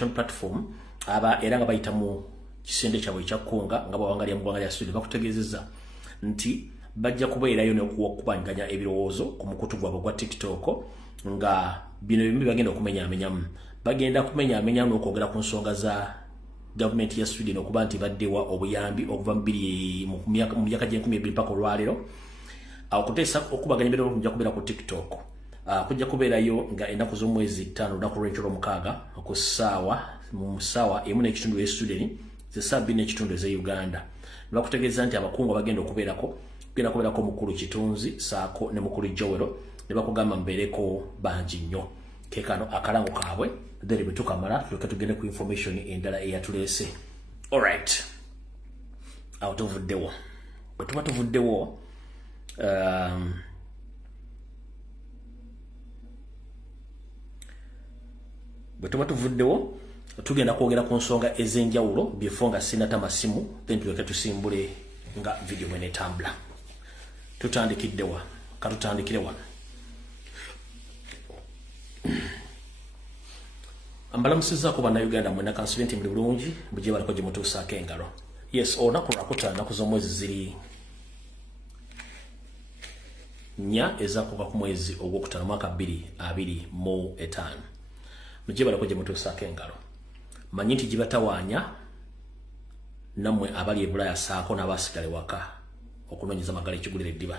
National Platform aba era nga bayita mu kisende kyabwe ekyakunga nga bawangalya mu ggwanga lya studio bakutegeezezza nti bajja kubeerayo n'okubanganya ebirowoozo ku mukutu gwabwe gwa TikTok nga bino bimbi bagenda okumenyaamenyamu bagenda kumenyaamenyamu n'okwogera ku nsonga za gavumenti ya Sweden okuba nti baddewa obuyambi okuva mu myaka g'20 mpaka olwaleero okuteesa okubaganya ebirowoozo kujja kubeera ku TikTok kujja kubeerayo nga ennaku z'omwezi 5 olunaku lw'ekiro 6 ku ssaawa emu n'ekitundu e Sweden ze saa 2 n'ekitundu eze Uganda bakutegeeza nti abakungu bagenda okubeerako mukulu Kitunzi saako ne mukulu Jowero ne bakugamba mbeereko bangi nnyo kekano akalango kaabwe then bitukamala tuleke tugende ku information endala eyatuleese. Alright, awo tuvuddewo bwe tuba tuvuddewo tugenda kwogera ku nsonga ez'enjawulo before nga sinata masimu then tuleke tusimbule nga video bwenetambula. Tutandikiddewa katutandikire wano. Ambalamusizaako bannayuganda mwena kansubenti muli bulungi bugye baliko gye mutuusaako engalo. Yes, olunaku lwakutaano ennaku z'omwezi ziri 4 ezaakuuka ku mwezi ogwokutaano mwaka 2025 mugye baliko gye mutuusaako engalo. Manyi nti gibatawaanya nammwe abali e Bulaaya saako n'abaasigala ewaka okunoonyeza amagala ekigulira eddiba.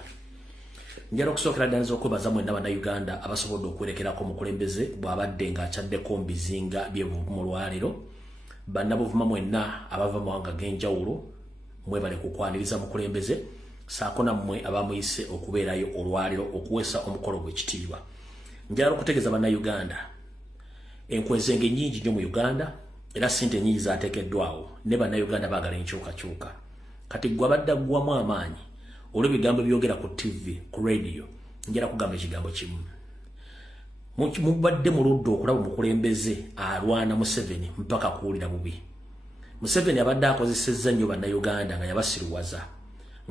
Njala okusookera ddala okwebaza mwena bannayuganda abasobodde okwerekerako omukulembeze bw'abadde ng'akyaddeko mu bizinga by'ebuvumu olwaleero. Bannabuvuma mwenna abava mu mawanga g'enjawulo mwebale kukwaniriza mukulembeze saako nammwe abamuyise okubeerayo olwaleero okuweesa omukolo gw'ekitiibwa. Njala okutegeeza bannayuganda enkwezenge nnyingi nnyo mu Uganda era ssente nnyingi zaateekeddwawo ne bannayuganda baagala enkyukakyuka. Kati gwe abadde aggwamu amaanyi olw'ebigambo byogera ku TV ku radio njala kugamba ekigambo kimu. Mubadde muludde okulaba omukulembeze alwana Museveni mpaka kuwulira bubi. Museveni abadde akozesezza nnyo bannayuganda nga yabasiruwaza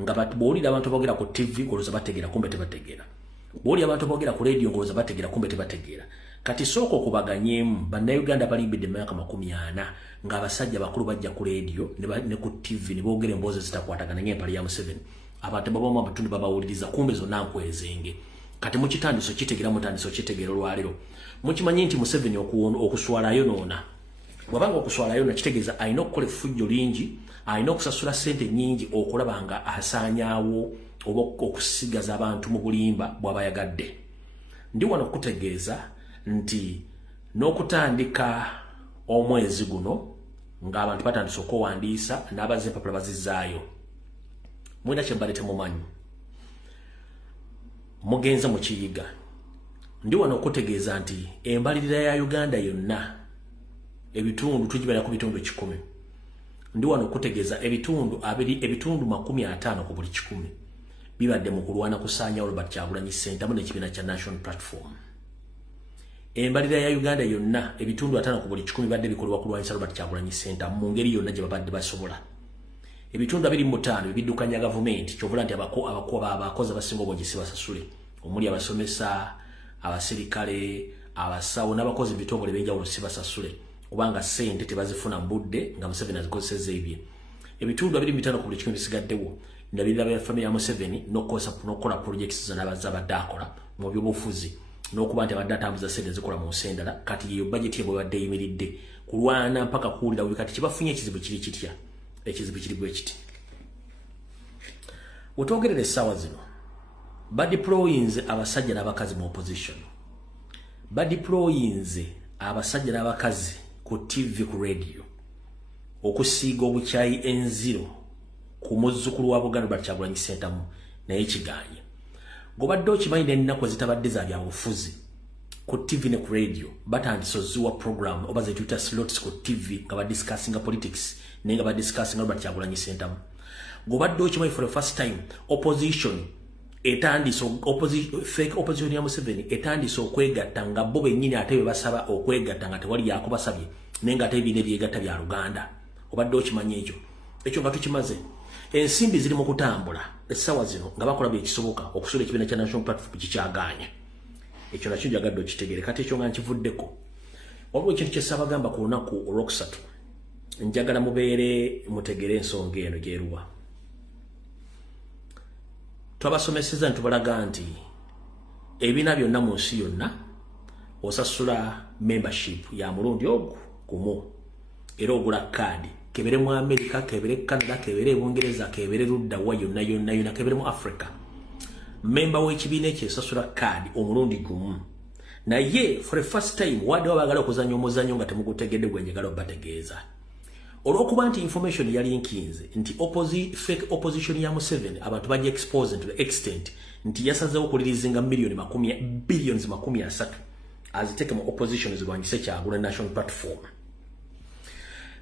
nga bw'owulira abantu boogera ku TV olowooza bategeera kumbe tebategeera. Bw'owulira abantu boogera ku radio ng'olowooza bategeera kumbe tebategeera. Kati sooka okubaganyeemu bannayuganda balimbidde mu myaka 40 ng'abasajja bakulu bajja ku radio ne ku TV ne boogera emboozi zitakwatagana ng'empale ya Museveni. Abantu babamu abatundu babawuliriza kumbe zonna nkwezenge. Kati mu kitandiso kitegeera mutandiso kitegeera olwaleero. Mukimanyi nti Museveni okuswalayo noona. Wabanga okuswalayo na kitegeeza alina okukola effujjo lingi, alina okusasula ssente nnyingi okulaba nga asaanyaawo oba okusigaza abantu mu bulimba bw'abayagadde. Ndi wano okutegeeza nti n'okutandika omwezi guno ng'abantu batandise okuwandiisa n'abazze empapula bazizzaayo. Mwina kyembale temumanyi. Mugenza mu Kiyiga. Ndi wano okutegeeza nti embalirira ya Uganda yonna ebitundu tugibala ku bitundu 10. Ndi wano okutegeeza ebitundu 50 ku buli 10 bibadde mu kulwana kusaanya Robert Kyagulanyi Ssentamu mu n'ekibiina kya National Platform. Embalirira ya Uganda yonna ebitundu 5 ku buli 10 bibadde bikolebwa kulwanyisa Robert Kyagulanyi Ssentamu mu ngeri yonna gye babadde basobola. Ebitundu 25 bibiddukanya gavumenti kyovula nti abakozi abasinga obungi si basasule omuli abasomesa abasirikale abasawo n'abakozi bitongole benjawulo si basasule kubanga ssente tebazifuna mbudde nga Museveni azikozesezza ebye. Ebitundu 25 ku buli 10 bisigaddewo ndabirira bya family ya Museveni n'okukola projects z'abazza abadde akola mu by'obufuzi n'okuba nti abadde atambuza ssente zikola mu nsendala kati iyo budget ye bwebadde eyimiridde kulwana mpaka kuwulira buli kati kibafunye ekizibu kiri kitya. Ekizibu kiri bwe kiti. Wetwogerera essaawa zino badeployinze abasajja n'abakazi mu opposition. Badeployinze abasajja n'abakazi ku TV ku radio okusiiga obukyayi enziro ku muzzukulu wa Buganda Robert Kyagulanyi Ssentamu naye kigaanye. Gobadde okimanyi n'ennaku ezitabadde za byabufuzi ku TV ne ku radio batandise ozuwa program oba ze Twitter slots ku TV nga badiscussinga politics nenga badiscussinga Robert Kyagulanyi Ssentamu. Gobadde okimanyi for the first time opposition fake opposition ya Museveni etandise okwegatta nga bo bennyini ate be basaba okwegatta nga tewali yakubasabye nenga ate ebine byegatta bya Luganda. Obadde okimanyi ekyo nga tukimaze. Ensimbi ziri mu kutambula essaawa zino nga bakola bye kisoboka okusula ekibiina kya National Platform kikyagaanye. Ekyo nakyo njagadde okitegeere kati ekyo nga nkivuddeko. Waliwo ekintu kye sabagamba ku lunaku olwokusatu. Njagala mubeere mutegere ensonga eno gyeruwa. Twabasomeseza ntubalaga nti ebina byonna mu nsi yonna osasula membership ya mulundi ogwo gumu. Era ogula kaadi kebere mu America, kebere Canada, kebere Bungereza, kebere ludda wa yonna, kebere mu Africa. Member w'ekibiina ekyo esasula kaadi omulundi gumu. Naye for the first time wade wabagala okuzanya omuzanyo nga temugutegedde gwe njagala obategeeza. Olwokuba nti information yali nkinze nti fake opposition ya Museveni abantu baje expose to the extent nti yasazeewo okulirizinga billions makumi asatu aziteke mu opposition zirwanyise Kyagulanyi national platform.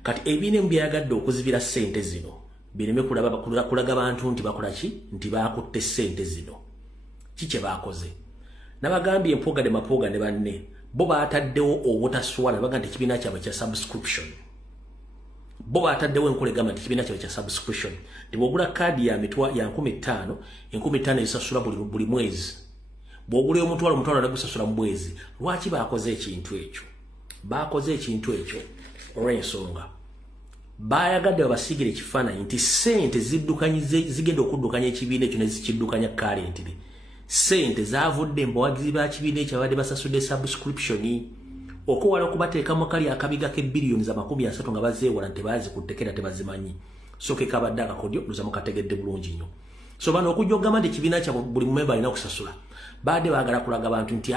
Kati ebine mbyagadde okuzibira sente zino bireme kulaga bantu nti bakola ki nti bakutte sente zino. Kike bakoze nabagambye empoga de mapoga ne banne bo bataddewo obutaswala baga nti kibiina kyabwe kya subscription. Bo bataddewo enkolegama nti kibiina kyabwe kya subscription. Bw'ogula kaadi ya mitwa ya 15,000 esasula buli mwezi. Bw'ogula omutwalo nagusasula mu mwezi. Lwaki bakoze ekintu ekyo? Bakoze ekintu ekyo olw'ensonga bayagadde babasigire ekifaananyi nti sente zigenda okuddukanya ekibiina ekyo ne zikiddukanya currently. Sente zavudde mbawagizi ba kibiina ekyo abadde basasudde subscription okuwala okubateeka mu kali akabiga ke billions za 30 nga bazeewala ntebazi kutekera tebazimanyi. So ke kabadde akakodyo luza mukategedde bulungi nnyo. So bano okujja okugamba nti kibiina kya buli mumemba alina kusasula baade baagala kulaga abantu nti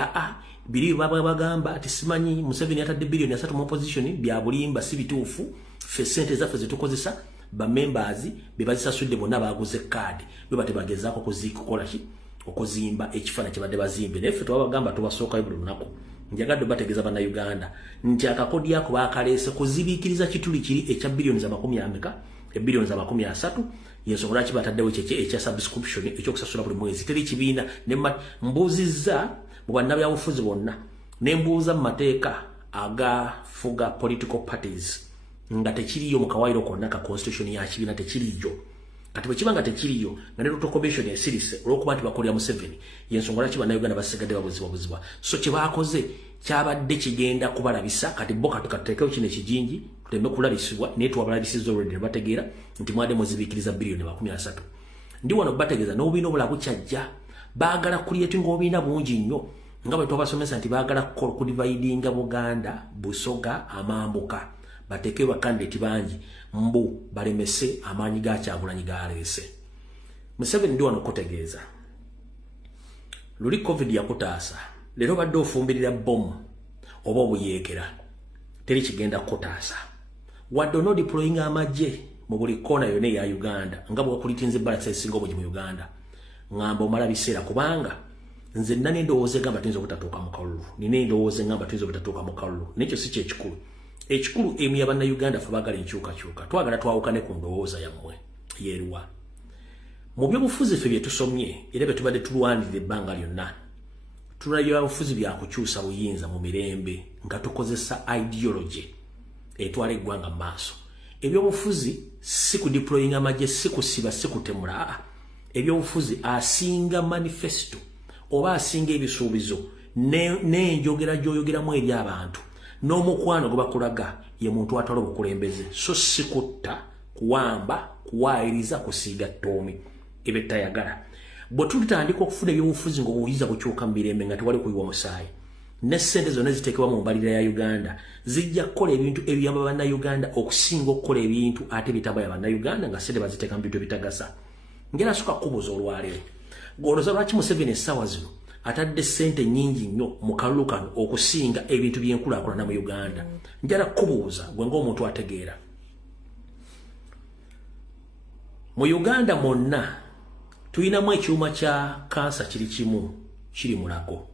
biri bagamba ati simanyi Museveni atadde billion 3 mu opposition bya bulimba si bituufu fe sente zaffe zetukozesa ba members be bazisasudde bonna baguze kaadi be batebagezaako kuzikukola ki okuzimba ekifana kye badde bazimbe neffe twabagamba tubasooka buli lunaku njagadde bategeeza bana Uganda nti akakodi yako bakalese kuzibiikiriza kituli kiri ekya billion za 10 billion za 30 yensobola ki bataddewo ekya subscription ekyokusasula buli mwezi teri kibiina ne mbuuzizza mu bannabyabufuzi bonna ne mbuuza mu mateeka agafuga political parties nga tekiriyo mu kawairo konna ka constitution ya kibiina tekiriyo. Kati bwe kiba nga tekiriyo nga ne Electoral Commission esirise olw'okuba nti bakolera Museveni yensonga lwaki bannayuganda basigadde babuzibwa. So kye bakoze kyabadde kigenda kubalabisa kati bo katukateekeo kino ekijingi tuleme kulabisibwa naye twabalabisizza already ne bategeera nti mwade muzibiikiriza billion 13. Ndi wano bategeeza n'obiina obulabu kyajja baagala creating obiina bungi nnyo nga bwe twabasomesa nti baagala kudividinga Buganda Busoga Amambuka bateeke bakandidate bangi mbu balemese amaanyi ga Kyagulanyi galeese. Museveni ndi wano kutegeeza luli covid yakutaasa leero badde ofumbirira bomu oba obuyeekera teri kigenda kutaasa wadde no deploying amagye mu buli kona yonna ya Uganda nga bwakulitinze balasa esinga obungi mu Uganda ngamba omala biseera kubanga nze nina n'endowooza egamba tuyinza obutatuuka mu kalulu nina endowooza engamba tuyinza obutatuuka mu kalulu nekyo si kyekikulu. Ekikulu emu ya bannayuganda ffe baagala enkyukakyuka twagala twawukane ku ndowooza yammwe yeeruwa. Mu byobufuzi ffe bye tusomye era bye tubadde tulwanirira ebbanga lyonna tulaba byobufuzi bya kukyusa buyinza mu mirembe nga tukozesa ideology etwala eggwanga mu maaso. Ebyobufuzi si ku deploying amagye si kusiba si kutemula ebyobufuzi asinga manifesto oba asinga ebisuubizo n'enjogera gy'oyogeramu eri abantu n'omukwano gwe bakulaga ye muntu atwala obukulembeze so si kutta kuwamba kuwaayiriza kusiiga ttoomi ebetayagala. Bwe tutandika okufuna ebyobufuzi ng'obuyinza kukyuka mu mirembe nga tewali kuyiwa musaayi ne ssente zonna ziteekebwa mu mbalirira ya Uganda zijja kukola ebintu ebiyamba bannayuganda okusinga okukola ebintu ate bitaba ya bannayuganda nga ssente baziteeka mu bintu ebitagasa. Ngera suka kubuuza olwaleero gw'olowooza lwaki Museveni essaawa zino atadde sente nyingi nnyo mu kalulu kano okusinga ebintu by'enkulaakulana mu Uganda? Njala kubuuza gwe ng'omuntu ategeera. Mu Uganda mwonna tulinamu ekyuma kya kansa kiri kimu kiri Mulago.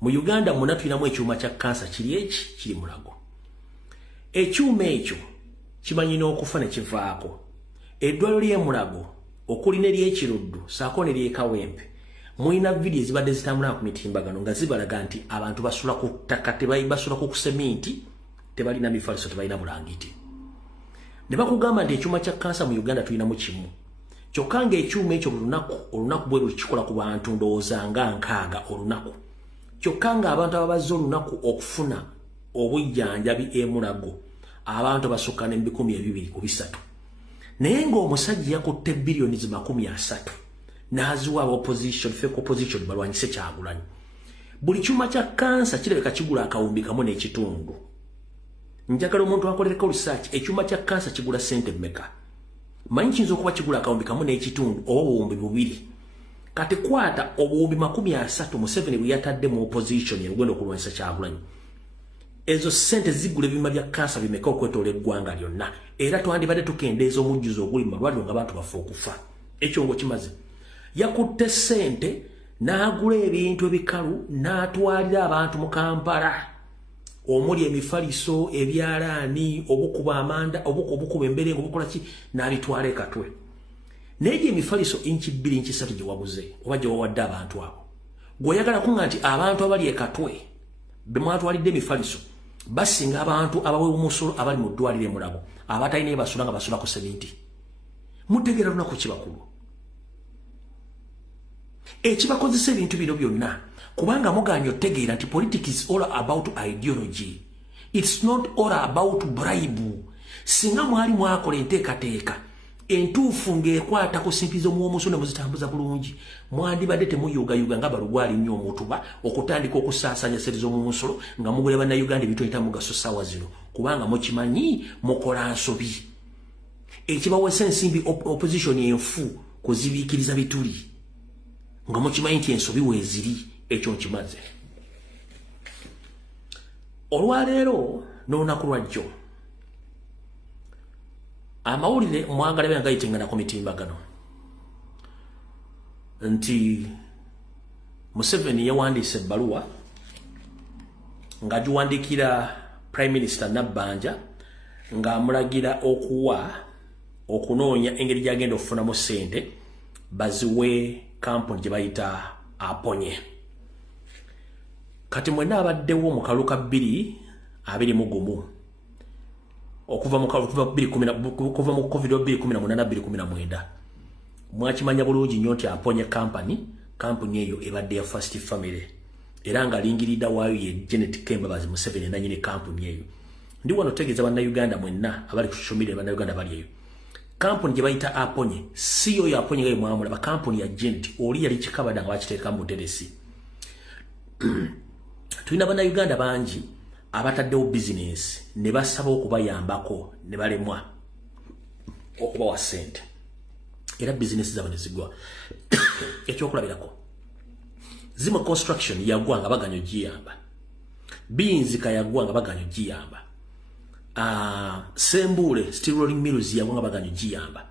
Mu Uganda mwonna tulinamu ekyuma kya kansa kiri Mulago. Ekyuma ekyo kimanyi n'okufa ne kivaako. Eddwaliro ly'e Mulago okuli n'ery'Ekiruddu saako n'ery'Ekawempe mulina vidiyo ezibadde zitambula ku mitimbagano nga zibalaga nti abantu basula ku ttaka basula ku seminti tebalina mifaliso tebalina bulangiti. Ne bakugamba nti ekyuma kya kansa mu Uganda tulinamu kimu kyokka ng'ekyuma ekyo olunaku bwe lukikola ku bantu ndowooza nga 6 olunaku kyokka ng'abantu ababazze olunaku okufuna obujjanjabi emulago abantu basukka ne 200 ku bisatu naye ng'omusajja yakutte billioni 30 n'aziwa opposition fake opposition balwanyise Kyagulanyi buli kyuma kya kansa kirabika kigula akawumbi kamu n'ekitundu njagala omuntu akolereko research ekyuma kya kansa kigula sente mmeka manyi kiyinza okuba kigula akawumbi kamu n'ekitundu oba obuwumbi bubiri kati kwata obuwumbi 30 Museveni bwe yatadde mu opposition y'ogenda okulwanyisa Kyagulanyi ezo sente zigula ebima bya kansa bimeka okwetoola eggwanga lyonna era twandibadde tukendeeza omujjuzo oguli mu malwaliro nga bantu bafa okufa ekyo ngo kimaze yakutte sente n'agula ebintu ebikalu n'atwalira abantu mu Kampala omuli emifaliso ebyalaani obukuba amanda obukuba emberengo obukola ki n'abitwala Katwe naye emifaliso inchi 2 inchi 3 gye wabuze oba gye wawadde abantu abo gw'oyagala kunga nti abantu abali Katwe be mwatwalidde emifaliso basinga abantu abawe umusolo abali mu ddwaliro emulago abatalina basula nga basula ku 70 mutegeera lunaku kibakulu ekibakozesa ebintu bino byonna kubanga muganyo tegeera nti politics is all about ideology it's not all about bribe singa mwali mwakola enteekateeka entuufu ng'ekwata ku simpizo muwomusolo muzitambuza bulungi mwandibadde temuyugayuga nga balugwali nnyo omutuba okutandika okusaasanya sente z'omumusolo nga mugule bannayuganda ebitoyita mugaso ssaawa zino kubanga mukimanyi mukola nsobi ekibawesa ensimbi opposition enfu kuzibiikiriza bituli nga mukimanyi nti ensobi weeziri ekyo nkimaze olwaleero n'olunaku lwajjo amawulire mwagala byange gayitengana ku mitimbagano nti Museveni yawandiise ebbaluwa ng'agiwandikira Prime Minister Nabbanja ng'amulagira okunoonya engeri gy'agenda okufunamu ssente baziwe kampuni gye bayita Aponye kati mwenna abaddewo mu kaluka 2021 okuva mu COVID-19 mwakimanya bulungi nnyo nti Aponye kampuni eyo ebadde ya First Family era nga lingiridda waayo ye Janet Kembabazi Museveni nanyini kampuni eyo ndi wano tegeeza bannayuganda mwenna abali ku social media bannayuganda bali eyo kampuni gye bayita Aponye siyo ya Aponye gayo mwamula ba kampuni ya Janet oli yali kikabada nga bakiteeka mu buteresi tulina bannayuganda bangi abataddewo business ne basaba okubayambako ne balemwa okubawa ssente era business zaabwe ne zigwa ekyokulabirako Zima Construction yagwa nga baganyo giyamba Binzika yagwa nga baganyo giyamba Sembule Steel Rolling Mills yagwa nga baganyo giyamba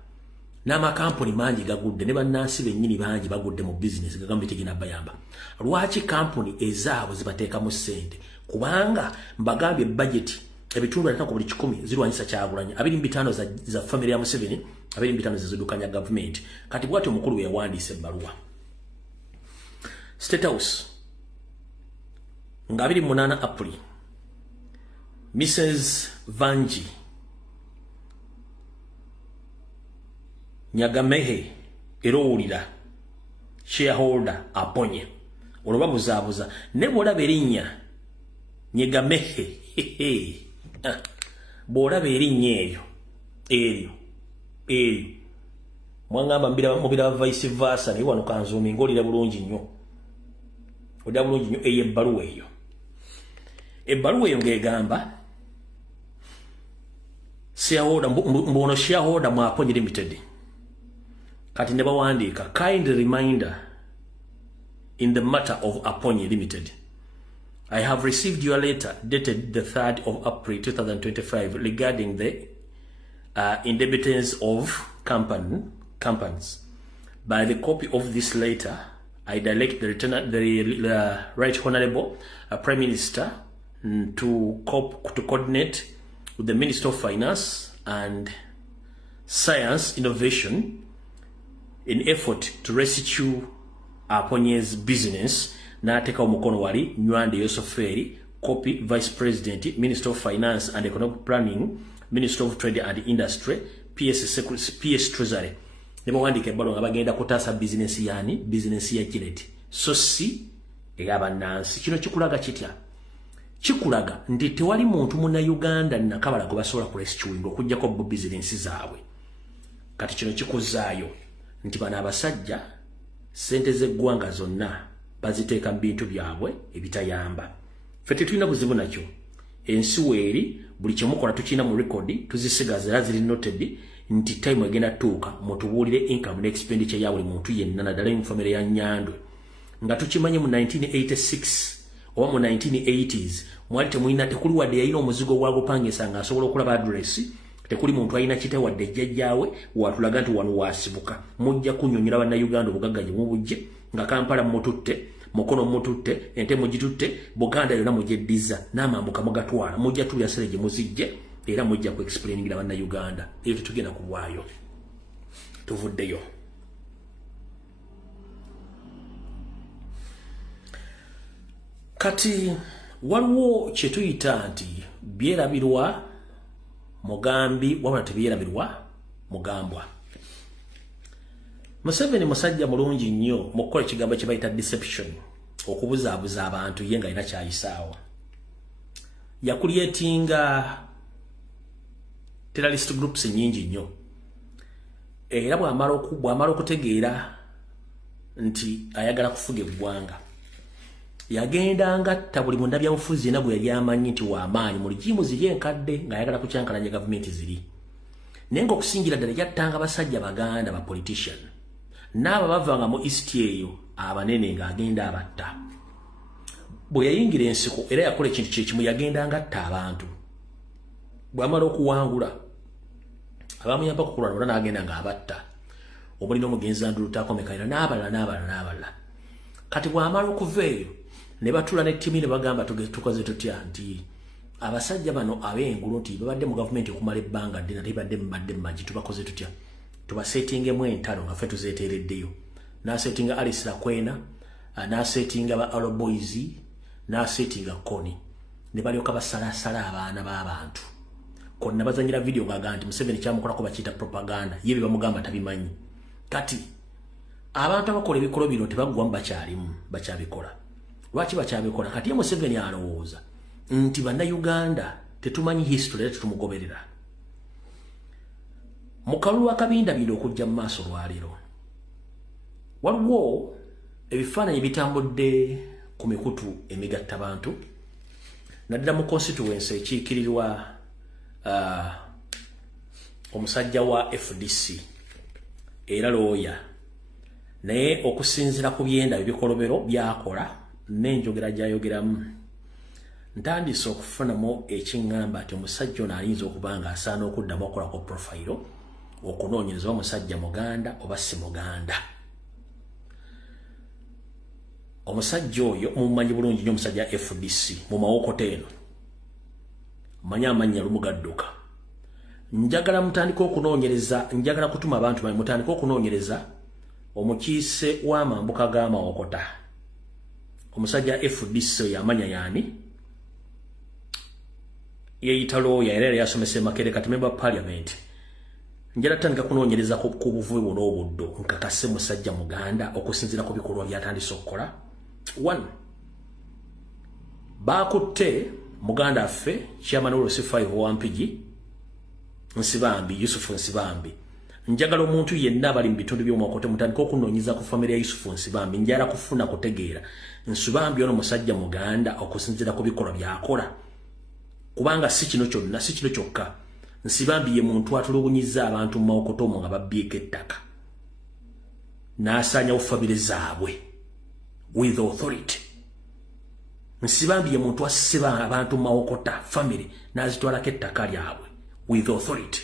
n'amakampuni mangi gagudde ne bannansi bennyini bangi bagudde mu business gagamba tegina bayamba lwaki kampuni ezaabo zibateeka mu ssente kubanga mbagambye budget ebitundu ataka buli 10 zirwanyisa Kyagulanyi 25 za family ya Museveni 25 zizidukanya government kati bwati omukulu yawandiise ebbaluwa State House nga 28 April Mrs. Vanji Nyagamehe erowulira shareholder Aponye olwa buzaabuza ne bwolaba erinnya Nyagamehe bwolaba erinnya eryo mwangamba mubira vice versa naye wano kanzumi ng'olira bulungi nnyo olira bulungi nnyo eyo ebbaluwa eyo ng'egamba shareholder mbono shareholder mu Aponye Limited kati ne bawandiika kind reminder in the matter of Aponye Limited. I have received your letter dated the 3rd of April 2025 regarding the indebtedness of companies. By the copy of this letter, I direct the Right Honorable Prime Minister to coordinate with the Minister of Finance and Science Innovation in effort to restitute Aponye's business. Nateka omukono wali Nywande Yosoferi, copy Vice President, Minister of Finance and Economic Planning, Minister of Trade and Industry, PS Treasury. Nebo wandike balo nga bagenda kutasa business ya Janet. So si egaba nansi kino kikulaga kitya. Chikulaga ndi tewali muntu muna Uganda nakabala gwe basobola kurescuing okujjako bo business zaabwe. Kati kino kikuzaayo nti bana abasajja sente z'eggwanga zonna baziteeka mu bintu byabwe ebitayamba. Ffe tetulina buzibu nakyo. Ensi weeri buli kyemukola tukina mu record tuzisigaza era ziri noted nti time egenda tuuka mutubuulire income and expenditure ya buli muntu yenna naddala mu famire ya Nyandwe. Nga tukimanye mu 1986 oba mu 1980s mwali temulina tekuli wadde yalina omuzigo gwa gupangisa nga asobola okulaba address. Tekuli muntu alina kite wadde jjajjaawe watulaga nti wano wasibuka. Mujja kunnyonnyola bannayuganda obugagga gye mubujje nga Kampala mututte mukono mututte ente mugitutte Buganda yonna mujeddiza n'amambuka mugatwala mujja tulya sere gye muzijje era mujja ku explainingira bannayuganda ebyo tetugenda kuwaayo tuvuddeyo. Kati waliwo kye tuyita nti byerabirwa mugambi wabula tebyerabirwa mugambwa. Museveni musajja mulungi nnyo mu kukola ekigambo kye bayita deception, okubuzaabuza abantu ye nga alina kyayisaawa. Yakulyetinga terrorist groups nnyingi nnyo era bw'amala okutegeera nti ayagala kufuga eggwanga yagenda ngatta buli munnabyabufuzi yenna gwe yali amanyi nti w'amaanyi mu ligimu ziri enkadde ng'ayagala kucyankalanya gavumenti ziri. Naye ng'okusingira ddala yattanga basajja baganda ba politician n'abo bavanga mu east eyo abanene ng'agenda abatta. Bwe yayingira ensiko era yakola ekintu kyekimu yagenda ngatta abantu. Bw'amala okuwangula abamuyamba kukulwana n'agenda ng'abatta. Omulina omugenzi Andrew Mekaira n'abalala. Kati bw'amala okuva eyo ne batula n'ettiimi ne bagamba tukoze tutya nti abasajja bano ab'engulu nti babadde mu gavumenti okumala ebbanga ddene ate badde mu magi tubakoze tutya tubasetingemu entalo nga ffe tuzeeteereddeyo. N'asetinga Alice Lakwena, n'asetinga ba Arrow Boys, n'asetinga Koni. Ne balyoka basalasala abaana b'abantu. Konna bazanyira video ng'agamba nti Museveni kyamukolako bakiyita propaganda ye bye bamugamba tabimanyi. Kati abantu abakola ebikolo bino tebaggwamu bakyabikola. Lwaki bakyabikola? Kati ye Museveni alowooza nti bannayuganda tetumanyi history era tetumugoberera. Mu kalulu akabinda bino okujja mu maaso lwaleero waliwo ebifaananyi bitambudde ku mikutu emigattabantu naddala mu constituency ekiikirirwa omusajja wa FDC era looya naye okusinziira ku byenda ebikolobero byakola n'enjogera gyayogeramu ntandise okufunamu ekiŋŋamba nti omusajja ono ayinza okuba nga asaana okuddamu okolako profile okunoonyereza omusajja muganda oba si muganda. Omusajja oyo mumanyi bulungi nnyo omusajja FDC mu Mawokota eno manya amannya lumugadduka. Njagala mutandika okunoonyereza, njagala kutuma abantu bali mutandika okunoonyereza omukiise w'amambuka g'Amawokota. Omusajja FDC yamanya yaani yeyita looya era yali yasomesa Makerere kati member of parliament. Njala tandika kunoonyereza ku buvubi buno obuddo nkakase musajja muganda okusinziira ku bikolwa byatandise okukola. 1 bakutte muganda affe chairman wa C5 Wampigi Nsibambi Yusufu Nsibambi. Njagala omuntu yenna bali mu bitundu by'Omawokota mutandika okunoonyeza ku famire ya Yusufu Nsibambi njala kufuna kutegeera Nsibambi ono musajja muganda okusinziira ku bikolwa byakola. Kubanga si kino kyonna si kino kyokka Nsibambi ye muntu atulugunyiza abantu mu Mawokota omwo nga babbiika ettaka n'asaanya famire zaabwe with authority. Nsibambi ye muntu asiba abantu mu Mawokota famire n'azitwalako ettaka lyabwe with authority.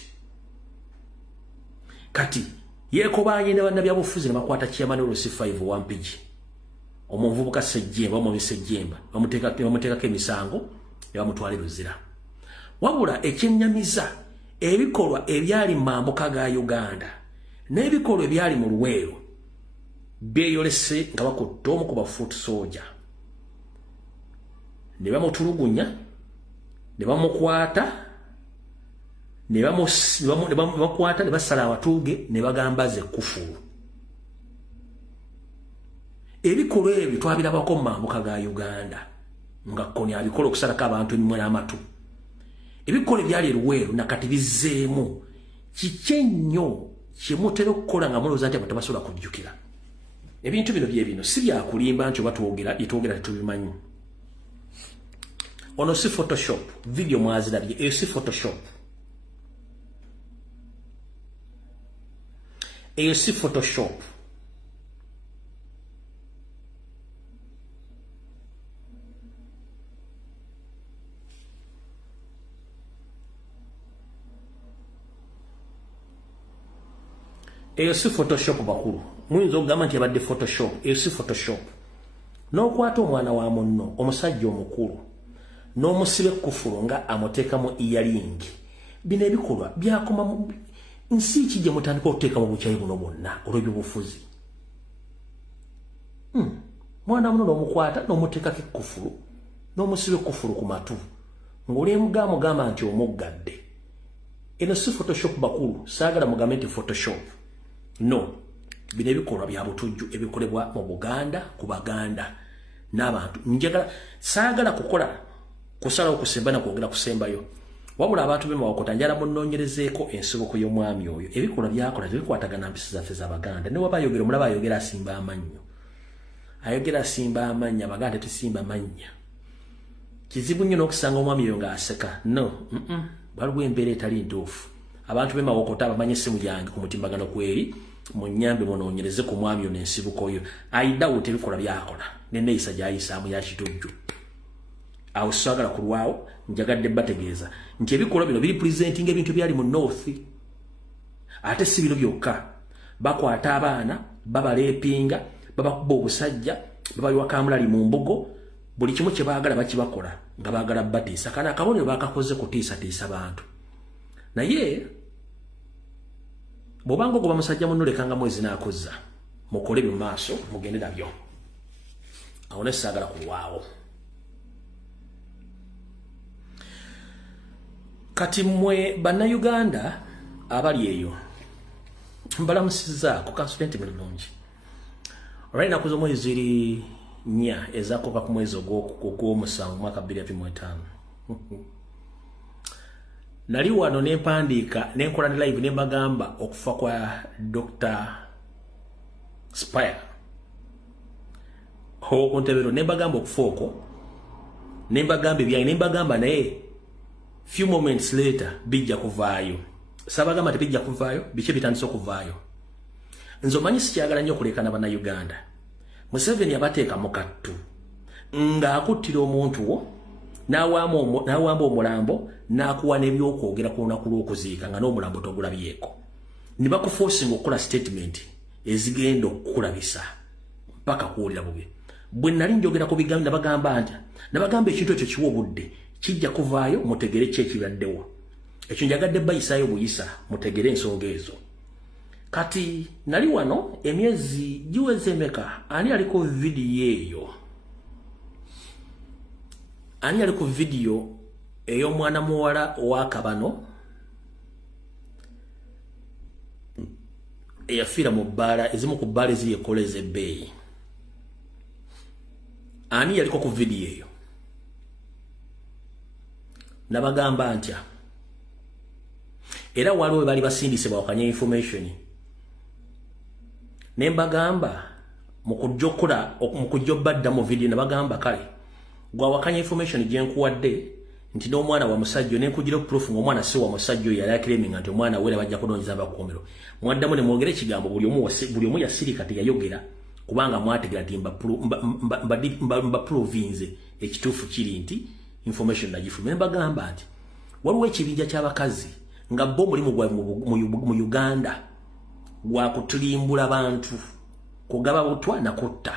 Kati yeekobanye ne bannabyabufuzi ne bakwata chairman wa C5 Wampigi omuvubuka Ssejjemba omubisi Ssejjemba bamuteekako emisango ne bamutwala Luzira. Wabula ekyennyamiza ebikolwa ebyali mu mambuka ga Uganda n'ebikolwa ebyali mu Luweero byeyolese nga bakutte omu ku bafuuti soja ne bamutulugunya ne bamukwata ne bamukwata ne basala abatuuge ne bagamba ze kufulu. Ebikolwa ebyo twabirabako mu mambuka ga Uganda nga koni abikola okusalako abantu emimwe n'amatu ebikole byali eruweeru nakati bizzeemu kiki ennyo kyemutera okukola nga mulowooza nti abantu tabasobola kujjukira ebintu bino bye bino si byakulimba nti oba twogera tetubimanyi ono si photoshop video mwazirabye eyo si photoshop eyo si photoshop eyo si photoshop bakulu muyinza okugamba nti yabadde photoshop eyo si photoshop n'okwata omwana wa munno omusajja omukulu n'omusiba ekkufulu nga amuteekamu earring bino ebikolwa byakoma nsi ki gye mutandika okuteekamu obukyayi buno bwonna olw'ebyobufuzi mwana muno n'omukwata n'omuteekako ekkufulu n'omusiba ekkufulu ku matu ng'olyemugamba nti omuggadde eno si photoshop bakulu saagala mugambe nti photoshop no bino ebikolwa bya butujju ebikolebwa mu Buganda ku Baganda n'abantu njagala saagala kukola kusalawo kusemba na kwogera kusembayo wabula abantu bemawokota njala munoonyerezeeko ensoboko y'omwami oyo ebikolwa byakola tebikwatagana mpisi zaffe z'Abaganda ne waba ayogera omulaba ayogera asimba amannyo ayogera asimba amanya Abaganda tusimba amanya kizibu nnyo n'okusanga omwami oyo ng'aseka no waliwo embeera etali ntuufu abantu bemawokota abamanyi essimu yange ku mutimbagano kweri munyambe munoonyereze ku mwami oyo n'ensibuko oyo ayidawo tebikolwa byakola n'enneeyisa gy'ayisaamu ya kitujju awo saagala kulwawo njagadde bategeeza nti ebikolwa bino biri presenting ebintu byali mu north ate si bino byokka bakwata abaana babaleepinga babakuba obusajja babaliwa kamulali mu mbugo buli kimu kye baagala bakibakola nga baagala batiisa kana akabonero bakakoze kutiisatiisa bantu naye bw'obanga ogoba musajja munno lekanga mwezi n'akozza mukole byo maaso mugende nabyo awo ne saagala kulwawo kati mmwe bannayuganda abali eyo mbalamusizaako kansupenti mulungi olwali naku z'omwezi ziri 4 ezaakoka ku mwezi ogw'omusanvu mwaka 2025 nali wano nempandiika nenkola ne live nembagamba okufa kwa Dr. Spire okuntebero nembagamba okufa okwo nembagamba ebyange nembagamba naye few moments later bijja kuvaayo sabagamba tebijja kuvaayo biki bitandise okuvaayo nze omanyi sikyagala nnyo okulekana bannayuganda Museveni abateeka mu kattu ng'akuttira omuntu wo n'awamba omulambo n'akuwa n'ebyokwogera ku lunaku lw'okuziika nga n'omulambo togulabyeko ne bakuforcing okukola statement ezigenda okukulabisa mpaka kuwulira bubi bwe nali njogera ku bigambo nabagamba ekintu ekyo kiwa obudde kijja kuvaayo mutegere ki ekibaddewo ekyo njagadde bayisaayo buyisa mutegere ensonga ezo kati nali wano emyezi giweze emeka ani ali ku vidiyo eyo ani ali ku vidiyo ey'omwana muwala ow'akabano eyafiira mu bbaala ezimu ku bbaala eziri ekola ez'ebbeeyi ani yaliko ku vidiyo eyo nabagamba ntya era waliwo bali basindise bawakanya information nembagamba mukujja badda mu video nabagamba kale gwawakanya information gyenkuwadde nti n'omwana wa musajja nenkujira proof ng'omwana si wa musajja oyo yali aclaiming nti omwana wera bajja kunoonyeza abakukomero mwaddamu ne mwogera ekigambo buli omu yasirika teyayogera kubanga mwategera nti mbaprovinze ekituufu kiri nti information nagifume nembagamba nti waliwo ekibinja ky'abakazi nga bo mulimu gwa mu Uganda gwa kutulimbula bantu kugaba butwa na kutta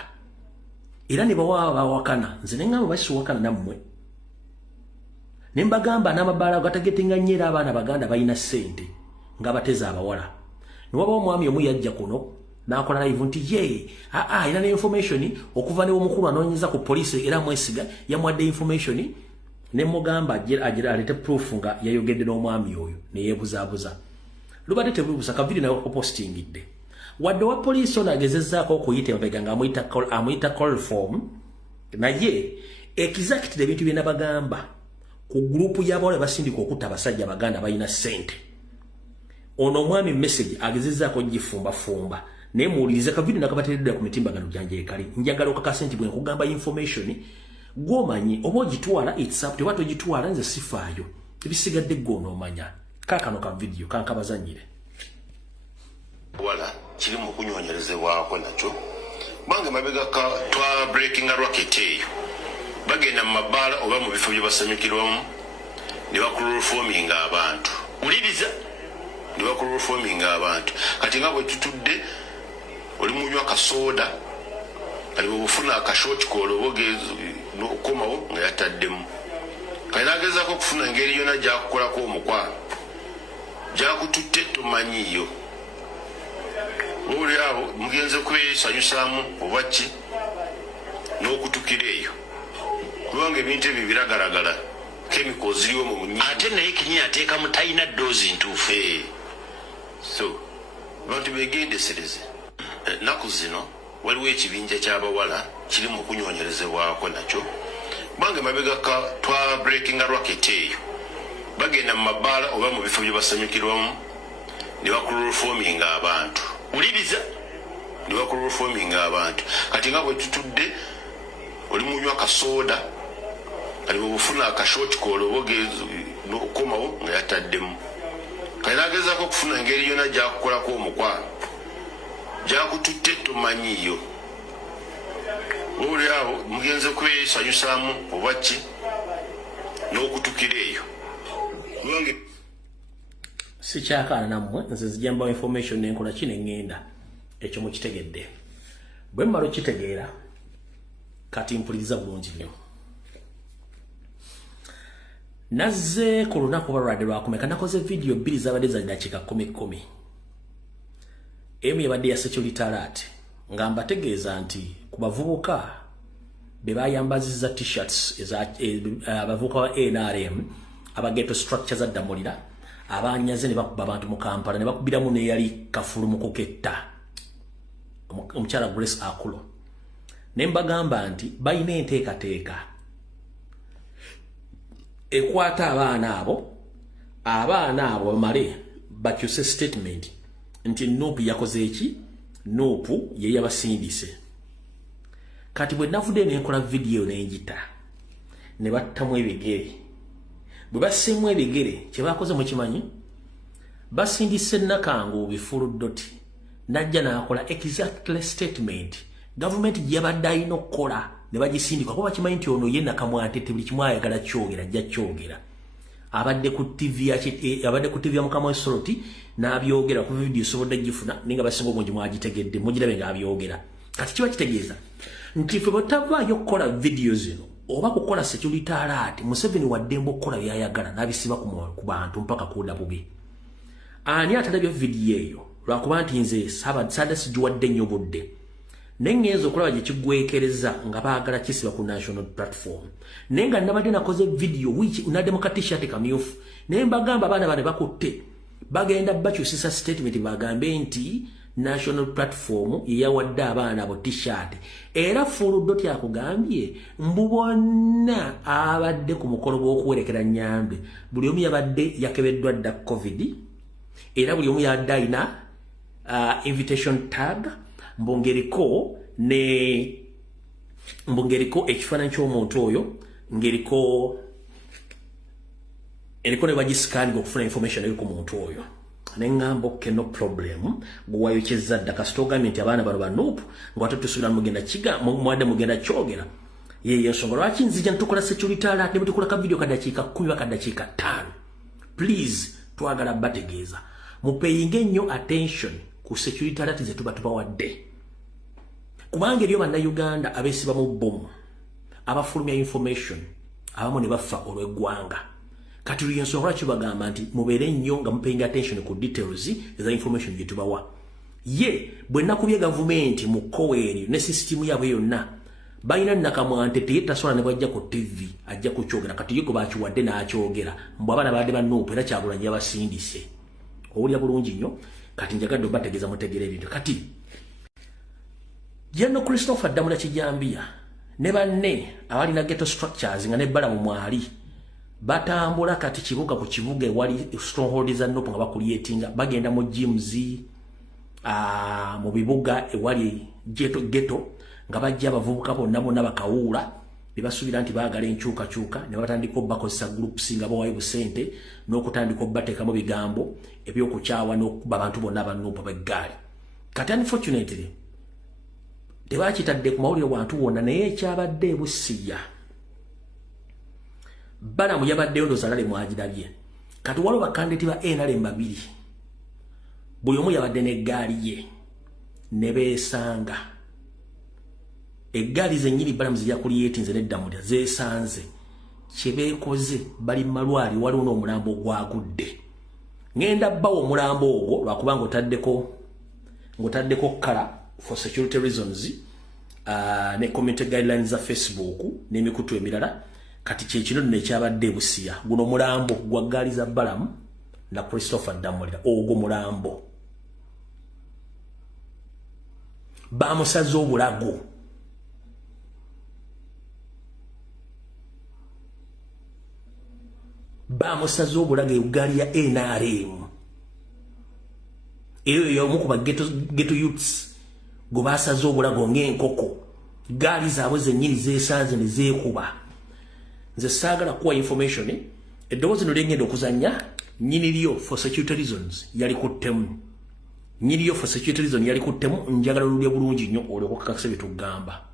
era ne bawakana nze nengamba basiwakana nammwe nembagamba n'amabaala gatagetinga nnyera abaana Baganda balina ssente ng'abateza abawala niwabawo omwami omu yajja kuno n'akola live nti ye ina ne information okuva ne omukulu anoonyeza ku poliisi era mwesiga yamwadde information nemugamba alete proof nga yayogedde n'omwami oyo neyeebuzaabuza lubadde tebubusa kaviri nawe kupostingidde wadde wa poliisi ono agezezzaako okuyita emabega nga amuyita call form naye exactly ebintu bye nabagamba ku group y'abawala basindika okutta abasajja baganda balina sente. Ono omwami message agezezzaako gifumba naye muwulirize ka video nakabateredde ku mitimbagano gyanje ekali. Njagala okakasa nti bwe nkugamba information gwomanyi oba ogitwala it's up to what ogitwala nze sifaayo ebisigadde gwono omanya. Kaakano ka video kankabazanyire wala kiri mu kunyonyerezebwako nakyo bange mabega ka twa breaking a rocket eyo bagenda mu mabaala oba mu bifo bye basanyukirwamu ne bakulorofominga abantu uliriza ne bakulorofominga abantu kati nga bwe tutudde oli munywa kasoda ali bufuna akashoti kolobogezo nokomawo nga yataddemu kayinagezako okufuna engeri yona gyakukolako omukwano gyakututte tomanyiyo uli abo mugenze kwesanyusaamu oba ki n'okutukira eyo kubanga ebintu ebyo biragalagala kemiko ziriwo mu bunyi ate naye kinyi ateekamu talina doozi ntuufu so bantu begendesereze naku zino waliwo ekibinja ky'abawala kiri mu kunyonyerezebwako nakyo bange mabega ka twa breaking a rocket eyo bagenda mu mabaala oba mu bifo bye basanyukirwamu ne bakulorofominga abantu uliriza ne bakulorofominga abantu kati nga bwe tutudde oli munywa kasoda ali bufuna akashoti kolobogezo nokomawo nga yataddemu kayinagezako okufuna engeri yona gyakukolako omukwano gyakututte tomanyiyo uli abo mugenze kwesanyusaamu oba ki n'okutukira eyo sikyakaana nammwe nze zijambawo information nenkola kino eŋŋenda ekyo mukitegedde bwe mmala okitegeera kati mpuliriza bulungi nnyo nazze ku lunaku balwadde lwakumeka nakoze video 2 zabadde za dakiika 10 emu yabadde ya security alert nga mbategeeza nti ku bavubuka be bayambazizza t-shirts abavubuka wa NRM abageto structure za Damulira abanyaze ne bakuba abantu mu Kampala ne bakubiramu ne yali kafulu mu kuketta omukyala Grace Akulo ne mbagamba nti bayina enteekateeka ekwata abaana abo bamale bakyuse statement nti Nuupu yakoze eki Nuupu ye yabasindise kati bwe navudde nenkola video nenjita ne battamu ebigere bwe bassemu ebigere kye bakoze mukimanyi basindise Nakangu bifuluddoti najja nakola exactly statement government yabadde ayina okukola ne bagisindika kuba kimanyi nti ono ye Nakamwantette buli kimu ayagala kyogera ajja kyogera abadde ku TV ya Mukama Soroti n'abyogera ku video sobodde gifuna ninga basinga obungi mwagitegedde mugirabe nga abyogera kati kiba kitegeeza nti ffe bwetavaayo okukola video zino oba kukola security alert Museveni waddembe okukola byayagala n'abisiba ku bantu mpaka kuda bubi ani atalabye video eyo lwakuba nti nze sada sijuwadde nnyo budde nengezo okulaba gye kigwekereza nga baagala kisiba ku national platform nenga nabadde nakoze video which unaddemu ka t-shirt kamyufu naye mbagamba abaana bane bakutte bagenda bakyusisa statement bagambe nti national platform yawadde abaana abo t-shirt era Fuluddoti akugambye mbu bonna abadde ku mukolo gw'okuwerekera Nyambe buli omu yabadde yakebeddwa dda covid era buli omu yabadde ayina invitation tag mbongeriko ekifaananyi ky'omuntu oyo ngeriko ne bagisikaninga okufuna information eri ku muntu oyo neŋŋamba okke no problem gwewayokyezza dda kasita ogambye nti abaana bano ba Nuupu ng'ate tusubira muwadde mugenda kyogera yeyo ensonga lwaki nzija ntukola security alert ne butukola ka video kadakiika 10 ba kadakiika 5 please twagala bategeeza mupeyinge nnyo attention ku security alert ze tuba tubawadde kubanga eriyo bannayuganda abeesiba mu bbomu abafulumya information abamu ne bafa olw'eggwanga kati luli ensonga lwaki bagamba nti mubeere nnyo nga mupayinga attention ku details eza information gye tubawa ye bwe nakubye gavumenti mu koweeri ne sisitimu yaabwe yonna balina Nakamwantette ye tasobola ne bwajja ku TV ajja kukyogera kati ye gwe bakiwadde n'akyogera mbu abaana badde ba Nuupu era Kyagulanyi yabasindise owulira bulungi nnyo kati njagadde obategeeza mutegeera ebintu kati General Christopher Damula Kijambiya ne banne abalina ghetto structures nga ne Balamu mwali batambula kati kibuga ku kibuga wali stronghold za Nuupu nga bakuliyetinga bagenda mu gyms mu bibuga ewali ghetto nga bajja abavubuka bonna bakawula bibasubira nti baagala enkyukakyuka ne batandika bakozesa groups nga bawayo busente n'okutandika bateekamu bigambo ebyokukyawa n'okuba abantu bonna abanuupu b'eggaali. Kati unfortunately tebakitadde ku mawulire wantu wonna naye ekyabadde busiya Balamu yabaddeyo ndozalale mwagirabye. Kati waliwo bakandidati ba NRM babiri buli omu yabadde n'eggaali ye ne beesanga eggaali zennyini Balamu zijja kuliyeetinze n'eddamu zeesanze kye beekoze bali mu malwali waliwo n'omulambo ogwagudde. Ngenda bbawo omulambo ogwo lwakuba ng'otaddeko kala for security reasons ne community guidelines za Facebook n'emikutu emirala. Kati kyekino nno ekyabadde busiya guno omulambo gwa ggaali za Balamu na Christopher Damulira ogwo mulambo bamusaze obulago. Bamusaze obulago eggaali ya NRM eyo yomukuba ghetto youths go basaze obulago ng'enkoko ggaali zaabwe zennyini zeesanze ne zeekuba. Nze saagala kuwa information eddoboozi nolengenda okuzanya nyiniriyo for security reasons yali kuttemu. Nyiniriyo for security reasons yali kuttemu njagala olulya bulungi nnyo olwokukakasa bye tugamba.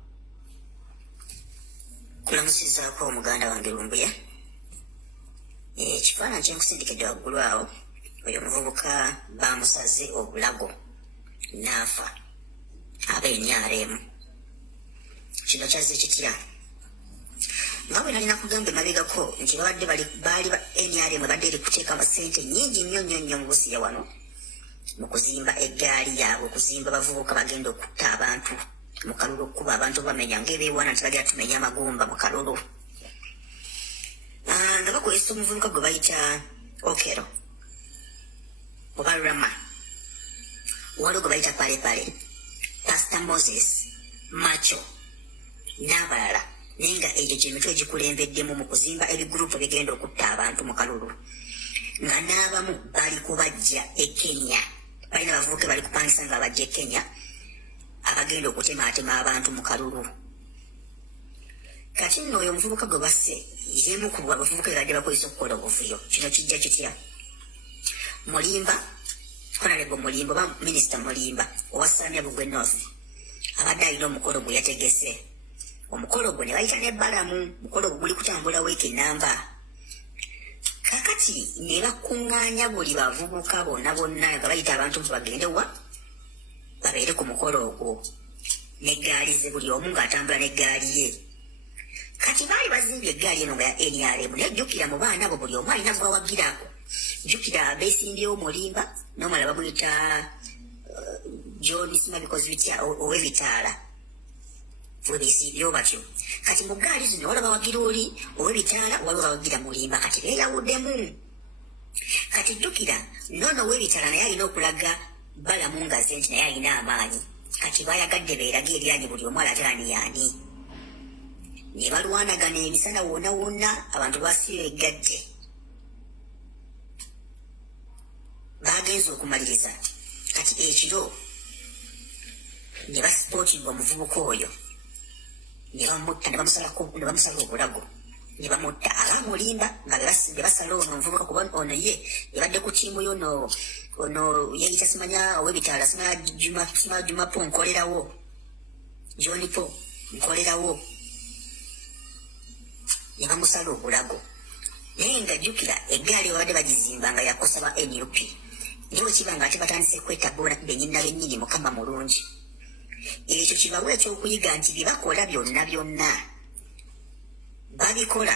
Kulamusizaako omuganda wange Lumbuya. Ekifaananyi kye nkusindikidde waggulu awo oyo omuvubuka bamusaze obulago n'afa ab'NRM. Kino kyazze kitya? Nga bwe nalina kugamba emabegako nti babadde baali ba NRM badde eri kuteeka amasente nnyingi nnyo mu Busiya wano mu kuzimba eggaali yaabwe, okuzimba bavubuka bagenda okutta abantu mu kalulu, okukuba abantu bamenya ng'ebeewana nti bagenda tumenya amagumba mu kalulu. Nga bakozesa omuvubuka gwe bayita Okero oba Rama, waliwo gwe bayita Palepale, Pastor Moses, Macho n'abalala. Nenga ejo gyemitwe egikulembeddemu mu kuzimba ebigurupu bigenda okutta abantu mu kalulu. Nga n'abamu bali kubajja e Kenya, balina bavubuke bali kupangisa nga bajja e Kenya abagenda okutemaatema abantu mu kalulu. Kati nno oyo omuvubuka gwe basse yemu ku bavubuka ebadde bakozesa okukola obuvuyo. Kino kijja kitya? Mulimba, Honorable Mulimba oba Minisita Mulimba owa Samia Bugwe North abadde alina omukolo gwe yategese. Omukolo gwe ne bayita ne Balamu, omukolo gwe guli kutambula wiiki nnamba. Kakati ne bakuŋŋaanya buli bavubuka bonna nga bayita abantu mbu bagende wa babeere ku mukolo ogwo n'eggaali ze, buli omu ng'atambula n'eggaali ye. Kati baali bazimbye eggaali eno nga ya NRM naye jjukira mu baana abo buli omu alina gwawagirako. Jjukira beesimbyewo Mulimba n'omulala bamuyita John Simabikozi bitya ow'ebitaala webeesimbyewo batyo. Kati mu ggaali zino waliwo bawagira oli ow'ebitaala waliwo bawagira Mulimba, kati beeyawuddemu. Kati jjukira noono ow'ebitaala naye alina okulaga Balamu ngaze nti naye alina amaanyi. Kati bayagadde beerage eryanyi buli omu alagani yaani. Ne balwanagana emisana wonna abantu basiba eggadde. Bagenze okumaliriza. Kati ekiro ne basipootingwa omuvubuka oyo ne bamutta ne bamusala obulago ne bamutta abamulimba nga bebasala ono omuvubuka kuba ono ye yabadde ku ttiimu yo ono yeyita simanya ow'ebitaala simanya Jumapo nkolerawo John Po nkolerawo ne bamusala obulago. Naye nga jjukira eggaali babadde bagizimba nga yakosa ba NUP niwe kiba nga ate batandise kwetabula bennyini Mukama mulungi. Ekyo kibawa ekyokuyiga nti bye bakola byonna babikola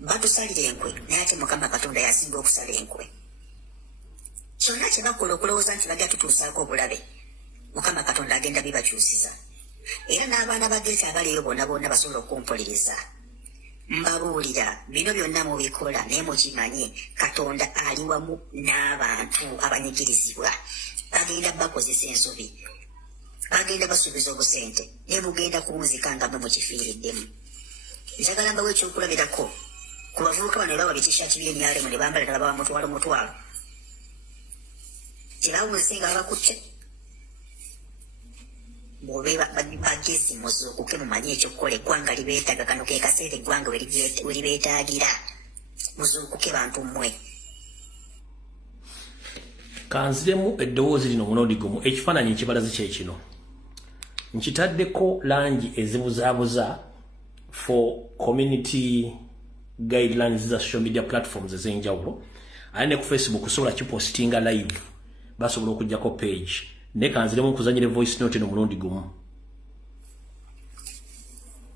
batusalira enkwe naye ate Mukama Katonda yasinga okusala enkwe. Kyonna kye bakola okulowooza nti bagenda tutuusaako obulabe Mukama Katonda agenda bibakyusiza. Era n'abaana bageeta abaleeyo bonna basobola okumpuliriza. Mbabuulira bino byonna mubikola naye mukimanye Katonda ali wamu n'abantu abanyigirizibwa bagenda bakozesa ensobi. agenda basuubiza obusente ne bugenda kuwunzika nga mwe mukifiiriddemu. Njagala mbawo ekyokulabirako ku bavubuka bano baba bitishaati by'enyaalemu ne bambala ddala baba mutwalo tebawunze nga babakutte. Bw'obe bagezi muzuukuke mumanye ekyokukola eggwanga libeetaaga. Kano ke kaseera eggwanga we libeetaagira. Muzuukuke bantu mmwe. Kanziremu eddoboozi lino munoodi gumu. Ekifaananyi ekibalazi kye kino nkitaddeko langi ezibuzaabuza for community guidelines za social media platforms ez'enjawulo. Ate ne ku Facebook osobola kipostinga live, basobola okujjako page. Ne kanziremu nkuzanyire voice note eno mulundi gumu.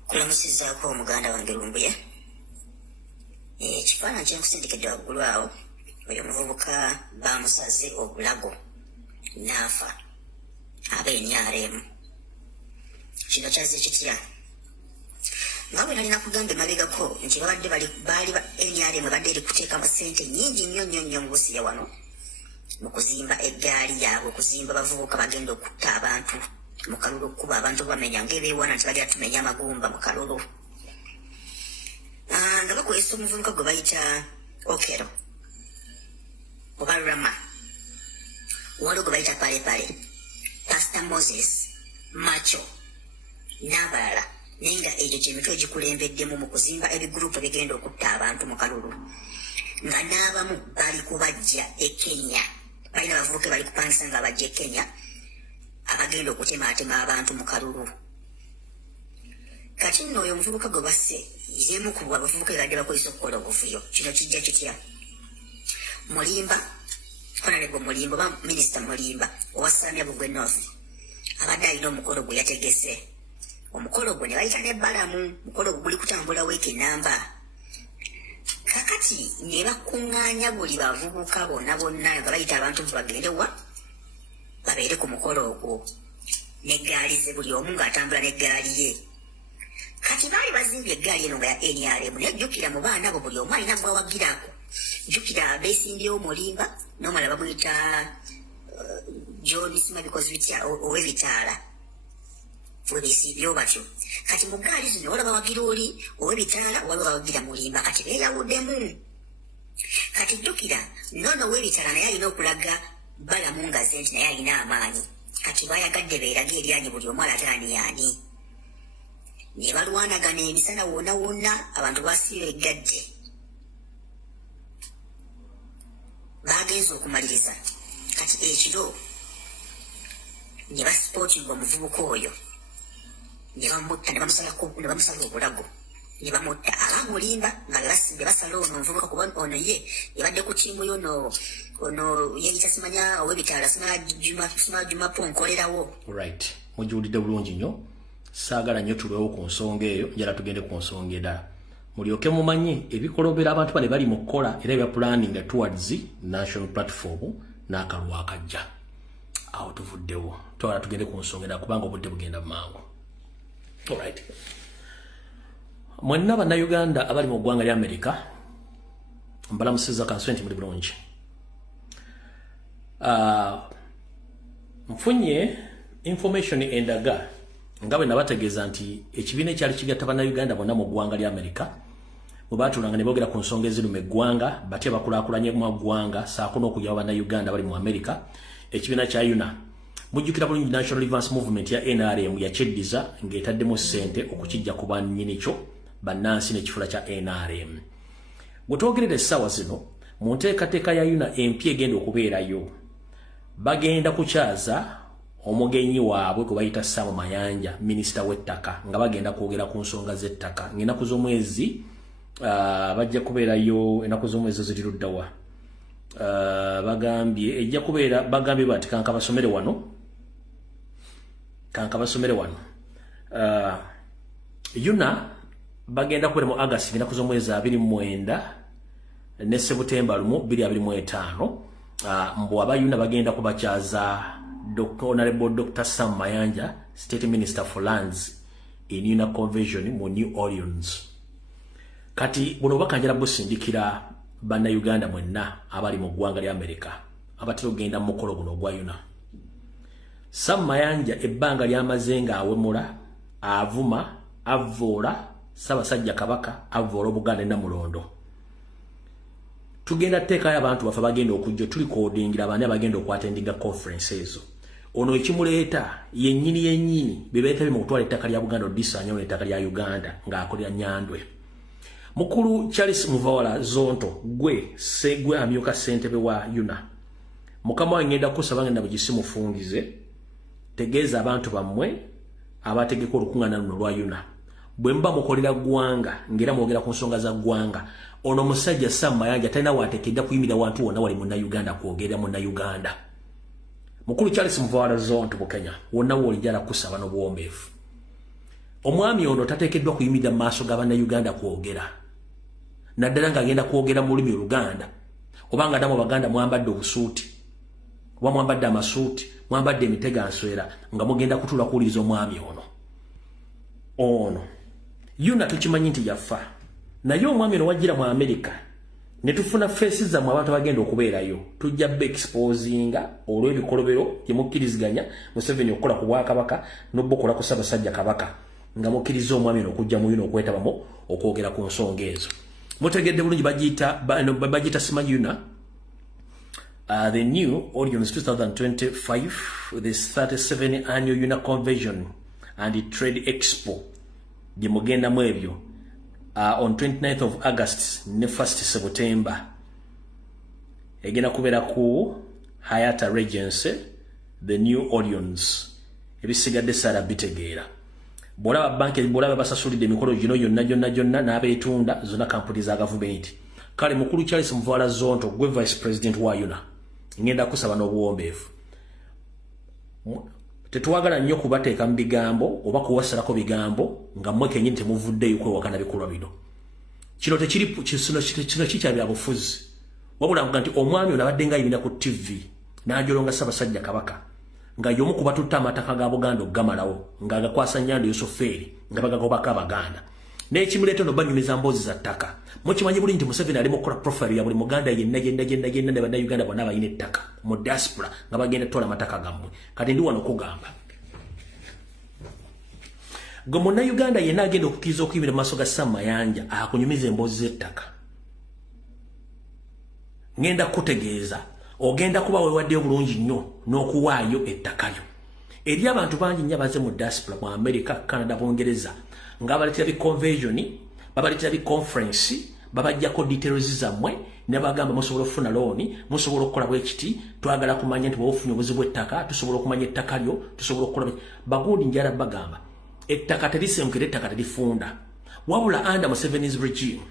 Kulamusizaako omuganda wange Lumbuye. Ekifaananyi kye nkusindikidde waggulu awo, oyo muvubuka bamusaze obulago n'afa ab'eNRM. Kino kyaze kitya? Nga bwe nalina kugamba emabegako nti babadde baali NRM badde eri kuteekamu ssente nnyingi nnyo mu Busiya wano mu kuzimba eggaali yaabwe, okuzimba bavubuka bagenda okutta abantu mu kalulu, okuba abantu bamenya ng'ebeewana nti bagenda tumenya amagumba mu kalulu. Nga bakozesa omuvubuka gwe bayita Okero oba Rama, waliwo gwe bayita Palepale, Pastor Moses, Macho n'abalala, naye nga egyo gyemitwe egikulembeddemu mu kuzimba ebigurupu ebigenda okutta abantu mu kalulu, nga n'abamu bali kubajja e Kenya. Balina bavubuke bali kupangisa nga bajja e Kenya abagenda okutemaatema abantu mu kalulu. Kati nno oyo omuvubuka gwe basse yemu ku bavubuka ebadde bakozesa okukola obuvuyo. Kino kijja kitya? Mulimba, Honorable Mulimba oba Minisita Mulimba owa Samia Bugwe North abadde alina omukolo gwe yategese. Omukolo gwe ne bayita n'ebbalamu. Omukolo gwe guli kutambula wiiki namba. Kakati ne bakuŋŋaanya buli bavubuka bonna nga bayita abantu nti bagende wa babeere ku mukolo ogwo n'eggaali ze, buli omu ng'atambula n'eggaali ye. Kati baali bazimbye eggaali eno nga ya NRM, nejjukira mu baana abo buli omu alina gwawagirako. Jjukira beesimbyewo Mulimba n'omulala bamuyita John Simabikozi ow'ebitaala, we beesimbyewo batyo. Kati mu ggaali zino olaba bawagira oli ow'ebitaala, waliwo bawagira Mulimba, kati beeyawuddemu. Kati jjukira n'ono ow'ebitaala naye alina okulaga balamu ngaze nti naye alina amaanyi. Kati bayagadde beerage eryanyi buli omu alaga ani yaani. Ne balwanagana emisana wonna abantu basiiba eggadde. Bagenze okumaliriza. Kati ekiro ne basipootinga omuvubuka oyo, ne bamutta, ne bamusala obulago, ne bamutta. Abamulimba nga be basala ono omuvubuka, kuba ono ye yabadde ku ttiimu ono yeyita simanya ow'ebitaala Simala Jumapo nkolerawo. Right. Mujiwulidde bulungi nnyo. Saagala nnyo tulwewo ku nsonga eyo, njala tugende ku nsonga edala. Mulyoke mumanye ebikolobera abantu bale bali mu kukola era ebya planning towards national platform n'akalwa akajja. Awo tuvuddewo. Twala tugende ku nsonga edala kubanga obudde bugenda mangu. Alright. Mwenna bannayuganda abali mu ggwanga lya Amerika, mbalamusiza kanswenti muli bulungi. Nfunye information endaga nga bwe nabategeeza nti ekibiina ekyali kigatta bannayuganda bonna mu ggwanga lya Amerika bwe baatulanga ne boogera ku nsonga eziruma eggwanga batya bakulaakulanye mu ggwanga saako n'okugyawo bannayuganda bali mu Amerika. Ekibiina kya UNA mujjukira bulungi National Advance Movement ya NRM yakyeddiza ng'etaddemu ssente okukijja ku bannyini kyo bannansi n'ekifula kya NRM. Bwe twogerera essaawa zino mu nteekateeka ya UNA empya egenda okubeerayo, bagenda kukyaza omugenyi waabwe gwe bayita Sam Mayanja, minisita w'ettaka, nga bagenda kwogera ku nsonga z'ettaka. Ng'ennaku z'omwezi bajja kubeerayo, ennaku z'omwezi ziri ludda wa? Bagambye ejja kubeera, bagambye bati kanka basomere wano. UNA bagenda kubeera mu August ennaku z'omwezi 29 ne September 2025. Mbu aba UNA bagenda kubakyaza Honorable Dr. Sam Mayanja, State Minister for Lands in UNA Convention mu New Orleans. Kati buno bakanjala busindikira bannayuganda mwenna abali mu ggwanga lya Amerika abatera okugenda mu mukolo guno ogwa UNA. Sam Mayanja ebbanga lyamazenga awemula avuma avoola Ssaabasajja Kabaka avoola Obuganda na Mulondo. Tugenda teeka abantu bafa bagenda okujja tuli codingira abane bagenda okwatendinga conference ezo. Ono ekimuleeta yennyini bebeeta mu kutwala ettaka lya Buganda odisanya ettaka lya Uganda ng'akolera Nyandwe. Mukulu Charles Muvawala Zonto gwe amyuka ssentebe wa UNA. Mukama wange ngenda kusaba ngenda bugisimu fungize tegeeza abantu bammwe abategeka olukuŋŋaana luno lwa UNA. Bwe mba mukolera ggwanga ngera mwogera ku nsonga za ggwanga ono musajja Sam Mayanja talina waatekedda kuyimira wantu wonna wali munna Uganda kwogera munna Uganda. Mukulu Charles Muvawala Zonto mu Kenya wonna w'olijala kusaba n'obuwombeefu. Omwami ono tateekeddwa kuyimirira mu maaso g'abanna Uganda kwogera naddala ng'agenda kwogera mu lulimi Oluganda obanga ddamu Abaganda mwambadde obusuuti oba mwambadde amasuuti mwambadde emitega nswera nga mugenda kutuula kuwuliriza omwami ono UNA tukimanyi nti yafa naye omwami ono wajjira mu America ne tufuna faces zammwe abantu abagenda okubeerayo tujja exposinga olw'ebikolobero gye mukkiriziganya Museveni okukola ku Bwakabaka n'obbokola ku Ssaabasajja Kabaka nga mukkiriza omwami ono okujja mu UNA okwetabamu okwogera ku nsonga ezo. Mutegedde bulungi bagiyita simanyi UNA the new audience 2025 this 37th annual UNA convention and trade expo gye mugendamu ebyo on 29th of August ne 1st September egenda kubeera ku Hayata Regency the new audience ebisigadde sala bitegeera bolaba banki bolaba basasulidde emikolo gino yonna n'abeetunda zonna kampuni za gavumenti. Kale mukulu Charles Muvawala Zonto gwe vice president wa UNA ngenda kusaba n'obuwombeefu tetwagala nnyo kubateeka mu bigambo oba kuwasalako bigambo nga mmwe kennyini temuvuddeyo kwewakana bikolwa bino. Kino kikyabya bufuzi wabula nga nti omwami ono abadde nga ayimira ku TV n'ajolonga Ssaabasajja Kabaka nga y'omu ku batutta amataka ga Buganda okugamalawo ng'agakwasa Nyando Yosoferi nga bagagobako Abaganda n'ekimuleeta ono banyumiza mboozi za ttaka. Mukimanyi bulungi nti Museveni ali mu kukola profile ya buli Muganda yenna ne bannayuganda bonna balina ettaka mu diaspora nga bagenda tutwala amataka gammwe. Kati ndi wano okugamba gwe munnayuganda yenna agenda okukkiriza okuyimira mu maaso ga Sam Mayanja akunyumiza emboozi z'ettaka ngenda kutegeeza ogenda kuba weewaddeyo bulungi nnyo n'okuwaayo ettakalo eri abantu bangi nnyo abaze mu diaspora mu America, Canada, Bungereza nga baleetera biconvention babaleetera biconference babajjako details zammwe ne bagamba musobola okufuna looni musobola okukola bwekiti twagala kumanya nti bwofunye obuzibu ettaka tusobola okumanya ettaka lyo tusobola okukola bagundi njala bagamba ettaka terisemukira ettaka terifunda wabula under Museveni's regime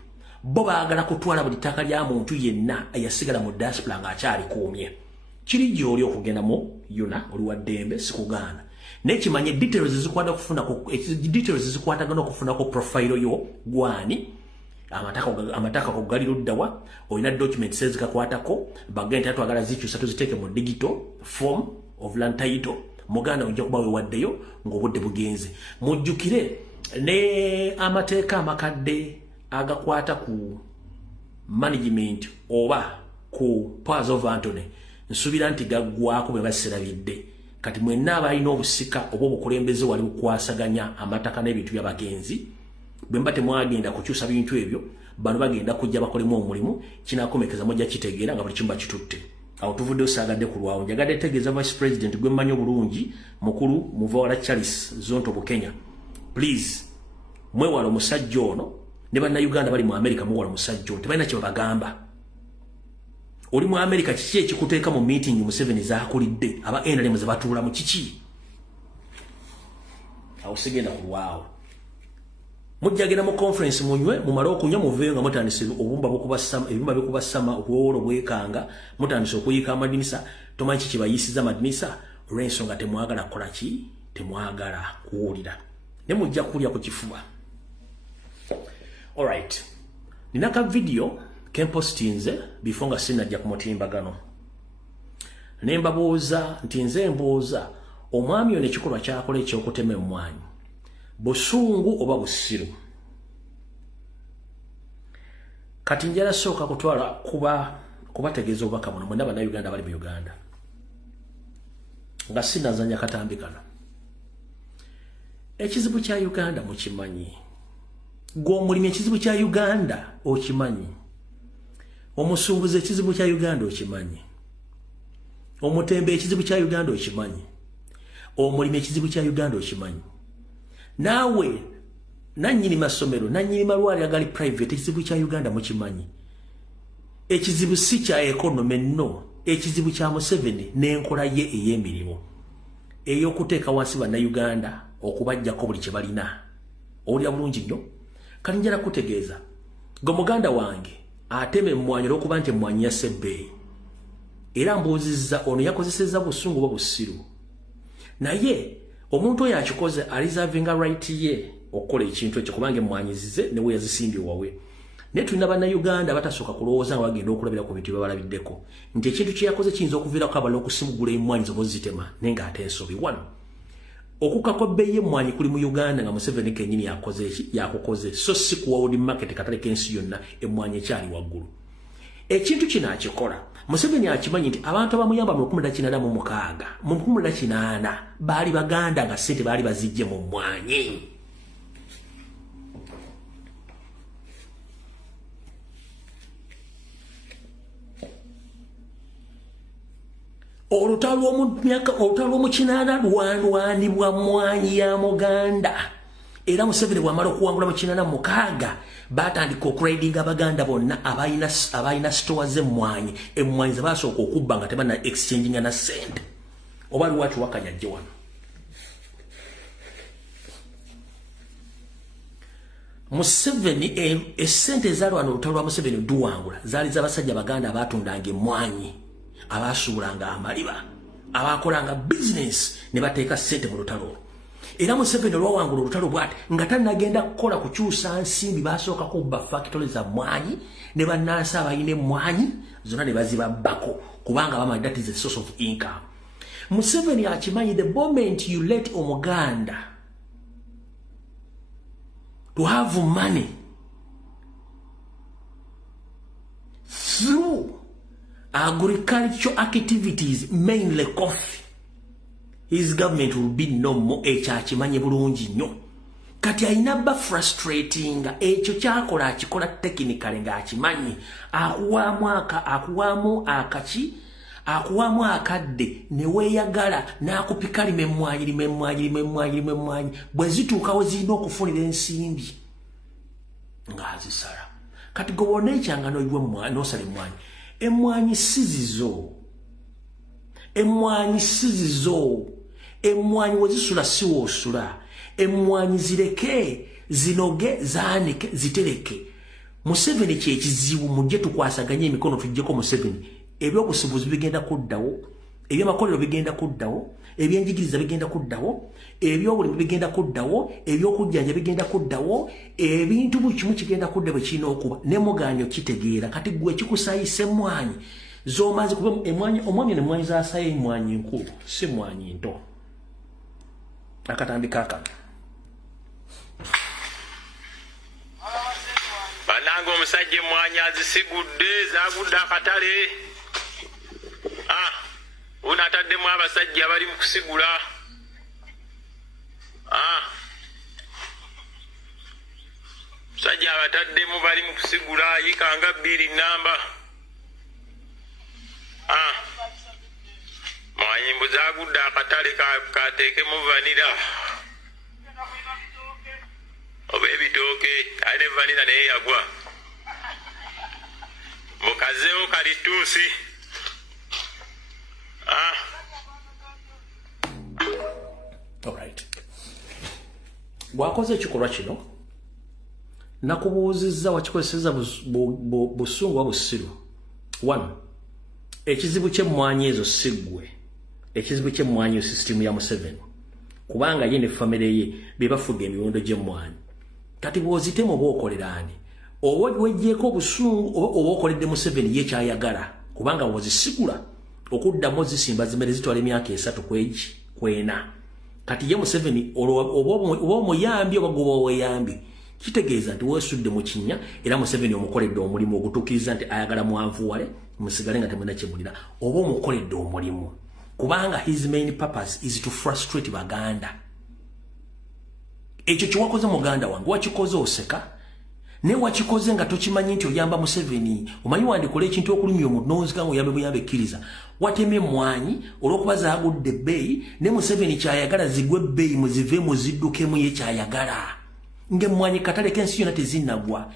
bo baagala kutwala buli ttaka lya muntu yenna eyasigala mu diaspora ng'akyalikuumye. Kiri gy'oli okugenda mu UNA oli wa ddembe sikugaana nekimanye details zikwatagana okufunako profile yo gwani amataka ko gali luddawa olina documents ezikakwatako bagenda twagala zikyusa tuziteeke mu digital form of land title muganda ojja kuba wewaddeyo ng'obudde bugenze. Mujjukire ne amateeka amakadde agakwata ku management oba ku powers of Anthony nsubira nti gaggwako bwe baserabidde kati mwenna abalina obusika oba obukulembeze wali bukwasaganya amataka n'ebintu by'abagenzi bwe mba temwagenda kukyusa bintu ebyo bano bagenda kujja bakolemu omulimu kinaakomekeza mujja kitegeera nga buli kimu bakitutte. Awo tuvudde osagadde ku lwawo njagadde tegeeza vice president gwe mmanyi obulungi mukulu Muvawala Charles Zonto mu Kenya please mwewala omusajja ono ne bannayuganda bali mu America muwala omusajja ono tebalina kye babagamba. Oli mu America kiki ekikuteeka mu meeting Museveni zaakulidde aba NRM ze batuula mu kiki awo sigenda ku lwawo mujjagenda mu conference munywe mumale okunywa muveeyo nga mutandise obumba bukubasama okuwowola obwekanga mutandise okuyiika amadinisa tomanyi kiki bayisiza amadinisa olw'ensonga temwagala kukola ki temwagala kuwulira ne mujja kulya ku kifuba. Alright, nina ka video kempostinze before nga sinajja ku mutimbagano ne mbabuuza nti nze mbooza omwami ono ekikolwa kyakola eky'okutema emmwanyi busungu oba busiru. Kati njala sooka kutwala kubategeeza obubaka buno mwenna bannayuganda bali mu Uganda nga sinazanya katambi kano ekizibu kya Uganda mukimanyi gw'omulimi ekizibu kya Uganda okimanyi omusunguzi ekizibu kya Uganda okimanyi omutembe ekizibu kya Uganda okimanyi omulimi ekizibu kya Uganda okimanyi naawe nanyini masomero nanyini malwali agali private ekizibu kya Uganda mukimanyi ekizibu si kya economy no ekizibu kya Museveni n'enkola ye ey'emirimu ey'okuteeka wansi bannayuganda okubajjako buli kye balina olya bulungi nnyo kali njala kutegeeza gwe muganda wange ateme emmwanyi olw'okuba nti emmwanyi ya Sebbeyi era mbuuzizza ono yakozesezza busungu oba busiru naye omuntu oyo akikoze alizavinga right ye okukola ekintu ekyo kubanga emmwanyi zize ne we yazisimbye wawe naye tulina bannayuganda batasooka kulowooza nga bagenda okulabira ku bintu byebalabiddeko nti ekintu kye yakoze kiyinza okuviirako abala okusimugula emmwanyi zoba ozitema naye ng'ate ensobi wano okukako ebbeeyi y'emmwanyi kuli mu Uganda nga Museveni kennyini yakoze eki yakukoze so si ku world market katale k'ensi yonna emmwanyi ekyali waggulu ekintu kino akikola Museveni akimanyi nti abantu abamuyamba mu 1986 baali baganda nga ssente baali bazijje mu mmwanyi olutalo mu kinana lwanwanibwa mmwanyi ya Muganda era Museveni bw'amala okuwangula mu kinana mukaaga batandika okuradinga abaganda bonna abayina store z'emmwanyi emmwanyi ze basooka okubba nga tebana exchanginga na ssente oba lwaki wakanyajje wano Museveni essente ezaalwana olutalo lwa Museveni duwangula zaali z'abasajja baganda abatundanga emmwanyi abasuulanga amaliba abakolanga business ne bateeka ssente mu lutalo era Museveni olwawangula olutalo bw'ati nga tannagenda kukola kukyusa nsimbi basooka kubba factory za mmwanyi ne bannansi abalina emmwanyi zonna ne bazibabbako kubanga bamanyi that is a source of income. Museveni akimanyi the moment you let Omuganda to have money through agricultural activities, mainly coffee, his government will be no more ekyakimanyi bulungi nnyo kati ayinaba frustrating ekyo kyakola akikola technically ng'akimanyi akuwaamu akadde ne weeyagala n'akupika limemmwanyi bwe zituukawo zirina okufunira ensimbi ng'azisala kati gwe wonna ekyanga n'osala emmwanyi emmwanyi sizizo emmwanyi wezisula siwoosula emmwanyi zireke zinoge zaanike zitereke. Museveni kyekizibu mujje tukwasaganye emikono tujjeko Museveni ebyobusubuzi bigenda kuddawo ebyamakolero bigenda kuddawo ebyenjigiriza bigenda kuddawo ebyobulimi bigenda kuddawo ebyokujjanja bigenda kuddawo ebintu bukimu kigenda kudda bwe kirina okuba ne muganyo kitegeera kati gwe kikusaayisa emmwanyi z'omaze kuba omwami n'emmwanyi zaasayo emmwanyi nkulu si mmwanyi nto akatambi kaakano bananga omusajja emmwanyi azisigudde zaagudde akatale unataddemu abasajja bali mu kusigula musajja abataddemu bali mu kusigula yikanga 2 namba mmwanyi mbu zaagudde akatale kateekemu vanira oba ebitooke ayine vanira naye yagwa mukazeewo kalituusi alright bwakoze ekikolwa kino nakubuuzizza wakikozeseza busungu wa busiru 1 ekizibu ky'emmwanyi ezo siggwe ekizibu ky'emmwanyi yo sisitimu ya Museveni kubanga ye ne famire ye bebafuga emiwendo gy'emmwanyi kati bw'ozitemu oba okolera ani oba wejjeeko obusungu oba okoledde Museveni ye kyayagala kubanga bw'ozisigula okuddamu zisimba zimere zitwala emyaka 3 kwena kati ye Museveni oba omuyambi oba goba oweyambi kitegeeza nti weesudde mu kinnya era Museveni omukoledde omulimu ogutuukiriza nti ayagala mwanvuwale musigale nga temulina kyemulina oba omukoledde omulimu kubanga his main purpose is to frustrate Baganda. Ekyo kiwakoze muganda wange wakikoze oseka ne wakikoze nga tokimanyi nti oyamba Museveni omanyi wandikola ekintu okulumya omunonzi kango yambe buyambe kkiriza wateme mwanyi olwokuba zaagudde ebbeeyi ne Museveni kyayagala zigwe ebbeeyi muziveemu ziddukemu ye kyayagala nge mwanyi katale kensi yonna tezinnagwa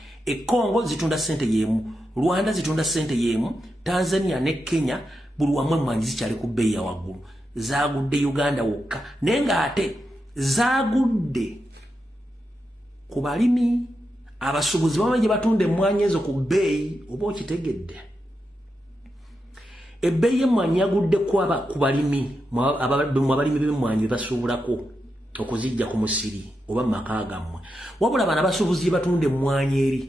Kongo zitunda sente yemu Rwanda zitunda sente yemu Tanzania ne Kenya buli wamwe mwanyi zikyali ku bbeeyi ya waggulu zaagudde Uganda wokka naye nga ate zaagudde ku balimi abasubuzi bamanyi batunde emmwanyi ezo ku bbeeyi oba okitegedde ebbeeyi y'emmwanyi yagudde ku balimi abalimi b'emmwanyi basuubulako okuzijja ku musiri oba mu maka gammwe wabula bano abasubuzi batunde emmwanyi eri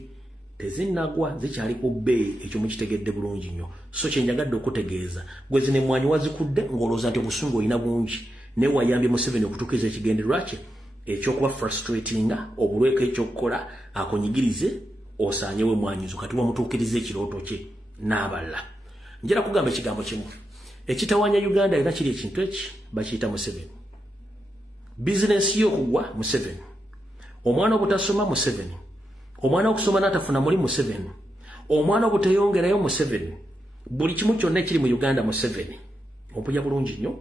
tezinnagwa zikyali ku bbeeyi ekyo mukitegedde bulungi nnyo so kyenjagadde okutegeeza gwe zino emmwanyi wazikudde ng'olowooza nti obusungu olina bungi naye wayambye Museveni okutuukiza ekigendererwa kye ekyokuba frustratinga obulweko ekyokukola akunyigirize osaanyewo emmwanyi zo kati wamutuukiriza ekirooto kye n'abalala njera kugamba ekigambo kimu ekitawanya Uganda era kiri ekintu eki bakiyita Museveni bizinesi y'okugwa Museveni omwana obutasoma Museveni omwana okusoma n'atafuna muli Museveni omwana obuteyongerayo Museveni buli kimu kyonna ekiri mu Uganda Museveni ompuja bulungi nnyo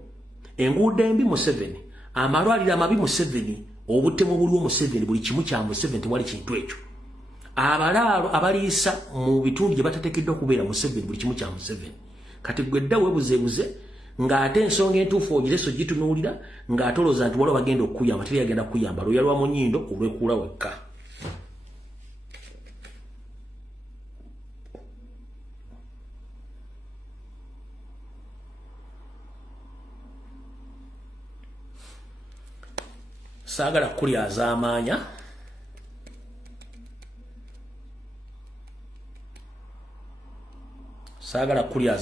enguudo embi Museveni amalwaliro amabi Museveni obutemu buliwo Museveni buli kimu kya Museveni tewali kintu ekyo abalaalo abaliisa mu bitundu gye batateekeddwa okubeera Museveni buli kimu kya Museveni kati gwe dda weebuzeebuze ng'ate ensonga entuufu ogireso gitunuulira ng'atolooza nti waliwo bagenda okukuyamba teri agenda kukuyamba lwoya lwa munyindo olwekuula wekka saagala kulyaza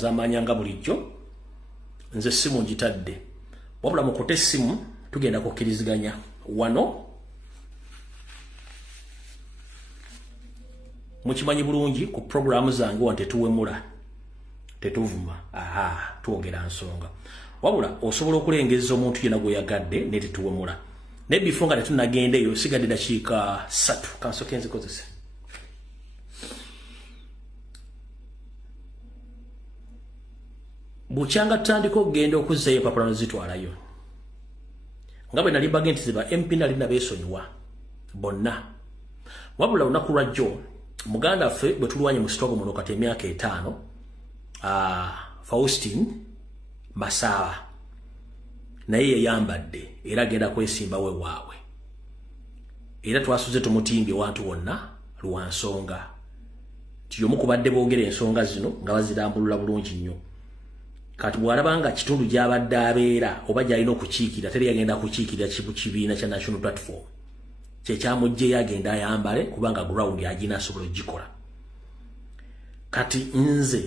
amaanya nga bulijjo nze simu ngitadde wabula mukote simu tugenda kukkiriziganya wano mukimanyi bulungi ku programu zange wante tuwemula tetuvuma twogera nsonga wabula osobola okulengeza omuntu yena gweyagadde ne tetuwemula naye bifo nga tetunagendeyo sigadde dakiika 3 kansoke nzikozese bukyanga tutandika okugenda okuzzayo empapula nozitwalayo nga bwe nali mbage nti ziba MP nali nabeesonyiwa bonna wabula lunaku lwajjo muganda ffe bwe tulwanye mu sitogo muno kati emyaka 5 Faustin Masaba naye yayambadde era agenda kwesimba we waabwe era twasuze tumutimbye wantu wonna lwansonga tiyomu kubadde boogera ensonga zino nga bazirambulula bulungi nnyo kati bw'alabanga kitundu gy'abadde abeera oba gy'alina okukiikira teri yagenda kukiikira kibiina kya National Platform kyekyamugjeyo agenda ayambale kubanga ground agina asobola ogikola kati nze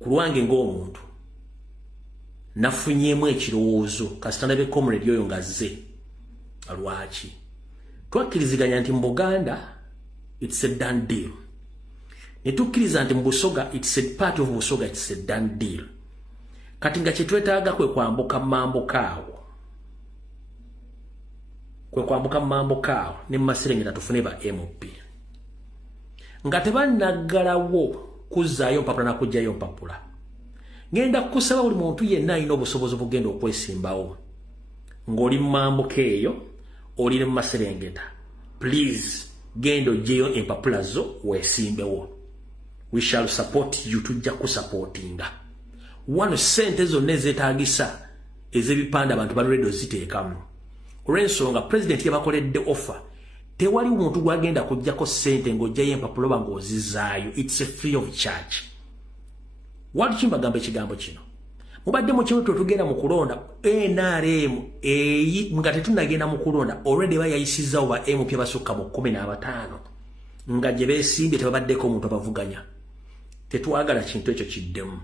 ku lwange ng'omuntu nafunyemu ekirowoozo kasitana be comrade oyo nga zze lwaki twakkiriziganya nti mu Buganda it's a done deal ne tukkiriza nti mu Busoga it's a part of Busoga it's a done deal kati nga kyetwetaaga kwe kwambuka mambo kaawo ne Maserengeta tufune ba MP nga tebanaggalawo kuzzaayo mpapula na kujjayo mpapula ngenda kusaba buli muntu yenna alina obusobozi bugenda okwesimbawo ng'oli mu mambuka eyo oli mu Maserengeta please genda oggyeyo empapula zo weesimbewo we shall support you tujja kusupportinga wano sente zonna ezeetaagisa ez'ebipande abantu balwedde oziteekamu olw'ensonga president yabakoledde offer tewali muntu gwagenda kujjako sente ng'oggyayo empapula oba ng'ozizaayo it's a free of charge waliwo mbagamba ekigambo kino mubadde mu kimu tugenda mu kulonda NRM nga tetunagenda mu kulonda already bayayisizzawo ba MP abasukka mu 15 nga gye beesimbye tebabaddeko omuntu abavuganya tetwagala kintu ekyo kiddemu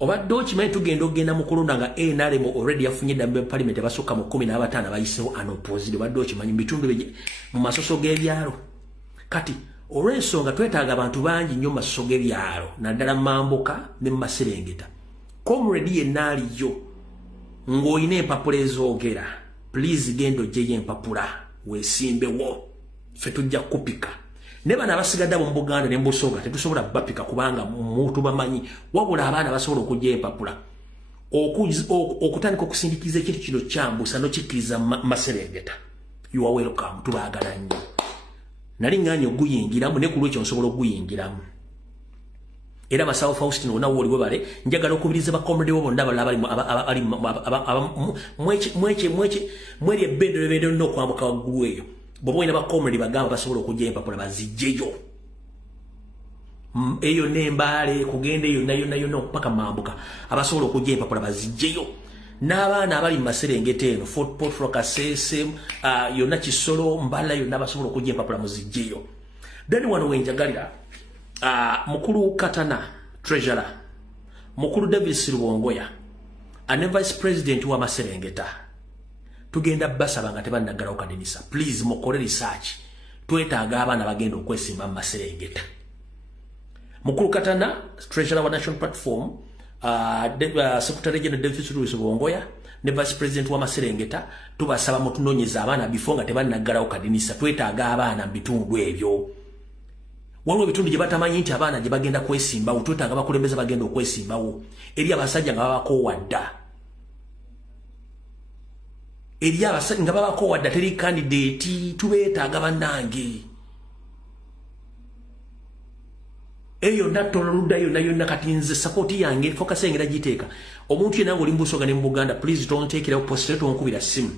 obadde okimanyi tugenda okugenda mu kulonda nga NRM already yafunye eddamu parliament abasukka mu 15 bayisewo unopposed obadde okimanyi mu bitundu mu masoso g'ebyalo kati olw'ensonga twetaaga abantu bangi nnyo mu masoso g'ebyalo naddala mu mambuka ne mu Maserengeta comrade yenna aliyo ng'olina empapula ezoogera please genda ogyeyo empapula weesimbewo ffe tujja kupika ne bano abasigadde mu Buganda ne Busoga tetusobola bapika kubanga muntu bamanyi wabula abaana basobola okugya empapula okutandika okusindikiza ekintu kino kyambusa nokikkiriza Maserengeta. You are welcome. Tubaagala nnyo. Nali nganye oguyingiramu ne ku lwekyo nsobola oguyingiramu. Era Masawo Faustino onawo oli bwebale njagala okubiriza bakomrade bo bonna abali mweri ebbendero n'okwambuka waggulu eyo bw'oba olina bakomrade bagamba basobola okujja empapula bazijjeyo. Eyo n'embaale kugenda eyo yonna okupaka mambuka abasobola okujja empapula bazijjeyo. N'abaana abali mu Maserengeta eno Fort Portal Kasese yonna Kisoro Mbala yonna basobola okujja empapula muzijjeyo. Then wano wenjagalira mukulu Katana Treasurer mukulu David Sirubongoya ane Vice President wa Maserengeta tugenda basaba nga tebannagalawo kadinisa. Please mukole research twetaaga abaana bagenda okwesimba mu Maserengeta. Mukulu Katana Treasurer wa National Platform Secretary General David Sirubongoya ne Vice President wa Maserengeta tubasaba mutunoonyeza abaana before nga tebannagalawo kadinisa. Twetaaga abaana mu bitundu ebyo. Waliwo ebitundu gye batamanyi nti abaana gye bagenda kwesimbawo twetaaga abakulembeze bagenda okwesimbawo eri abasajja nga babakoowadda. Eri abasajja nga babakoowadda teri candidate tubeetaaga bannange. Eyo nattola ludda yonna kati nze support yange focus engera giteeka. Omuntu yenna ng'oli mu Busoga ne mu Buganda please don't take it out post onkubira simu.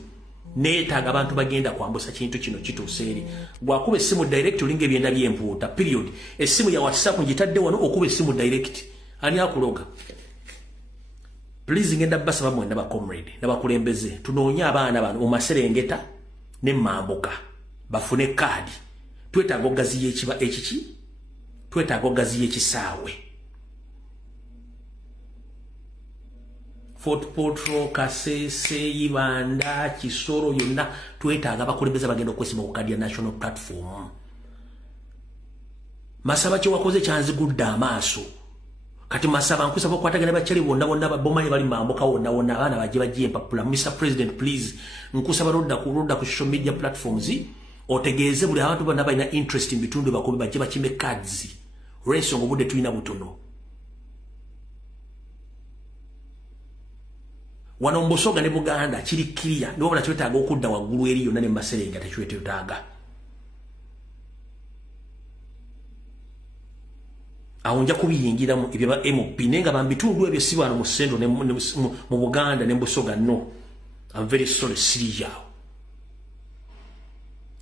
Neetaaga abantu bagenda kwambusa kintu kino kituuse eri. Bw'akuba essimu direct olinga ebyenda by'empuuta period. Essimu ya WhatsApp ngitadde wano okuba essimu direct. Ani akuloga? Please ngenda basaba mwenda ba comrade n'abakulembeze tunoonye abaana bano mu Maserengeta ne Mambuka bafune kaadi. Twetaaga ogaziya ekiba ekiki? Twetaaga ogaziya ekisaawe. Fort Portal Kasese Ibanda Kisoro yonna twetaaga abakulembeze bagenda okwesimba ku kadi ya National Platform. Masaba kye wakoze kyanzigudde amaaso. Kati masaba nkusaba okwatagana bakyali bonna bomanyi bali Mambuka wonna abaana bajje bajje empapula. Mr. President please nkusaba rodda ku social media platforms otegeeze buli abantu bonna balina interest in bitundu bakobe bajje bakime cards. Olw'ensonga obudde tulina butono. Wano mu Busoga ne Buganda kiri clear nibo bana twetaaga okudda waggulu eri yonna ne Maserengeta tekyetaaga. Awo nja kubiyingiramu ebyo ba MOP nenga bambitundu ebyo si wano mu Sendo mu Buganda ne Busoga no. I'm very sorry siri yao.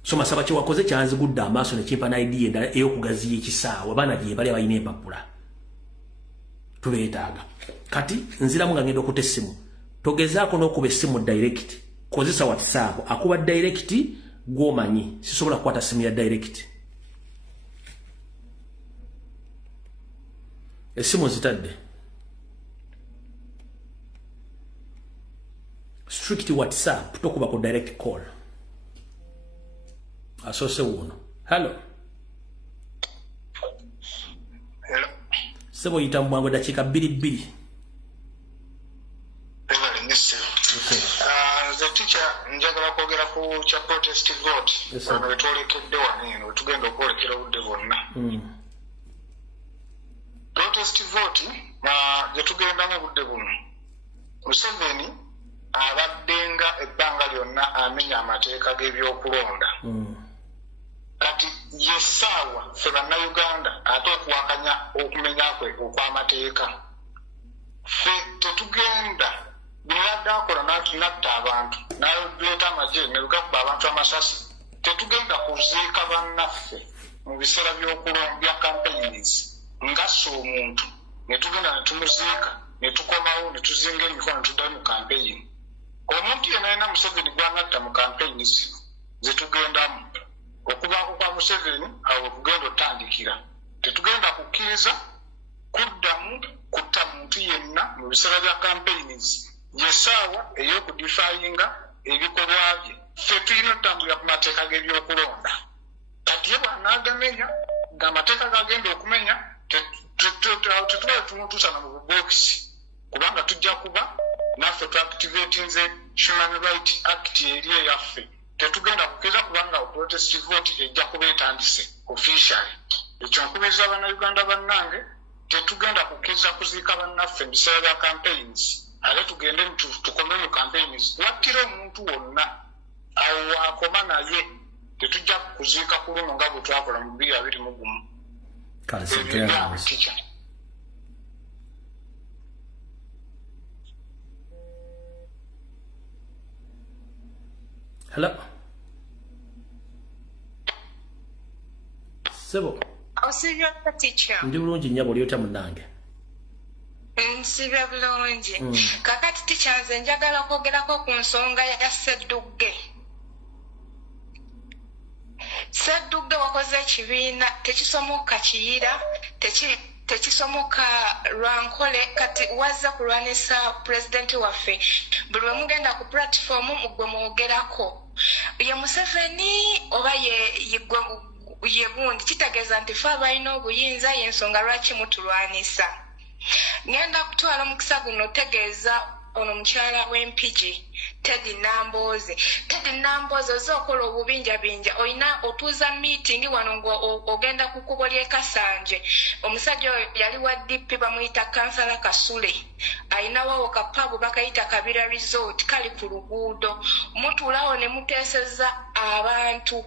So masaba kye wakoze kyanzigudde amaaso ne kimpa na idea endala ey'okugaziya ekisaawe abaana gye bali abalina empapula. Tubeetaaga. Kati nziramu nga ngenda okuta essimu. Togezaako n'okuba essimu direct. Kozesa WhatsApp. Akuba direct gw'omanyi. Sisobola kukwata simu ya direct. Essimu zitadde. Strict WhatsApp. Tokuba ku direct call. Asose wuno. Hello. Hello. Sebo yita mwango dakika 2. The teacher njagala kwogera ku kya protest vote. Wano wetwolekedde wano wetugenda okwolekera obudde bwonna. Protest vote gye tugendamu obudde buno. Museveni abaddenga ebbanga lyonna amenya amateeka g'ebyokulonda. Kati yessaawa ffe bannayuganda ate okuwakanya okumenya kwe okw'amateeka. Ffe tetugenda binadde akola natta abantu n'aleeta amagye ne lugakuba abantu amasasi. Tetugenda kuziika bannaffe mu biseera bya campaigns ngassa omuntu ne tugenda ne tumuziika ne tukomawo ne tuzinga emikono ne tuddayo mu campaign. Omuntu yenna yena Museveni gw'anatta mu campaign zino zetugendamu. Okubaako kwa Museveni awo kugenda otandikira. Tetugenda kukkiriza kuddamu kutta muntu yenna mu biseera bya campaigns. Yessaawa ey'okudifayinga ebikolwa bye. Ffe tulina otambulira ku mateeka g'ebyokulonda. Kati ye bw'anaagamenya ng'amateeka g'agenda okumenya tetuba tumutuusana mu bubokisi kubanga tujja kuba naffe tuactivatinze Human Rights Act eri eyaffe tetugenda kukkiriza kubanga protest vote ejja kuba etandise officially ekyo nkubiriza Abannayuganda bannange tetugenda kukkiriza kuziika bannaffe mu biseera bya campaigns ate tugende tukome mu campaigns wakkira omuntu wonna awo wakoma naye tetujja kuziika ku luno nga bwe twakola mu 2021 Hello. Sebo. Osibya teacher. Ndi bulungi nnyabo lyota munange. Nsibya bulungi. Kakati teacher nze njagala kwogerako ku nsonga ya Sseddugge. Sseddugge wakoze ekibiina tekisomoka kiyira tekisomoka lwankole kati wazza kulwanisa president waffe buli mugenda ku platform mugwe mwogerako ye Museveni oba ye gundi kitegeeza nti fe abalina obuyinza y'ensonga lwaki mutulwanisa. Ngenda kutwala omukisa guno tegeeza ono mukyala w'empigi Teddy Nambooze ozookola obubinjabinja olina otuuza meeting wano ng'ogenda ku kkubo ly'e Kasanje. Omusajja oyo yali wa DP bamuyita Kansala Kasule alinawo kapabu bakayita Kabira Resort kali ku luguudo mutuulawo ne muteeseza abantu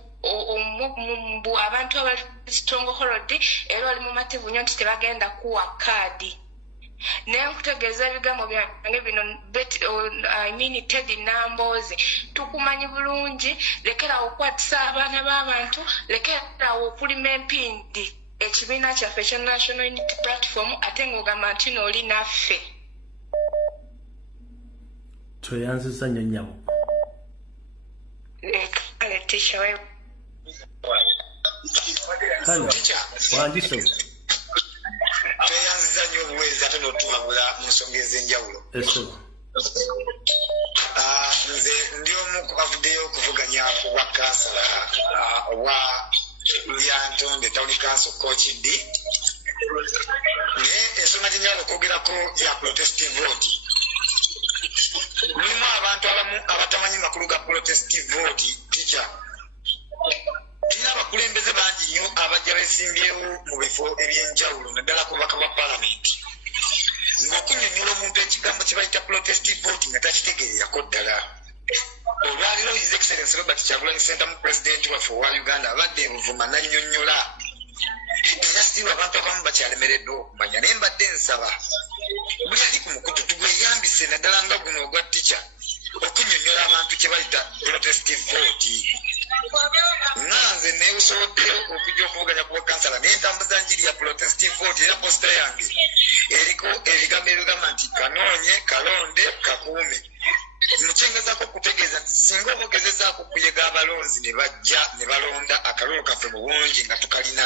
abantu abali stronghold era oli mumativu nnyo nti tebagenda kuwa kaadi. Nenkutegeeza ebigambo byange bino Teddy Nambooze tukumanyi bulungi lekera okwatisa abaana b'abantu lekera okulima empindi ekibiina kyaffe ekya National Unity Platform ate ng'ogamba nti n'oli naffe. Tweyanziza nnyo nnyabo. Kale teacher we. Hello. Wandiso. Tweyanziza nnyo obuweereza ate n'otuwabula mu nsonga ez'enjawulo. Nze ndi omu ku bavuddeyo okuvuganya ku bwa kansala owa Lyantonde Town Council Coach D. Naye ensonga gye njagala okwogerako ya protestive vote. Mulimu abantu abamu abatamanyi makulu ga protestive vote teacher. Tulina abakulembeze bangi nnyo abajja beesimbyewo mu bifo eby'enjawulo naddala ku bubaka bwa paalamenti. Ng'okunnyonnyola omuntu ekigambo kye bayita protestive vote nga takitegeererako ddala. Olwaliro His Excellency Robert Kyagulanyi Ssentamu Pulezidenti waffe owa Uganda abadde e Buvuma n'annyonnyola. Era sitiiwa abantu abamu bakyalemereddwa okumanya naye mbadde nsaba buli ali ku mukutu tugweyambise naddala nga guno ogwa tica okunnyonnyola abantu kye bayita protestive vote. Nanze neebusoboddeyo okujja okuvuganya ku bwakansala naye ntambuza njiri ya protestive vote era posita yange eriko ebigambo ebigamba nti kanoonye kalonde kakuume. Mukyengezako okutegeeza nti singa oba ogezezaako okuyega abalonzi ne bajja ne balonda akalulu kaffe mu bungi nga tukalina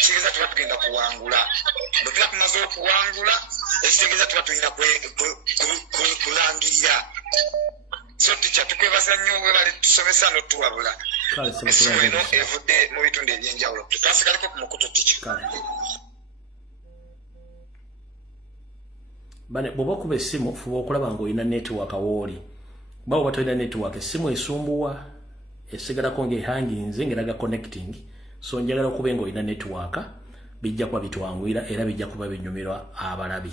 kitegeeza tuba tugenda kuwangula. Bwe tuba tumaze okuwangula ekitegeeza tuba tulina kulangirira. So teacher tukwebasa nnyo webale tusomesa n'otuwabula. Essimu eno evudde mu bitundu eby'enjawulo. Tukansikaliko ku mukutu teacher. Bane bwoba okuba essimu fuba okulaba ng'olina netiwaaka wooli. Bawo batolina netiwaaka essimu esumbuwa esigalako ng'ehanginze ng'eraga connecting. So njagala okuba ng'olina netiwaaka bijja kuba bitwanguyira era bijja kuba binyumirwa abalabi.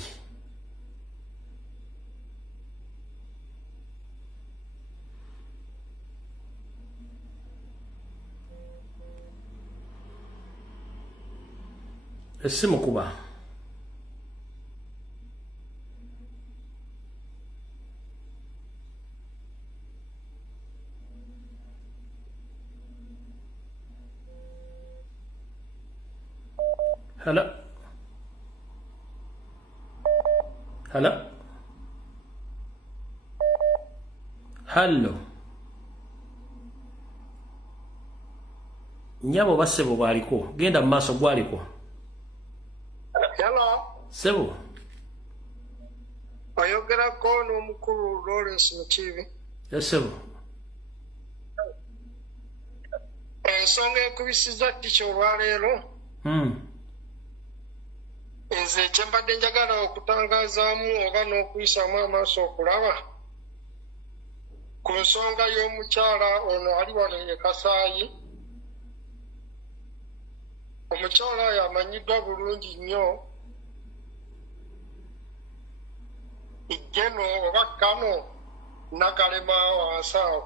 Essimu kuba. Hello. Hello. Hello. Nyabo basebo baliko. Genda mu maaso gwaliko. Hello. Sebo. Oyogerako n'omukulu Lawrence Mukiibi. Yes, sebo. Ensonga ekubisiza tica olwaleero. nze kyembadde njagala okutangazaamu oba n'okuyisaamu amaaso okulaba ku nsonga y'omukyala ono ali wano e Kasaayi. Omukyala oyo amanyiddwa bulungi nnyo Igeno oba Kano Nakalema wansi awo.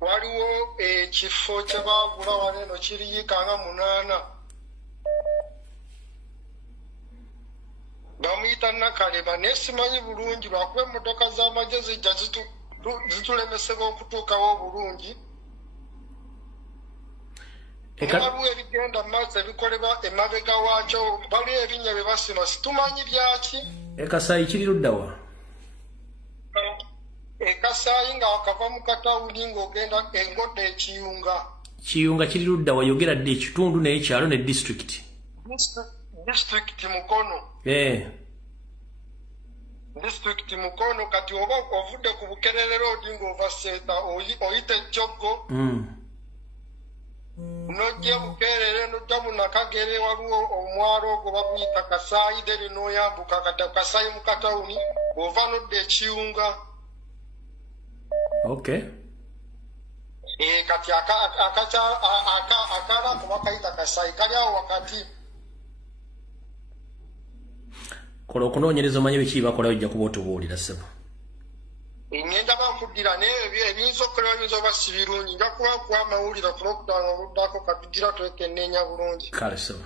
Waliwo ekifo kye baagula wano eno kiriyika nga 8. Bamuyita Nakalema naye simanyi bulungi lwakuba emmotoka z'amagye zijja zitulemesebwa okutuukawo bulungi. Waliwo ebigenda mu maaso ebikolebwa emabega waakyo, waliwo ebinnya bye basima situmanyi byaki. Kasaayi kiri ludda wa? Kasaayi nga wakava mu katawuni ng'ogenda engodde ekiyunga. Kiyunga kiri ludda wa? Yogera dde ekitundu n'ekyalo ne district. District Mukono. District Mukono kati oba ovudde ku Bukerere Road ng'ova Seta oyita Ejjoggo. Nojja Bukerere nojja mu Nakagere waliwo omwalo ogwo baguyita Kasaayi deri n'oyambuka Kasaayi mu katawuni ova nodda ekiyunga. Okay. Kati akala kuba kayita Kasaayi kali awo wakati. Kola okunoonyereza omanye biki bakola ojja kuba otubuulira ssebo. Ngenda bankuddira naye ebiyinza okukolebwa biyinza oba si birungi nja kuba kuwa amawulire ku Lwokutaano oluddako katugira twekenneenya bulungi. Kale ssebo.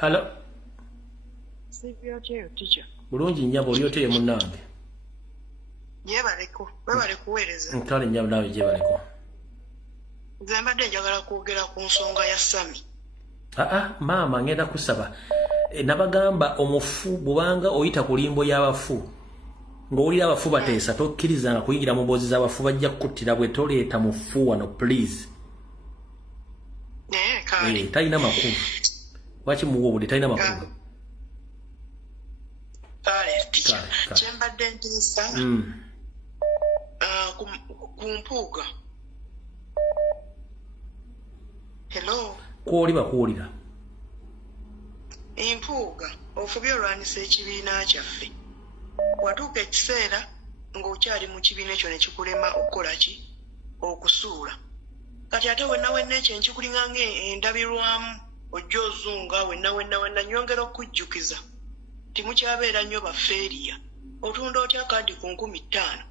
Hello. Sibyoteyo teacher. Bulungi nnyabo oli oteye munnange. Yebaleko, webale kuweereza. Kale nnyabo naawe gyebaleko. Nze mbadde njagala kwogera ku nsonga ya Sami. Maama ngenda kusaba. Nabagamba omufu bubanga oyita ku limbo y'abafu. Ng'owulira abafu bateesa tokkirizanga kuyingira mu mboozi z'abafu bajja kukuttira bwe toleeta mufu wano please. Kale. Talina makulu. Lwaki muwa obudde talina makulu? Kale teacher. Kyembadde ntiisa. Ku Mpuuga. Hello. Kwoli bakuwulira. Empuuga ofubye olwanisa ekibiina kyaffe. Watuuka ekiseera ng'okyali mu kibiina ekyo ne kikulema okukola ki? Okusuula. Kati ate wenna ekyo nkikulinga ng'endabirwamu ojja ozunga wenna nyongera okujjukiza. Timukyabeera nnyo baffeeriya. Otunda otya kadi ku 50,000.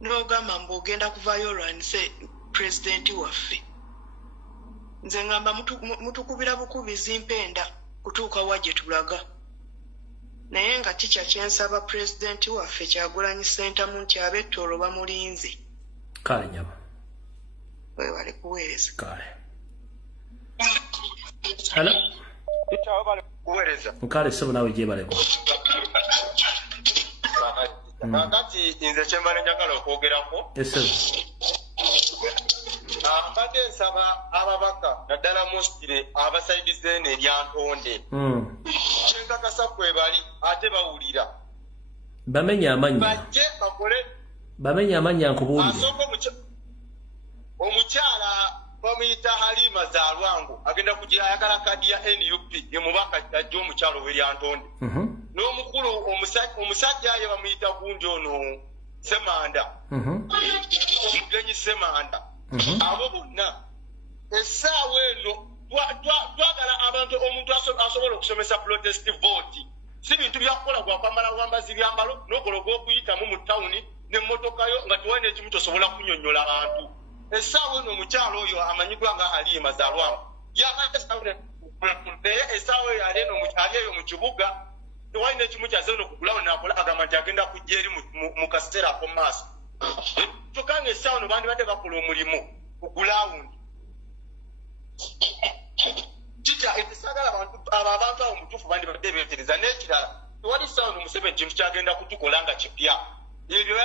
N'ogamba mb'ogenda kuvaayo olwanise pulezidenti waffe. Nze ngamba mutukubira bukubizi mpenda kutuuka wa gye tulaga. Naye nga teacher kyensaba pulezidenti waffe Kyagulanyi Ssentamu nti ab'Ettolo bamulinze. Kale nyaba. Webale kuweereza. Kale. Hello. Teacher webale kuweereza. Kale ssebo naawe gyebaleko. Kakati nze kyembadde njagala okwogerako. Essebo. Mbadde nsaba ababaka naddala musikire abasaidize n'eryantonde. Kyenkakasa kwe bali ate bawulira. Bamenya amanya. Bajje bakole. Bamenya amanya nkubuulire. Asooka omukyala bamuyita Halima Zalwango agenda kugira ayagala kadi ya NUP ye mubaka ajja omukyala w'eryantonde. N'omukulu omusajja ye bamuyita gundi ono Semanda. Mugenyi Semanda. Abo bonna essaawa eno twagala abantu omuntu asobola okusomesa protest vote si bintu byakukola gwakwambala bwambazi byambalo n'ogologa okuyitamu mu tawuni n'emmotoka yo nga tewaina ekimu tosobola kunnyonnyola abantu. Essaawa eno omukyalo oyo amanyibwa nga Halima Zalwango naye essaawa eyo ali eyo mu kibuga tewaina ekimu kyaze no kugulawo nakola agamba nti agenda kujja eri mu kaseera ak'omu maaso. Tukanga essaawa no bandibadde bakola omulimu ku gulawundi. Teacher etisagala abantu awo mutuufu bandibadde beetereza n'ekirala tewali ssaawa no Museveni kintu kyagenda kutukola nga kipya. Ebyo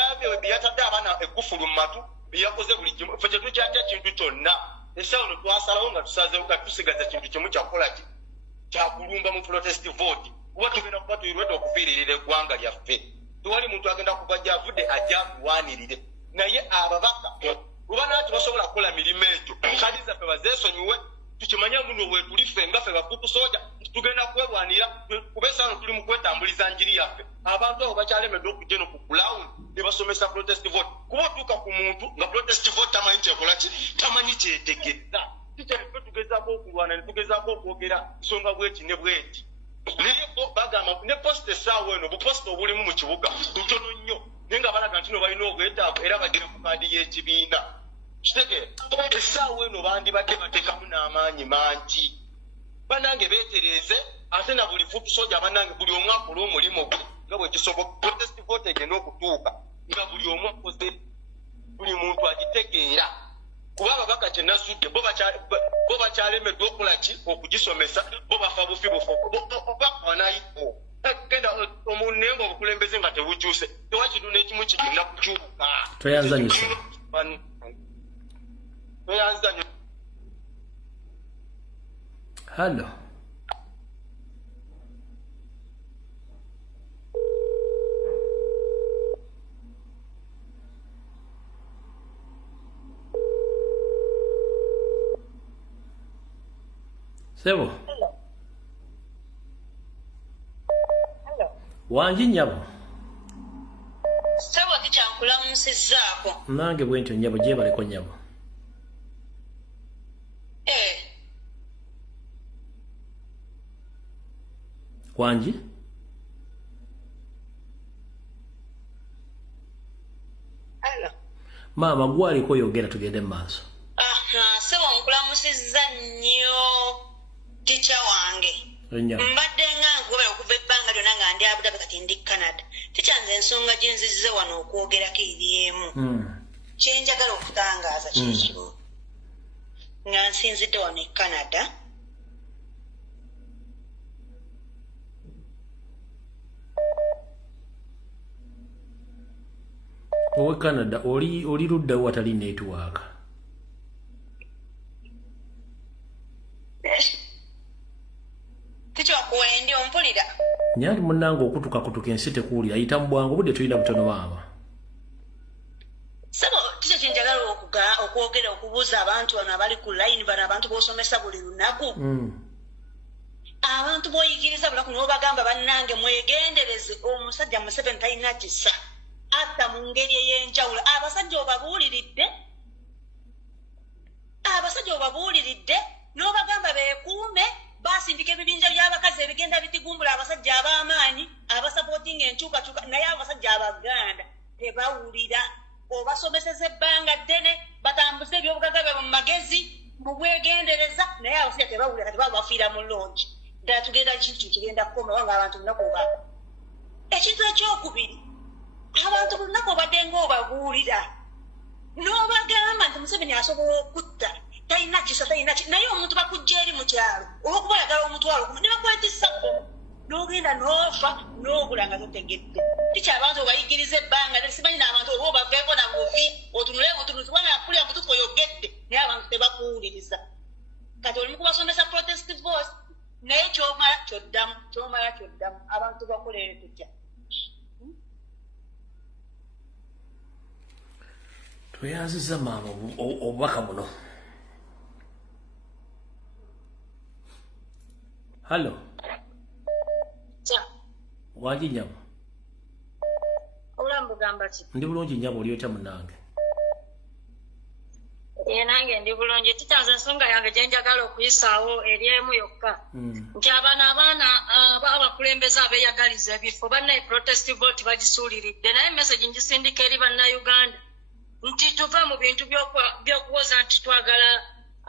byatadde abaana eggufulu mu matu byakoze buli kimu ffe tetukyatya kintu kyonna. Essaawa no twasalawo nga tusazeewo nga tusigaza kintu kimu kyakukola ki kyakulumba mu protest vote kuba tugenda kuba tuyirwedde okufiiririra eggwanga lyaffe. Tewali muntu agenda kuva gy'avudde ajja akuwaanirire naye ababaka ubana tubasobola kukola mirimu egyo kadi zaffe bazeesonyiwe tukimanya muno wetulife nga ffe bakutu soja tugenda kwelwanira kubeesano tuli mu kwetambuliza njiri yaffe abantu abo bakyalemedde okujja eno ku ground ne basomesa protest vote kuba otuuka ku muntu nga protest vote tamanyi kyekolaki tamanyi kyetegeeza tukyafe tugezaako okulwana ne tugezaako okwogera nsonga bweti ne bweti naye bagamba ne posita essaawa eno buposita obulimu mu kibuga butono nnyo naye nga balaga nti no balina obwetaavu era bagere ku kaadi y'ekibiina kitegeera essaawa eno bandibadde bateekamu n'amaanyi mangi banange beetereeze ate na buli futu soja banange buli omu akola omulimu gwe nga bwe kisoboka protest vote egenda okutuuka nga buli omu akoze buli muntu agitegeera kuba ababaka kye nasudde bo bakyalemeddwa okukola ki okugisomesa bo bafa bufi bufu bakwanayiko genda omuntu naye nga obukulembeze nga tebukyuse tewakitu n'ekimu kigenda kukyuka toyanzanyusa Hello. Sebo. Hello. Wanji nyabo. Sebo kichankula musizzaako. Nange bwentyo nyabo gye baleko nyabo. Wanji? Hello. Mama gwaliko yogera tugende maaso. Sebo nkulamusizza nnyo ticha wange. Mbadde nga nkuba okuva ebbanga lyonna nga ndi Abudabi kati ndi Canada. Ticha nze ensonga gye nzizze wano okwogerako eri emu. Kye njagala okutangaaza kyekimu. Nga nsinzidde wano e Canada. Owe Canada oli ludda watali network. Ticho kuwendi ompulira. Nyali munango okutuka ensi tekuuli ayita mu bwangu budde tulina butono maama. Sebo ticho kinjagala okwogera okubuuza abantu bano abali ku line bano abantu b'osomesa buli lunaku. Abantu b'oyigiriza bulaku n'obagamba bannange mwegendereze omusajja Museveni talina kisa. Ata mu ngeri ey'enjawulo abasajja obabuuliridde n'obagamba beekuume basindika ebibinja by'abakazi ebigenda bitigumbula abasajja ab'amaanyi abasapootinga enkyukakyuka naye abasajja abaganda tebawulira obasomeseza ebbanga ddene batambuze ebyobugaga byabwe mu magezi mu bwegendereza naye abasajja tebawulira kati baba bafiira mu longi ddala tugenda kintu kigenda kukomawo nga abantu lunaku obaba ekintu ekyokubiri abantu lunaku obadde ng'obabuulira n'obagamba nti Museveni asobola okutta talina kisa naye omuntu bakujja eri mu kyalo olw'okubalagala omutwalo ne bakwetisa n'ogenda n'ofa n'obula nga totegedde tikya abantu obayigiriza ebbanga simanyi n'abantu oba obaveeko na buvi otunule butunuzi wana akulira mututu oyogedde naye abantu tebakuwuliriza kati oli mu kubasomesa protest voice naye kyomala kyoddamu abantu bakolere tutya. Tuyanziza maama obubaka buno. Hello. Wanji nyabo. Olambu gamba ki? Ndi bulungi nyabo oli otya munange. Nange ndi bulungi titanze ensonga yange gye njagala okuyisaawo eri emu yokka. Nti abaana abakulembeze abeeyagaliza ebifo bannaye protest vote bagisuuliridde naye message ngisindika eri bannayuganda nti tuva mu bintu by'okuwoza nti twagala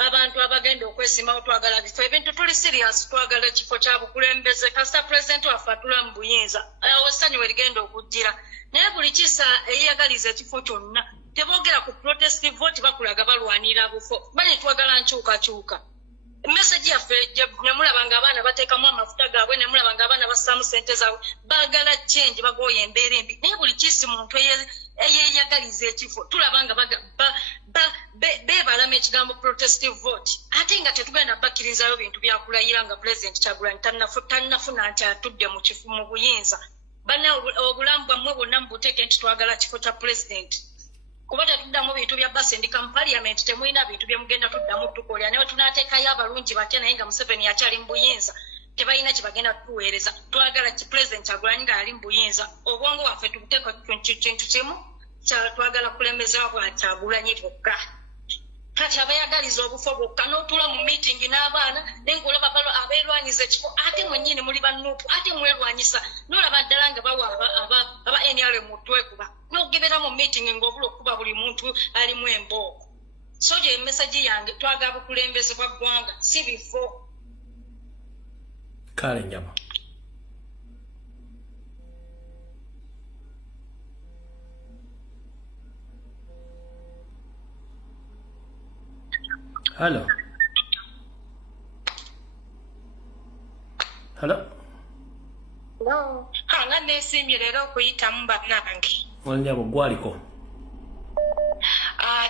abantu abagenda okwesimawo twagala bifo ebintu tuli serious twagala kifo kya bukulembeze kasita president waffe atula mu buyinza essanyu we ligenda okuddira naye buli kisa eyeyagaliza ekifo kyonna teboogera ku protest vote bakulaga balwanira bufo banye twagala nkyukakyuka message yaffe nemulaba nga abaana bateekamu amafuta gaabwe nemulaba nga abaana bassaamu sente zaabwe baagala change bagooya embeera embi naye buli kisi muntu eyeyagaliza ekifo tulaba nga beebalama ekigambo protestive vote ate nga tetugenda bakkirizayo bintu byakulayira nga president Kyagulanyi tannafuna nti atudde mu buyinza banna obulamu bwammwe bwonna mubuteeke nti twagala kifo kya president kuba tetuddamu bintu bya basendika mu parliament temulina bintu bye mugenda tuddamu tukolera newe tunateekayo abalungi batya naye nga Museveni akyali mu buyinza tebalina kye bagenda tuweereza twagala ki president Kyagulanyi nga ali mu buyinza obwongo waffe tubuteeka kintu kimu twagala kulembezebwa kwa Kyagulanyi bokka kati abayagaliza obufo bwokka n'otula mu meeting n'abaana nenkulaba balo abeerwanyiza ekifo ate mwennyini muli bannuupu ate mwerwanyisa n'olaba ddala nga bawa aba NRM mutwekuba n'okugibera mu meeting ng'obula okuba buli muntu alimu embooko so gye message yange twagala bukulembeze bwa ggwanga si bifo kale njaba Hello. Hello. No. Hanga nesimye lero okuyitamu bannange. Wanyabo gwaliko.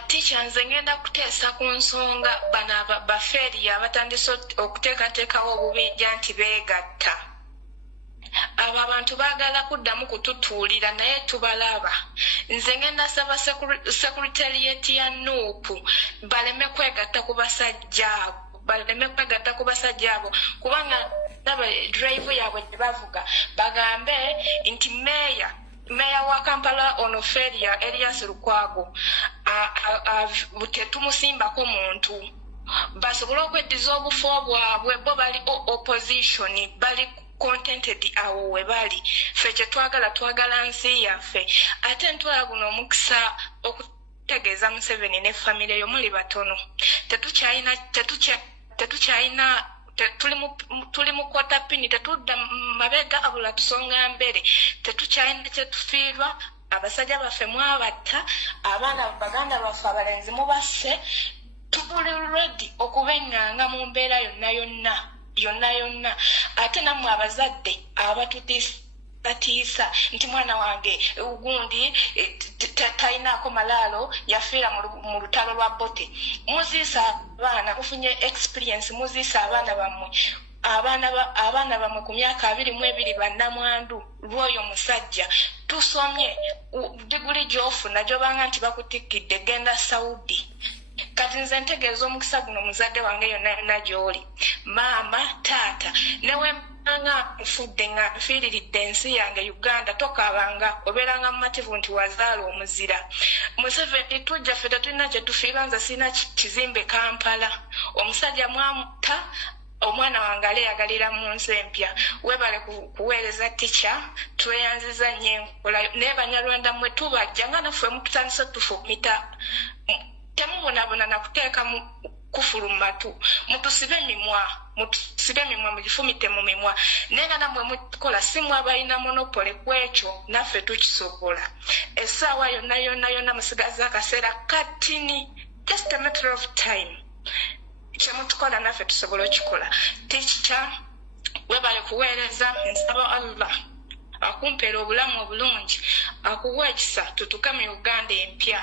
Teacher nze ngenda kuteesa ku nsonga bana bafeeri abatandise okuteekateekawo obubijja nti beegatta. Abo abantu baagala kuddamu kututuulira naye tubalaba. Nze ngenda saba secretariat ya Nuupu baleme kwegatta ku basajja abo kubanga naba drive yaabwe gye bavuga bagambe nti meya wa Kampala Onoferia Elias Lukwago tetumusimbako muntu basobole okweddiza obufo bwabwe bo bali opposition bali contented awo we bali ffe kye twagala nsi yaffe ate ntwala guno omukisa okutegeeza Museveni ne famire yo muli batono tetukyayina tuli mu kwota pini tetudda mabega abula tusonga mbere tetukyayina kyetufiirwa abasajja baffe mwabatta abaana baganda baffe abalenzi mubasse tubuli ready okubenganga mu mbeera yonna ate nammwe abazadde abatutiisa nti mwana wange ugundi talinaako malaalo yafiira mu lutalo lwa bote muziisa abaana mufunye experience muziisa abaana bammwe abaana bammwe ku myaka 22 bannamwandu lw'oyo musajja tusomye diguli gy'ofuna gy'obanga nti bakutikidde genda Saudi kati nze ntegeeza omukisa guno muzadde wange yonna gy'oli maama taata newe nga nfudde nga nfiiriridde ensi yange Uganda tokaabanga obeeranga mumativu nti wazaala omuzira Museveni tujja ffe tetulina kye tufiirwa nze sirina kizimbe Kampala omusajja mwamutta omwana wange aleeyagalira mu nsi empya webale kuweereza tica tweyanziza nnyo enkola naye Banyarwanda mmwe tubajja nga naffe mututandise tufumita temubonabona nakuteeka kufulu mu matu mutusibe emimwa mugifumite mu mimwa naye nga nammwe mukola si mwabalina monopole ku ekyo naffe tukisobola essaawa yonna musigaza akaseera katini just a matter of time kyemutukola naffe tusobola okikola tikikya webale kuweereza nsaba Allah akumpeera obulamu obulungi akuwa ekisa tutuke mu Uganda empya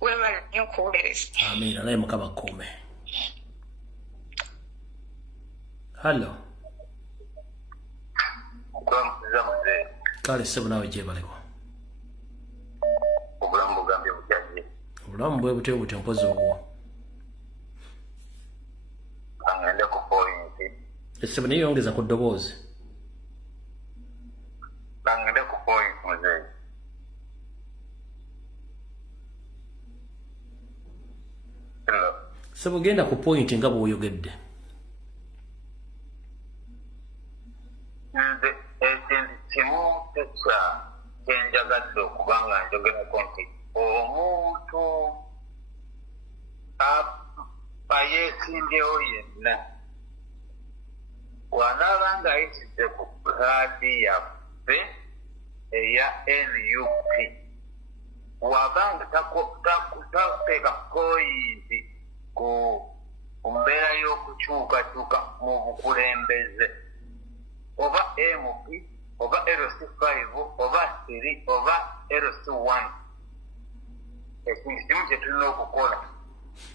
webale nnyo okuweereza amina naye Mukama kuume. Hello. Kale sebo nawe gye baleko obulamu bugambye bujjaje obulamu bwe butyo mpozi obwo angende ku point esebo niyongeza ku ddoboozi angende ku point muzee sebo genda ku point nga bw'oyogedde nze ekintu kimu kyenjagadde okubanga njogerako nti omuntu ayeesimbyewo yenna bw'anaaba nga ayitidde ku pulaadi yaffe eya NUP wabanga tateeka poyinti ku mbeera y'okukyukakyuka mu bukulembeze oba MP oba LC5 oba 3 oba LC1 ekintu kimu kye tulina okukola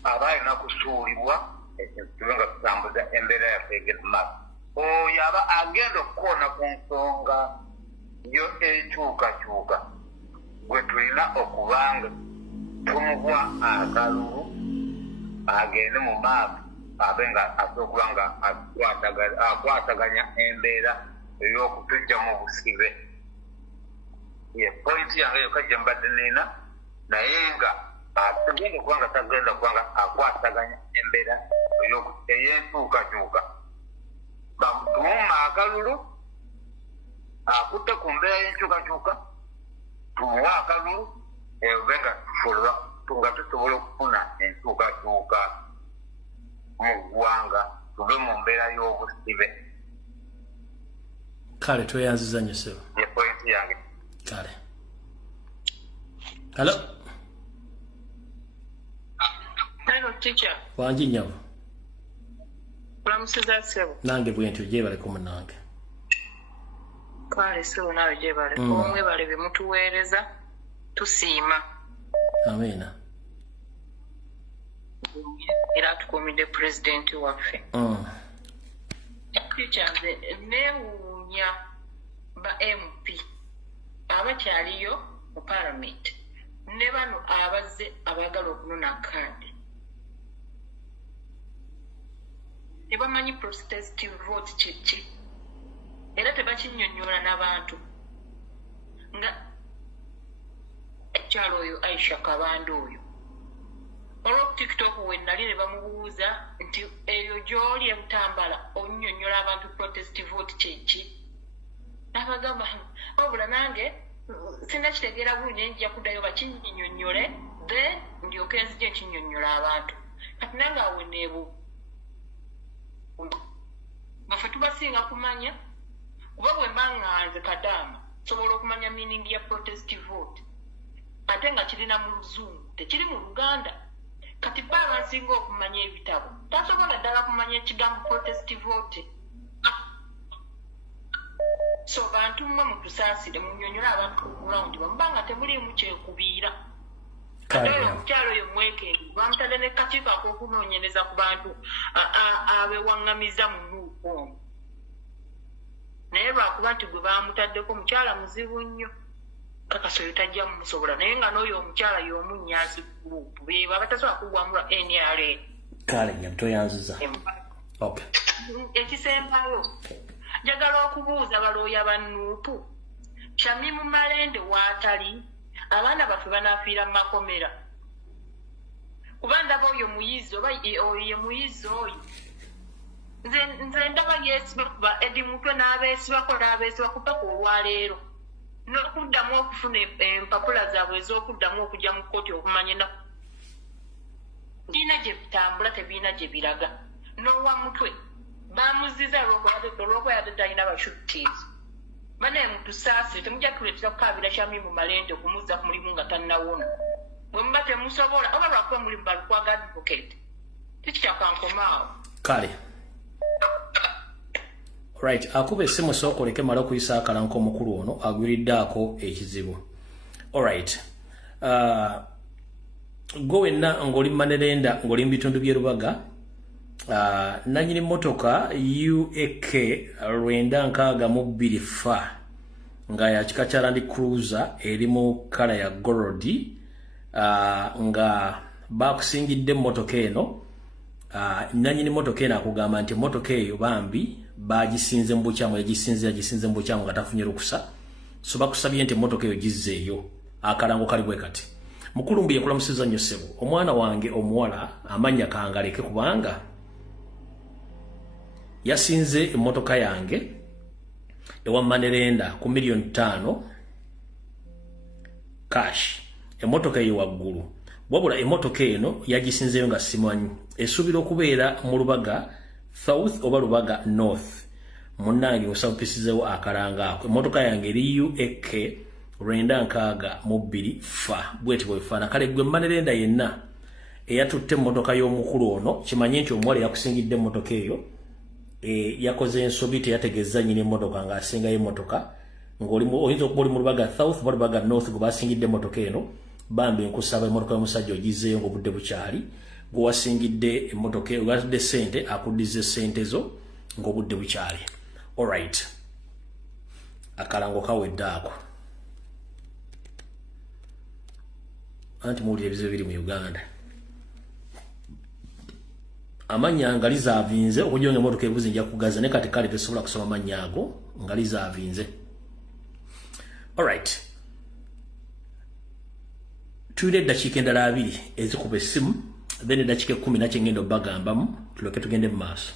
aba alina kusuulibwa ekintu kibe nga tutambuza embeera yaffe egenda maaso oyo aba agenda okukoona ku nsonga yo ekyukakyuka gwe tulina okubanga tumuwa akalulu agende mu maapu abe nga asobola nga akwataganya embeera ey'okutujja mu busibe. Ye pointi yange yo kajja mbadde nina naye nga atagenda kubanga tagenda kubanga akwataganya embeera ey'entuukakyuka. Tumuwa akalulu akutte ku mbeera y'enkyukakyuka, tumuwa akalulu ebe nga tusobola okufuna enkyukakyuka mu ggwanga, tuve mu mbeera y'obusibe. Kale tweyanziza nnyo ssebo. Ye pointi yange. Kale. Hello. Hello teacher. Wangi nnyabo. Kulamusiza ssebo. Nange bwe ntyo gyebaleko munnange. Kale ssebo naawe gyebale. Omwebale bye mutuweereza tusiima. Amiina. Era tukuumidde pulezidenti waffe. Teacher nze neewuunya ba MP abakyaliyo mu Parliament ne bano abazze abaagala okunona kaadi. Tebamanyi protestive vote kiki era tebakinnyonnyola n'abantu nga ekyalo oyo Aisha Kabanda oyo olwo TikTok we nali ne bamubuuza nti eyo gy'oli e Butambala onnyonnyola abantu protestive vote kiki n'abagamba wabula nange sinnakitegeera bulungi naye nja kuddayo bakinnyonnyole then ndyoke nzije nkinnyonnyola abantu kati nange awo neebu baffe tubasinga kumanya kuba bwe mba nganze Kadaama sobola okumanya meaning ya protestive vote ate nga kirina mu Luzungu tekiri mu Luganda. Kati baba nsinga okumanya ebitabo tasobola ddala kumanya ekigambo protestive vote. So bantu mmwe mutusaasire munnyonnyola abantu ku ground bamubanga temuliimu kyekubiira. Kati oyo omukyalo oyo mwekendu bamutadde ne kakiiko ak'okunoonyereza ku bantu abeewaŋŋamiza mu nuupu omwo. Naye lwakuba nti gwe baamutaddeko mukyala muzibu nnyo. Kakasa oyo tajja mumusobola naye nga n'oyo omukyala y'omunnyazi gurupu beeba batasobola kuggwamu lwa NRA. Kale nnyabo toyanziza. Okay. Ekisembayo njagala okubuuza balooya ba Nuupu Shamimu Malende waatali abaana baffe banaafiira mu makomera kuba ndaba oyo muyizi oba oyo ye muyizi oyo nze ndaba yeesiba kuba Edi Mutwe n'abeesibako n'abeesiba kupaka olwaleero n'okuddamu okufuna empapula zaabwe ez'okuddamu okujja mu kkooti okumanya ennaku biina gye bitambula tebiina gye biraga n'owa Mutwe bamuzziza olw'okuba yadde talina bashuttiizi banaye mutusaasire temujja tuleetera kukaabira Shamimu Malende okumuzza ku mulimu nga tannawona bwe muba temusobola oba lwakuba mulimu balukwaga advocate tikikyakankomaawo. Kale right akuba essimu sookoleke mala okuyisa akalanko omukulu ono agwiriddaako ekizibu. Alright gwe wenna ng'oli Manerenda ng'oli mu bitundu by'e Lubaga nanyini motoka UAK 962 fa nga ya kika kya Land Cruiser eri mu kala ya golodi nga bakusingidde motoka eno nanyini motoka eno akugamba nti motoka eyo bambi bagisinze mu bukyamu yagisinze mu bukyamu nga tafunye lukusa so bakusabye nti motoka eyo gizzeeyo akalango kali bwe kati. Mukulu mbuye kulamusiza nnyo ssebo omwana wange omuwala amanya kangaleke kubanga yasinze emotoka yange ewa Manerenda ku $5,000,000 cash emotoka eyo waggulu wabula emotoka eno yagisinzeyo nga simanyi esuubira okubeera mu Lubaga South oba Lubaga North munnange osabupisizewo akalanga ako emotoka yange eri UAK 962 fa bweti bwefaana kale gwe Manerenda yenna eyatutte emotoka y'omukulu ono kimanye nti omuwala yakusingidde emotoka eyo yakoze ensobi teyategeeza nyina emmotoka ng'asingayo emmotoka ng'oyinza okuba oli mu Lubaga South oba Lubaga North gwe basingidde emmotoka eno bambi nkusaba emmotoka y'omusajja ogizzeeyo ng'obudde bukyali gwe wasingidde emmotoka ogatudde ssente akuddiza essente zo ng'obudde bukyali. Alright akalango kawedde ako. anti muwulire ebizibu biri mu Uganda. Amanya ngaliza avinze okujonga motoka ebuzi nja kugaza ne kati kali tesobola kusoma amanya ago ngaliza avinze. All right. Tuile dakika endala 2 ezikuba essimu then dakika 10 nakye ngenda obagambamu tuloke tugende mu maaso.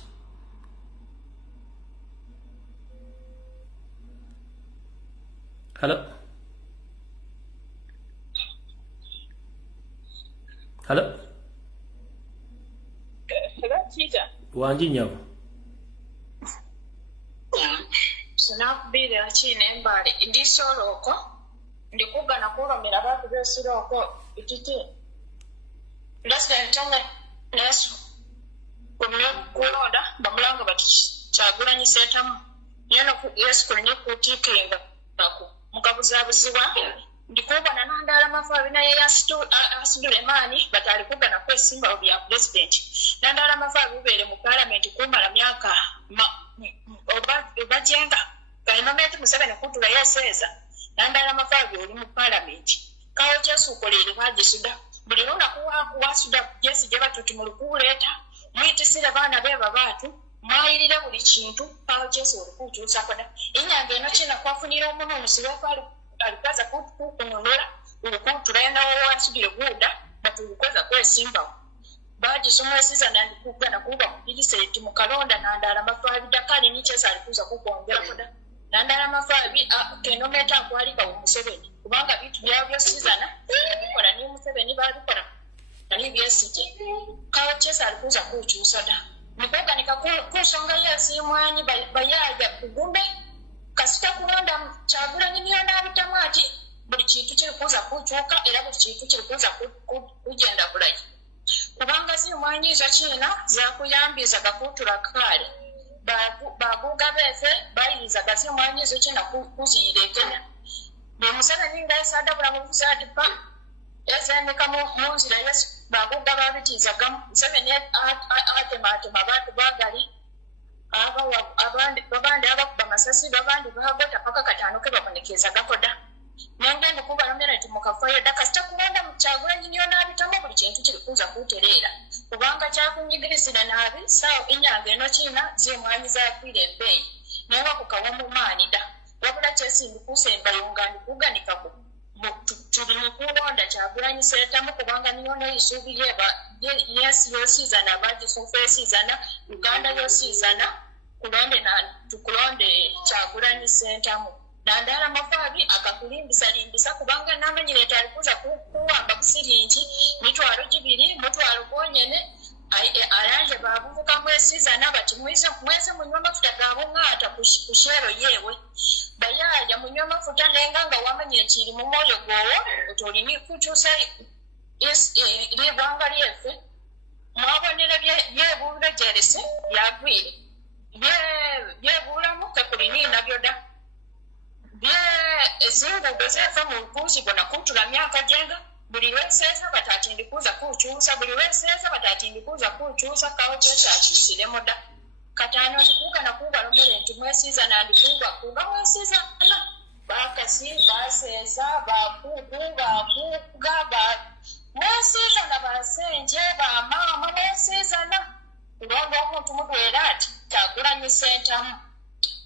Hello. Hello. Teacher. Wanji nyabo. Sinakubira akine embale ndi soloko ndikugana kulomera abantu besiroko ititi ndasentanga nesu kumyo kulonda bamulanga bachagulanye setamu yona ku yesu kunye kutikenga nako mukabuzabuziwa ndikubana nandala mafabi naye asindule mani batali kugana kwesimba obi ya president nandala mafabi ubere mu parliament kumala myaka obajenga kaimamete Museveni kutula yeseza nandala mafabi oli mu parliament kawo kyesu ukolere bagisuda buli lona kuwasuda jesi je batutu mu lukuleta mwitisira bana beba batu mwayirira buli kintu kawo kyesu oli kukyusa koda inyanga eno kina kwafunira omuntu omusibe alikaza kukunonora ukutulaenda wasudire guda batulikoza kwesimba baji somwesiza nandikugana kuba kupigisa eti mukalonda nandala mafabi dakali nichesa alikuza kukuongera koda nandala mafabi kenometa kwalika Museveni kubanga bitu byabyo sizana bikola ni Museveni babikola nani byesije kawo chesa alikuza kuchusa da nikoga nikakusonga yasi mwanyi bayaja kugumbe kasita kulonda chagula nyinyo nabitamati buli kintu kirikuza kuchuka era buli kintu kirikuza kugenda bulayi kubanga si mwanyi za China za kuyambiza gakutura kale babuga befe bayiza gasi mwanyi zo China kuzirekenya ne Museveni ngayisada bula muvuza atipa yazane kama munzira yesu babuga babitiza gam Museveni atema bantu bagali abandi abakuba masasi babandi bahagota paka katano ke babonekeza gakoda nenge ndikuba nomera tumukafayo dakasta kulanda muchagula nyinyo nabitamo buli kintu kirikuza kuterera kubanga kyakunyigirisira nabi sawa inyanga eno China zimwanyi za kwire bay newa kukawa mu manida wabula chesi ndikusemba yongani kuganika ku tuli mukulonda kyagulanye setamu kubanga niyo isubi yes yosizana baji sofesizana Uganda yosizana kulonde na tukulonde kyagulanye setamu nandala mafabi akakulimbisa kubanga namanyire talikuza kuwamba kusirinji mitwalo gibiri mutwalo gonyene aranje babuvuka mwesizana bati mweze munywa mafuta gabo ngata kushero yewe bayaya munywa mafuta nenganga wamanye kiri mu moyo gowo otolini kutusa libanga lyefe mwabonera byebulira jerese yagwire byebulamu kakulini nabyoda ezingu bezefa mu nkusi bona kutula myaka jenga buli weseza batatindikuza kuchusa buli weseza batatindikuza kuchusa kawo kyekakisiremo da katano ndikuga nakuba lomere nti mwesiza nandikuga kuga mwesiza bakasi baseza bakuga mwesiza na basenje bamama mwesiza na kulonda omuntu mudwera ati tagulanye sentamu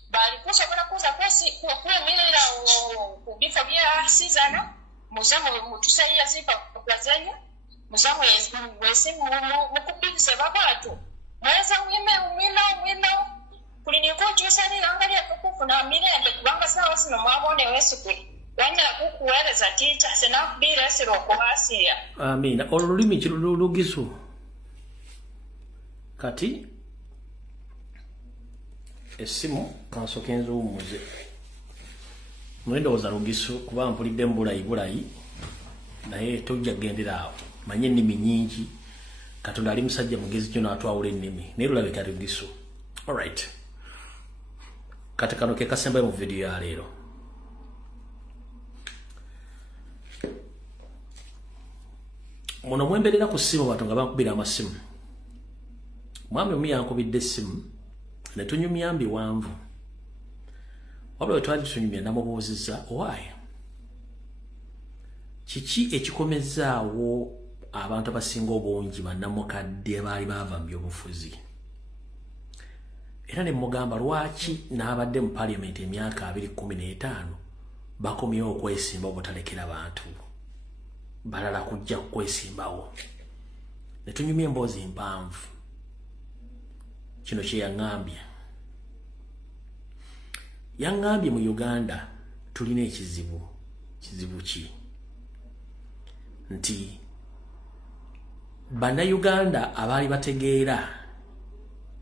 bali kusobola kuza kwemirira kubifo bya sizana muzamu mutusaiya zipa kuplazenyo muzamu wesimu mukubikise babatu mweza mwino kuliniko kyosali angalia kukufuna mirembe kubanga sawa sino mwabone wesikuli wanyala kukuwereza ticha senakubira esiro okuhasiya amina olulimi kirulugisu kati esimu kansokenzo umuze mwendo za rugisu kuba mpulidde mbulayi naye tojja gendera awo manye nnimi nyingi katonda ali musajja mugezi kyo natwawula ennimi naye lulabika rugisu. Alright, kati kano ke kasembayo mu video ya leero. Muno mwemberera ku ssimu batonga bankubira amasimu mwami omu yankubidde essimu ne tunyumya mbiwanvu wabula we twali tunyumya namubuuzizza why Kiki ekikomezaawo abantu abasinga obungi bannamukadde baali bava mu byobufuzi? Era ne mugamba lwaki n'abadde mu parliament emyaka 2015 bakomyewo okwesimba obutalekera bantu balala kujja kwesimbawo. Ne tunyumya emboozi mpanvu. Kino kye yaŋŋambye. Yaŋŋambye mu Uganda tulina ekizibu. Kizibu ki? Nti bannayuganda abaali bategeera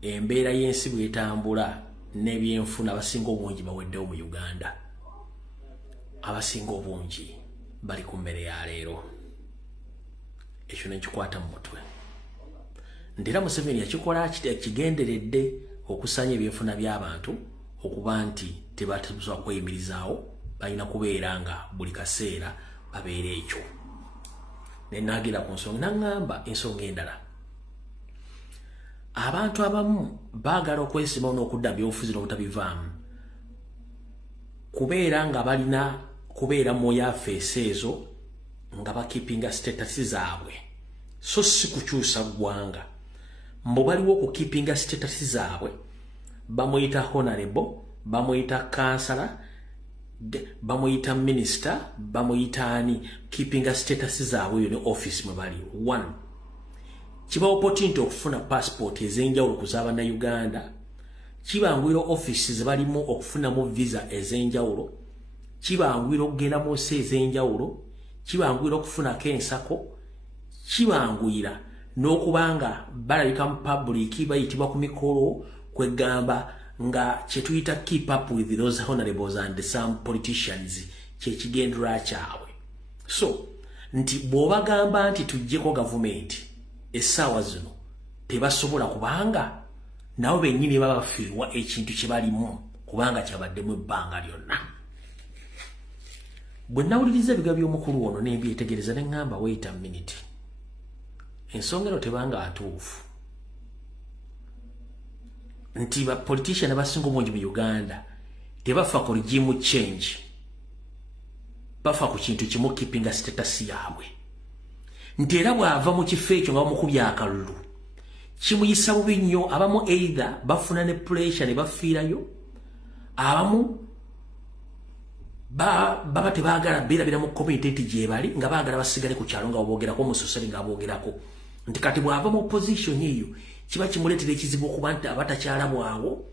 embeera y'ensi bw'etambula n'ebyenfuna abasinga obungi baweddewo mu Uganda. Abasinga obungi bali ku mmere ya leero. Ekyo ne nkikwata mu mutwe. Ndira Museveni yakikola kigenderedde okusanya ebyenfuna by'abantu okuba nti tebatebuza kweyimirizaawo, balina kubeera nga buli kaseera babeera ekyo. Ne nagenda ku nsonga n'aŋŋamba ensonga endala. Abantu abamu baagala okwesimbawo n'okudda byobufuzi n'obutabivaamu kubeera nga balina kubeera mu yafeesi ezo nga bakipinga status zaabwe, so si kukyusa ggwanga. Mbo baliwo okukipinga status zaabwe, bamuyita honorable, bamuyita kansala, bamuyita minister, bamuyita ani, keepinga status zaabwe ne office mwe bali. 1 kiba opportunity okufuna passport ezenjawulo kuzaaba na Uganda, kibangwira offices balimu okufunamu visa ezenjawulo, kibangwira okugenda mu nsi ezenjawulo, kibangwira okufunako ensako, kibangwira n'okubanga balabika mu public bayitibwa ku mikolo kwegamba nga kyetuyita keep up with those honorables and some politicians kyekigendera kyabwe. So nti bw'obagamba nti tujjeko gavumenti essaawa zino tebasobola kubanga nabo bennyini babafiirwa ekintu kye balimu kubanga kyabaddemu ebbanga lyonna. Bwe nawuliriza ebiga by'omukulu ono ne mbyetegereza ne ŋŋamba wait a minute. Ensonga eno tebanga atuufu. Nti ba politician abasinga obungi mu Uganda tebafa ku regime change, bafa ku kintu kimu keepinga status yaabwe. Nti era bw'ava mu kifo ekyo nga bamukubya akalulu kimuyisa bubi nnyo. Abamu either bafuna ne pressure ne bafiirayo, abamu baba tebaagala beerabira mu community gye bali nga baagala basigale ku kyalo nga boogerako mu society nga boogerako. Nti kati bw'ava mu position eyo kiba kimuleetera ekizibu okuba nti abatakyalabwawo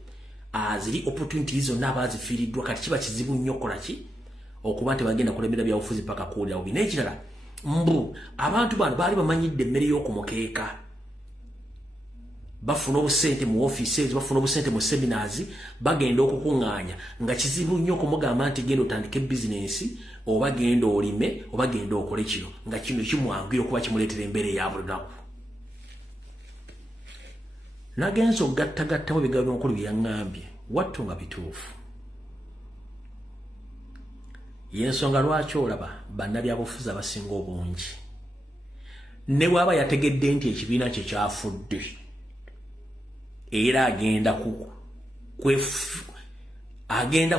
ziri opportunities zonna abazifiiriddwa. Kati kiba kizibu nnyo okukola ki okuba nti bagenda kulembera byabufuzi paka kuwulira bubi. N'ekirala mbu abantu bano baali bamanyidde emmere y'okumukeeka, bafuna obusente mu offices, bafuna obusente mu seminars, bagenda okukuŋŋaanya nga kizibu nnyo okumugamba nti genda otandike bizinensi oba genda olime oba genda okole kino, nga kino kimwanguira okuba kimuleetera embeera eya buli lunaku. Nagenza okugattagattamu ebigambo by'omukulu bye yaŋŋambye wattu nga bituufu. Y'ensonga lwaki olaba bannabyabufuzi abasinga obungi ne bw'aba yategedde nti ekibiina kye kyafudde era agenda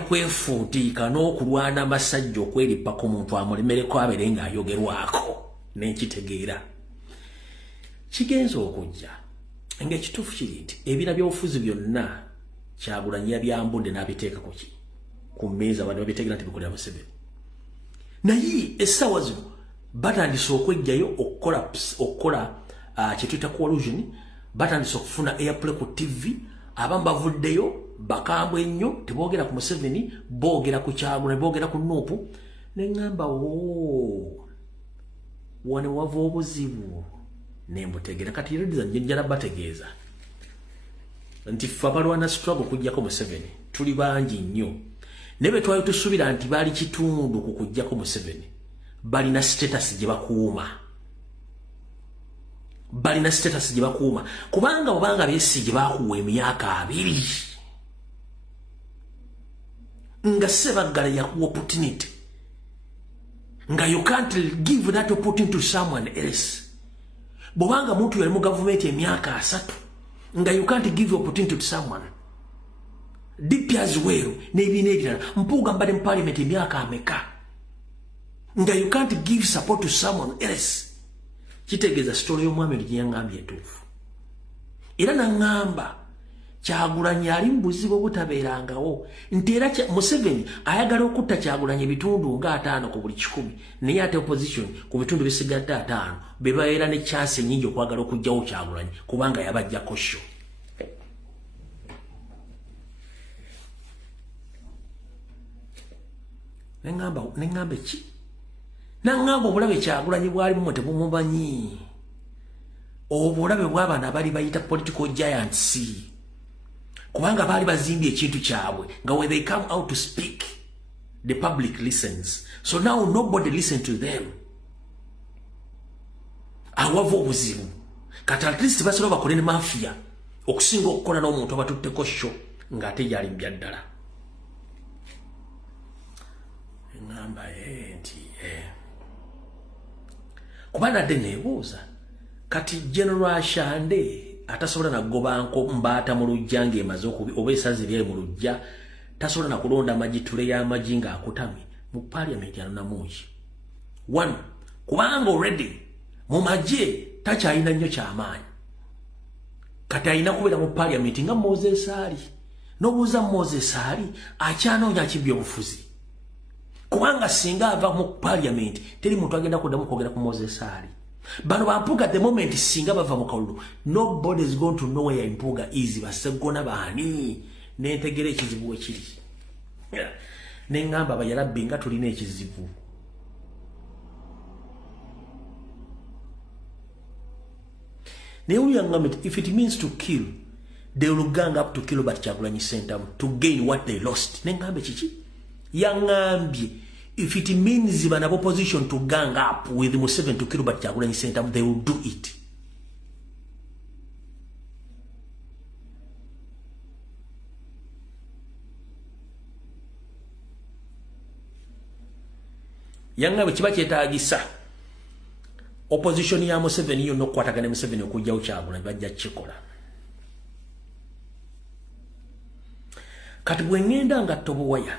kwefuutiika n'okulwana amasajja okweripa ku muntu amulemereko abeere ng'ayogerwako n'ekitegeera kigenza okujja. Ng'ekituufu kiri nti ebibiina by'obufuzi byonna Kyagulanyi yabyambudde n'abiteeka ku mmeeza abantu babitegeera nti bikolera Museveni. Naye essaawa zino batandise okwejjayo okukola kyetuyita coalition, batandise okufuna airplay ku TV. Abamu bavuddeyo bakambwe ennyo, teboogera ku Museveni, boogera ku Kyagulanyi, boogera ku Nuupu. Ne ŋŋamba wane wava obuzibu ne mbutegeera. Kati yerediza njala bategeeza nti ffe abalwana struggle okuggyako Museveni tuli bangi nnyo, ne bwe twali tusuubira nti baali kitundu ku kuggyako Museveni balina status gye bakuuma, balina status gye bakuuma, kubanga obanga Besigye baakuwa emyaka 2 nga Ssebaggala yakuwa opportunity nga you can't give that opportunity to someone else. Bw'obanga muntu yali mu gavumenti emyaka 3 nga you can't give opportunity to someone. DP as well n'ebiina ebirala Mpuuga mbadde mu parliament emyaka ameka nga you can't give support to someone else kitegeeza story y'omwami gyeyaŋŋambye etuufu era naŋŋamba Kyagulanyi ali mu buzibu obutabeerangawo nti era Museveni ayagala okutta Kyagulanyi ebitundu nga 5 ku buli 100 naye ate opposition ku bitundu bisigadde 5 bebaera ne chance nyingi okwagala okugyawo Kyagulanyi kubanga yabajjako sho. Nengamba ki? Nangamba obulabe Kyagulanyi bwali mu tebumumanyi. Obulabe bw'abaana bali bayita political giants. Kubanga bali bazimbye ekintu kyabwe nga when they come out to speak the public listens. So now nobody listen to them. Awava obuzibu kati at least basobola bakole ne mafia okusinga okukola n'omuntu abatutteko sho ng'ate yali mbya ddala. Ngamba nti kuba nadde neebuuza kati General Shande atasobola nagoba nko mbaata mu lujja ng'emaze oba esazi lyali mu lujja tasobola nakulonda amagitule y'amagi ng'akutamye mu parliament yanonamuki. 1 kubanga already mu magye takyalina nnyo kyamaanyi kati alina kubeera mu parliament nga Moses ali n'obuuza Moses ali akyanoonya kiby'obufuzi kubanga singa ava mu parliament teri muntu agenda kuddamu kwogera ku Moses ali. Bano bampuga the moment singa bava mu kalulu nobody is going to know where impuga is basegona baani nentegere ekizibu ekiri nengamba bayalabbi nga tulina ekizibu. If it means to kill, they will gang up to kill about Kyagulanyi Center to gain what they lost. Nengambe chichi. Yangambye, if it means an opposition to gang up with Museveni to kill about Kyagulanyi Center, they will do it. Yangambye kiba kyetaagisa. Opposition ya Museveni yo nokwatagana Museveni okujjawo Kyagulanyi bajja kikola. Kati bwe ngenda nga tobuwaya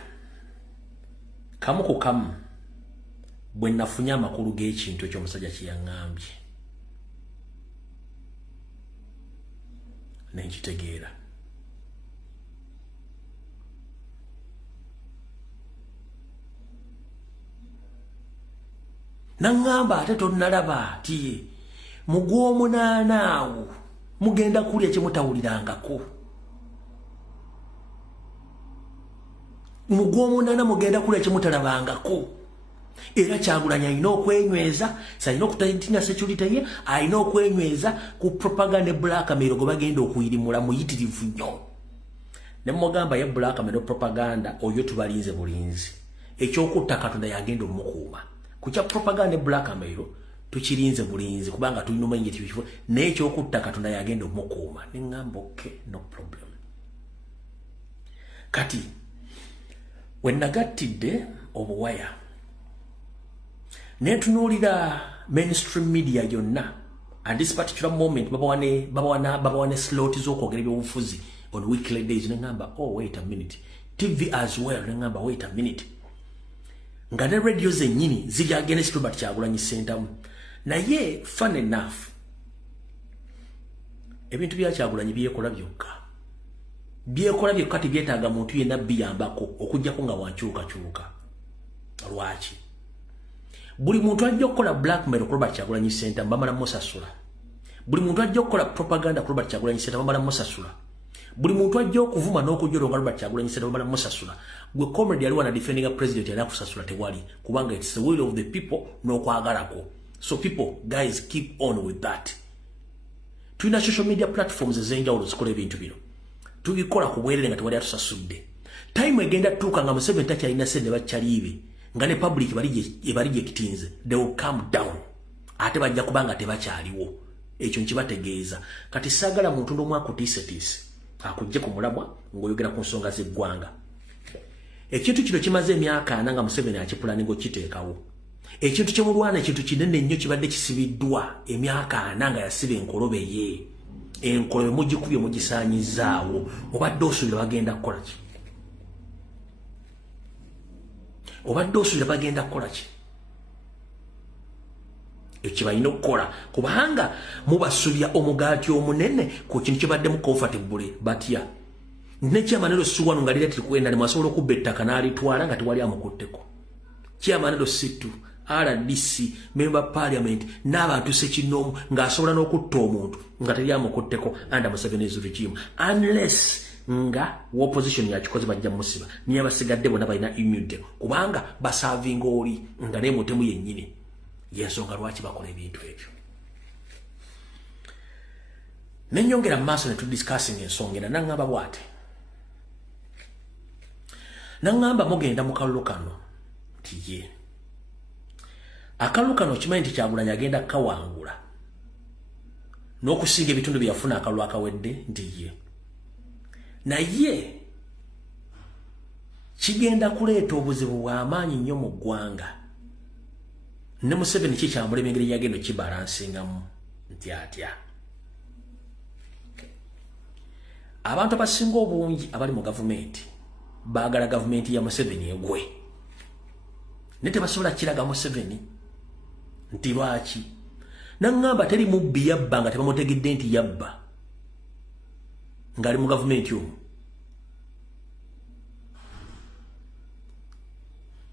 kamu ku kamu bwe nafunye amakulu g'ekintu ekyomusajja kye yaŋŋambye nenkitegeera. Nangamba ate tonnalaba ati mu Gw'omunaana awo mugenda kulya kye mutawulirangako. Mu Gw'omunaana mugenda kulya kye mutalabangako. Era Kyagulanyi alina okwenyweza, salina okutayitina security ye, alina okwenyweza ku propaganda blackmail gwe bagenda okuyirimula muyitirivu nnyo. Ne mugamba ya blackmail propaganda oyo tubalinze bulinzi. Ekyokutta Katonda yagenda omukuuma. Kucha propaganda blackmail tukirinze bulinzi kubanga tulina omanyi kifo n'ekyokutta Katonda yagenda omukuuma. Ne ngamba okay, no problem. Kati when nagattidde obuwaya netunuulira mainstream media yonna at this particular moment babawane slot z'okwogera ebyobufuzi on weekly days. Ne ngamba oh wait a minute, TV as well. Ne ngamba wait a minute, nga ne radio zennyini ziri against Robert Kyagulanyi Center. Naye fun enough ebintu bya Kyagulanyi byekola byokka tebyetaaga muntu yenna biyambako okujjako nga wankyukakyuka. Lwaki? Buli muntu ajja okukola blackmail ku Robert Kyagulanyi Center bamala musasula. Buli muntu ajja okukola propaganda ku Robert Kyagulanyi Center bamala musasula. Buli muntu ajja okuvuma n'okujolonga Robert Kyagulanyi Center bamala musasula. Gwe comrade yali wana defending a president yali akusasula tewali kubanga it's the will of the people n'okwagalako. So people, guys, keep on with that. Tulina social media platforms ez'enjawulo zikola ebintu bino. Tubikola ku bwerere nga tewali atusasudde. Time egenda tuuka nga Museveni takyalina sente bakyaliibe nga ne public ebalijje kitinze, they will calm down. Ate bajja kubanga tebakyaliwo. Ekyo nkibategeeza. Kati saagala muntu n'omwakutiisetiise akujje ku mulamwa ng'oyogera ku nsonga z'eggwanga. Ekintu kino kimaze emyaka 4 nga Museveni akipulaninga okiteekawo. Ekintu kyemulwana ekintu kinene nnyo kibadde kisibiddwa emyaka 4 nga yasiba enkolobe ye. Enkolobe mugikubye mugisaanyizaawo. Obadde osuubira bagenda kukola ki? Obadde osuubira bagenda kukola ki? ekibalina okukola kubanga mubasubya omugaati omunene ku kintu kibadde mu comfortable batya ne kyamanero suwanu nga lireti kwenda ne masobola okubba ettaka n'alitwala nga tewali amukutteko kyamanero situ RDC member parliament n'abantu sekinomu ng'asobola n'okutta omuntu nga teri amukutteko under Museveni's regime unless nga opposition yakikoze bajja musiba niye basigadde bona balina immunity kubanga basavinga oli nga ne mutemu yennyini yensonga lwaki bakola ebintu ebyo nenyongera maaso ne tudiscussing ensonga nangamba bwate nangamba mugenda mu kalulu kano tiye akalulu kano kimanyi nti Kyagulanyi agenda kawangula n'okusinga ebitundu byafuna akalulu akawedde ntiye naye kigenda kuleeta obuzibu bw'amaanyi nnyo mu ggwanga ne Museveni kikyambula emengeri yagenda kibalansingamu nti atya abantu abasinga obungi abali mu gavumenti baagala gavumenti ya Museveni egwe ne tebasobola kiraga Museveni nti lwaki nangamba teri mubbi yabba nga tebamutegedde nti yabba ngali mu gavumenti omwo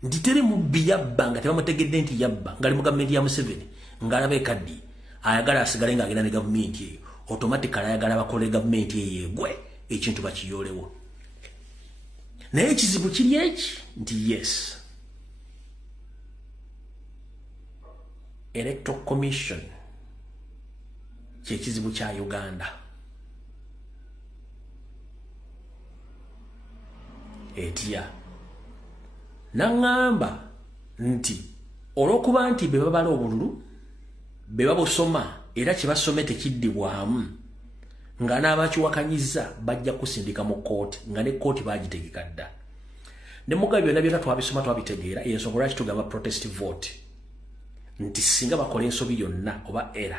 nti teri mubbi yabba nga tebamutegedde nti yabba ngali mu gavumenti ya Museveni ng'alaba ekaddi ayagala asigale ng'agenda ne gavumenti eyo automatically ayagala bakole gavumenti eyo egwe ekintu bakiyolewo naye ekizibu kiri eki nti yes Electoral Commission kyekizibu kya Uganda etya nangamba nti olwokuba nti be babala obululu be babusoma era kibasome tekiddibwamu nga n'abakiwakanyiza bajja kusindika mu kooti nga ne kooti bagitegeka dda ne mugabe byonna byonna twabisoma twabitegeera ensonga lwaki tugamba protest vote nti singa bakola ensobi yonna oba era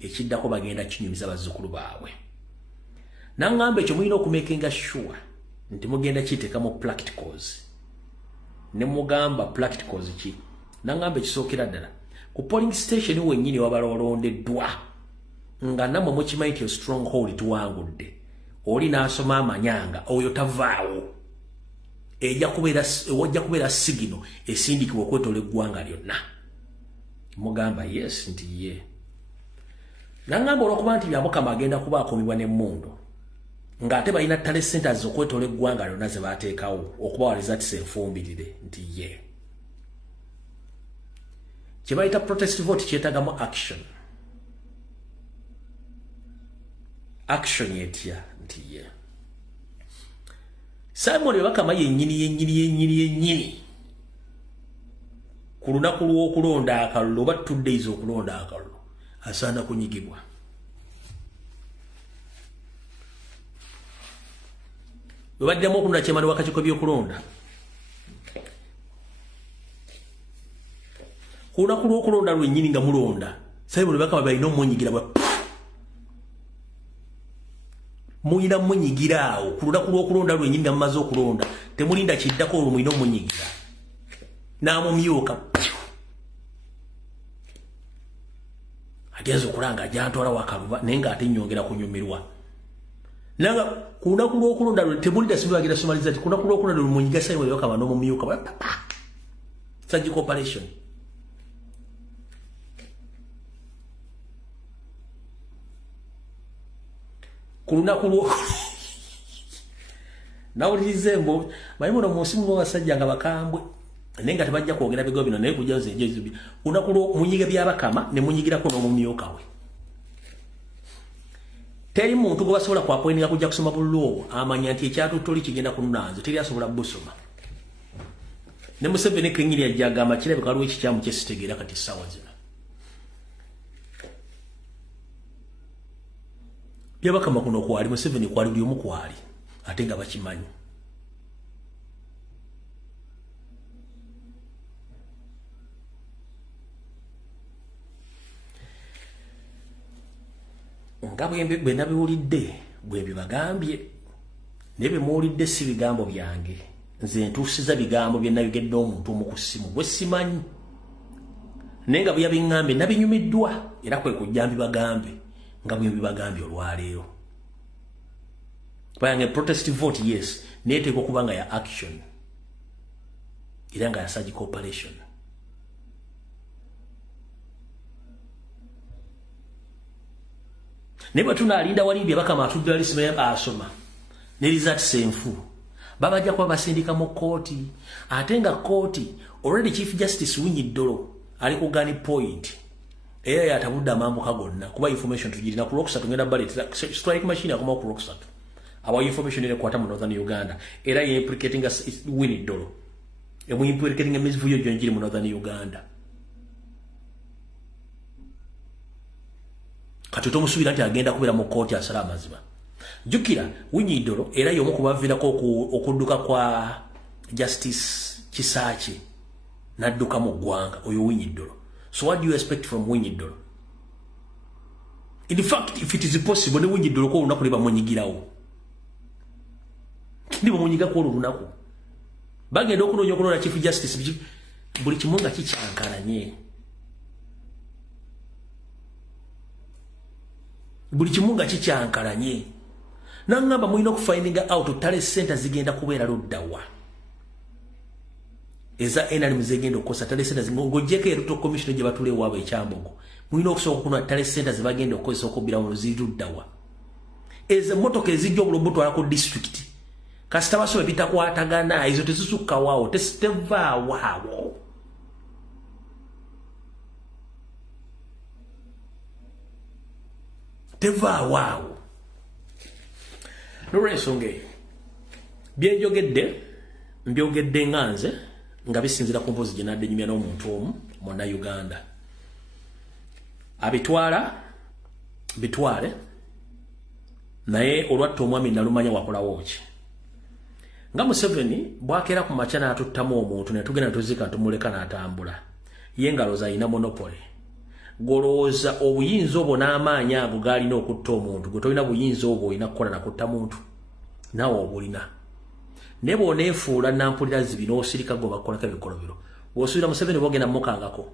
ekiddako bagenda kinyumiza bazzukulu baabwe nangamba ekyo mulina okumakinga sure nti mugenda kiteeka mu practicals ne mugamba practicals ki nangamba ekisookera ddala ku polling station wennyini wabala olondeddwa nga namwe mukimanyi nti stronghold tuwangudde oli n'asoma amanyanga oyo tavaawo ejja kubeera sigino esindikibwa okwetoola eggwanga lyonna mugamba yes nti ye nangamba olwokuba nti byamukama agenda kuba akumibwa n'emmundu ng'ate balina tale centers okwetoola eggwanga lyonna ze baateekawo okubawaliza ti senfumbirire nti ye kye bayita protest vote kyetagamu action yetya nti ye Simon bakama yennyini ku lunaku lw'okulonda akalulu oba 2 days okulonda akalulu asaana kunyigibwa bwe baddiramu okulonda kyemani wakakiiko by'okulonda ku lunaku lw'okulonda lwennyini nga mulonda Simon bakama balina omunyigira muyina munyigira awo ku lunaku lw'okulonda lwennyini nga mumaze okulonda temulinda kiddako olwo muyina omunyigira n'amumyuka agenza okulanga ajantwala wakaluba naye ng'ate nnyongera kunyumirwa nanga ku lunaku lw'okulonda lwe temulinda simulagira somaliza ti ku lunaku lw'okulonda lwe munyiga Simon bakama n'omumyuka surgical operation ku lunaku nawulirize mbo bali muno mu nsi muno basajja nga bakambwe naye nga tebajja kwogera bigo bino naye kujja nze njezubi lunaku munyiga byabakama ne munyigirako n'omumyuka we teri muntu gwe basobola kwapoinga kujja kusoma bululu amanya nti ekyatutoli kigenda kununanze teri asobola busoma ne Museveni kenyiri yajagamba kirabika waliwo ekikyamu kyesitegeera kati ssaawa zino byabakama kuno kwali Museveni kwali buli omu kwali ate nga bakimanyi nga bwe nabiwulidde bwe bibagambye naye bye muwulidde si bigambo byange nze ntuusiza bigambo bye nayogedde omuntu omu ku ssimu gwe simanyi nenga bya bingambe nabinyumiddwa era kwe kujambi bagambe nga byo bibagambe olwaleero bayange protest vote yes nete ko kubanga ya action iranga ya surgical operation nebo tunalinda walibye bakama atudala lisime asoma ne result senfu babajja kwa basindika mu kooti atenga kooti already chief justice Winyiddolo ali ku gani point era yatabudda mambo kagonna kuba information tujirina ku Rocksat ngenda bali strike machine akoma ku Rocksat aba information ile kwata mu Northern Uganda era ye implicating us Winyiddolo emu implicating emivuyo jonjiri mu Northern Uganda katoto musubira ati agenda kubera mu court ya salama ziba jukira Winyiddolo era yomo kubavira ko okudduka kwa justice Kisachi nadduka mu gwanga oyo Winyiddolo. So what do you expect from Winyiddolo? In fact, if it is possible ne Winyiddolo ko unakuleba mwenyigirawo kindi mwenyiga ko lunaku bagenda okunonya okunonya chief justice buli kimunga kicyankalanye buli kimunga kicyankalanye nangamba mulina okufindinga out tale center zigenda kubeera luddawa eza enalimu zegenda okosa tale center ngojeke eruto commission gye batule wabo ekyambogo mulina okusobola okuna tale center zibagenda okozesa okubira mu ziruddawa eza motoka ezijja obuloboto ala ku district kasita basobe bitakwatagana izo tezisukka waawo testeva waawo teva waawo Lorensonge byogedde nganze nga bisinzira ku mpozi jenadde nyumya n'omuntu omu monna Uganda bitwale naye olwatta omwami nalumanya wakola woki nga Museveni bwakera ku machana atuttamu omuntu ne tugenda tuzika tumuleka n'atambula yengalo za ina monopoly goloza obuyinza obwo n'amaanyi ago galina okutta omuntu gwe tolina buyinza obwo olina kukola nakutta muntu nawe obulina ne bw'oneefuula nampulira zibi n'osirika gwe bakolako ebikolobero bw'osuubira Museveni bwogenda mukangako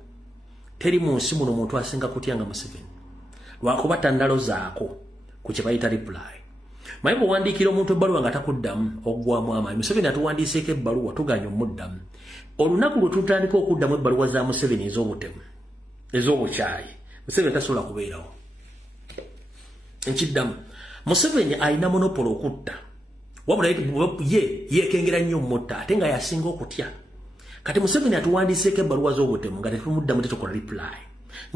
teri mu nsi muno omuntu asinga kutyanga Museveni lwakuba tandalo zaako ku kye bayita reply maye bw'owandiikira omuntu ebbaluwa nga takuddamu okugwamu amaanyi Museveni atuwandiiseeko ebbaluwa tuganya omuddamu olunaku lwe tutandika okuddamu ebbaluwa za Museveni ez'obutemu ez'obukyayi Museveni tasobola kubeerawo nkiddamu Museveni alina monopolo okutta wabula yeekengera nnyo mutta ate nga yasinga okutya kati Museveni atuwandiiseeko ebbaluwa z'obutemu nga tetumuddamu tetukola reply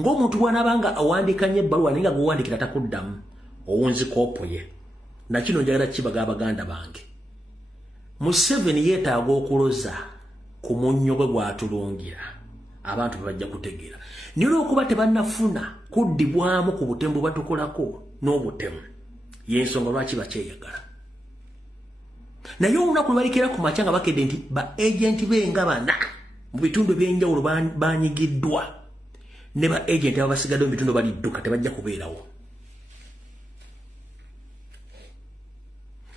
ng'omuntu bw'anaabanga awandiika nnyo ebbaluwa naye nga gwewandiikira takuddamu owunzikoopo ye nakino njagala kibaga abaganda bange Museveni yeetaaga okuloza ku munnyo gwe gw'atulungira abantu bajja kutegeera niyo lw'okuba tebannafuna kuddibwamu ku butemu batukolako n'obutemu y'ensonga lwaki bakyeyagala naye olunaku lwe balikira ku makya nga bakedde nti ba agenti benga bana mu bitundu ebyenjawulo banyigiddwa ne ba agenti ababasigaddewo mu bitundu balidduka tebajja kubeerawo.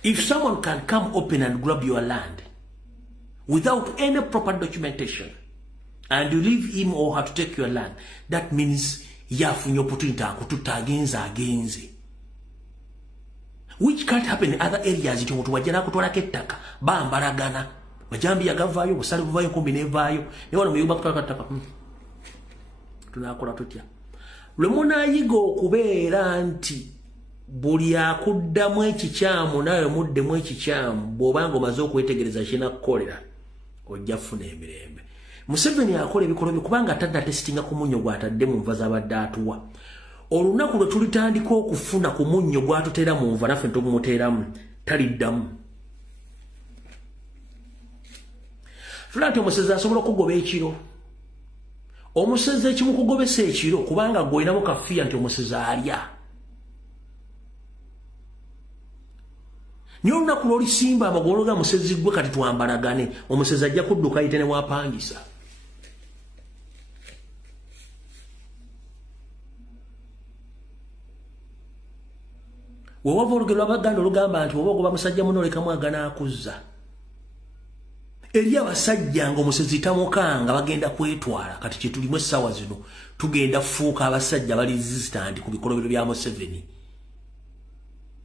If someone can come open and grab your land without any proper documentation and you leave him or her to take your land, that means yafunye opportunity akututa agenze. Which can't happen in other areas. Iti omuntu wajja nakutwalako ettaka bambalagana majambi yagavaayo busale buvaayo kumbi nevaayo newano muyumba kutwalako ettaka tunakola tutya lwe munaayiga okubeera nti buli akuddamu ekikyamu nawe muddemu ekikyamu bw'obanga omaze okwetegereza kinakukolera ojja kufuna emirembe. Museveni akola ebikolwa kubanga atadde testinga ku munnyo gw'atadde mu nva z'abadde atuwa. Olunaku lwe tulitandika okufuna ku munnyo gw'atuteera mu nva naffe tugumuteeramu taliddamu. Fulani omusezi asobola okugoba ekiro. Omusezi ekimu kugobesa ekiro kubanga gw'olinamu kafiya nti omusezi alya. Niyo olunaku lw'olisimba amagolo ga musezi gwe kati twambalagane omusezi ajja kudduka ayite ne bw'apangisa. Wewava olugero lw'Abaganda olugamba nti oba ogoba musajja muno lekamu agana akuzza. eri abasajja ngo musezi tamukanga bagenda kwetwala kati kyetulimu essaawa zino tugenda fuuka abasajja bali resistant ku bikolobero bya Museveni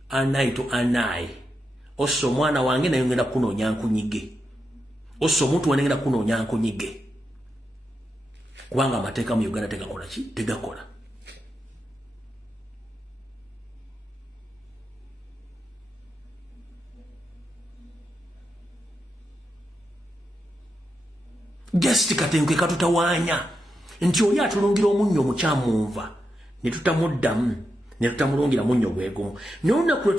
anayi to anayi osso mwana wange naye ngenda kunoonya nkunyige osso omuntu wange ngenda kunoonya nkunyige kubanga amateeka mu Uganda tegakola ki tegakola just katenke katutawanya nti oli atulungira omunnyo mukyamunva ne tutamuddamu ne tutamulungira munnyo gwego n'olunaku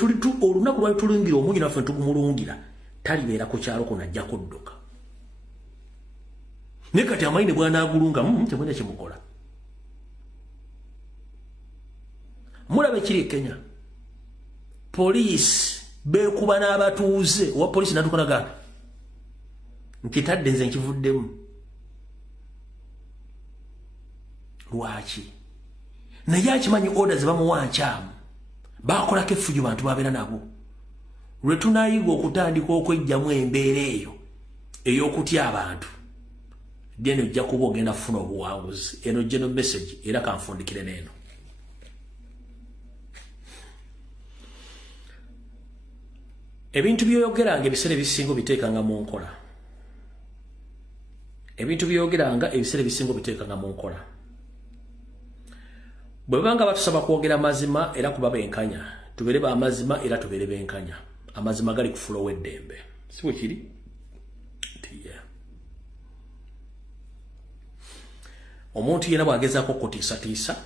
olunaku lwali tulungira omunnyo naffe tugumulungira talibeera ku kyalo kuno ajja kudduka ne kati amayine bw'anaagulunga temwena kyemukola mulaba ekiri e Kenya poliisi beekuba n'abatuuze owa poliisi natukolaga nkitadde nze nkivuddemu lwaki naye akimanyi order zebamuwa nkyamu bakolako effujo bantu babeera nabo lwe tunayiga okutandika okwejjamu embeera eyo ey'okutya abantu then ojja kuba ogenda kufuna obuwanguzi eno general message era kanfundikire n'eno ebintu byoyogeranga ebiseera ebisinga biteekanga mu nkola ebintu byoyogeranga ebiseera ebisinga biteekanga mu nkola bwe banga batusaba kwogera mazima era kuba benkanya tubere ba mazima era tubere benkanya amazima gali ku flow eddembe si bwe kiri omuntu yena bwagezaako okutiisatiisa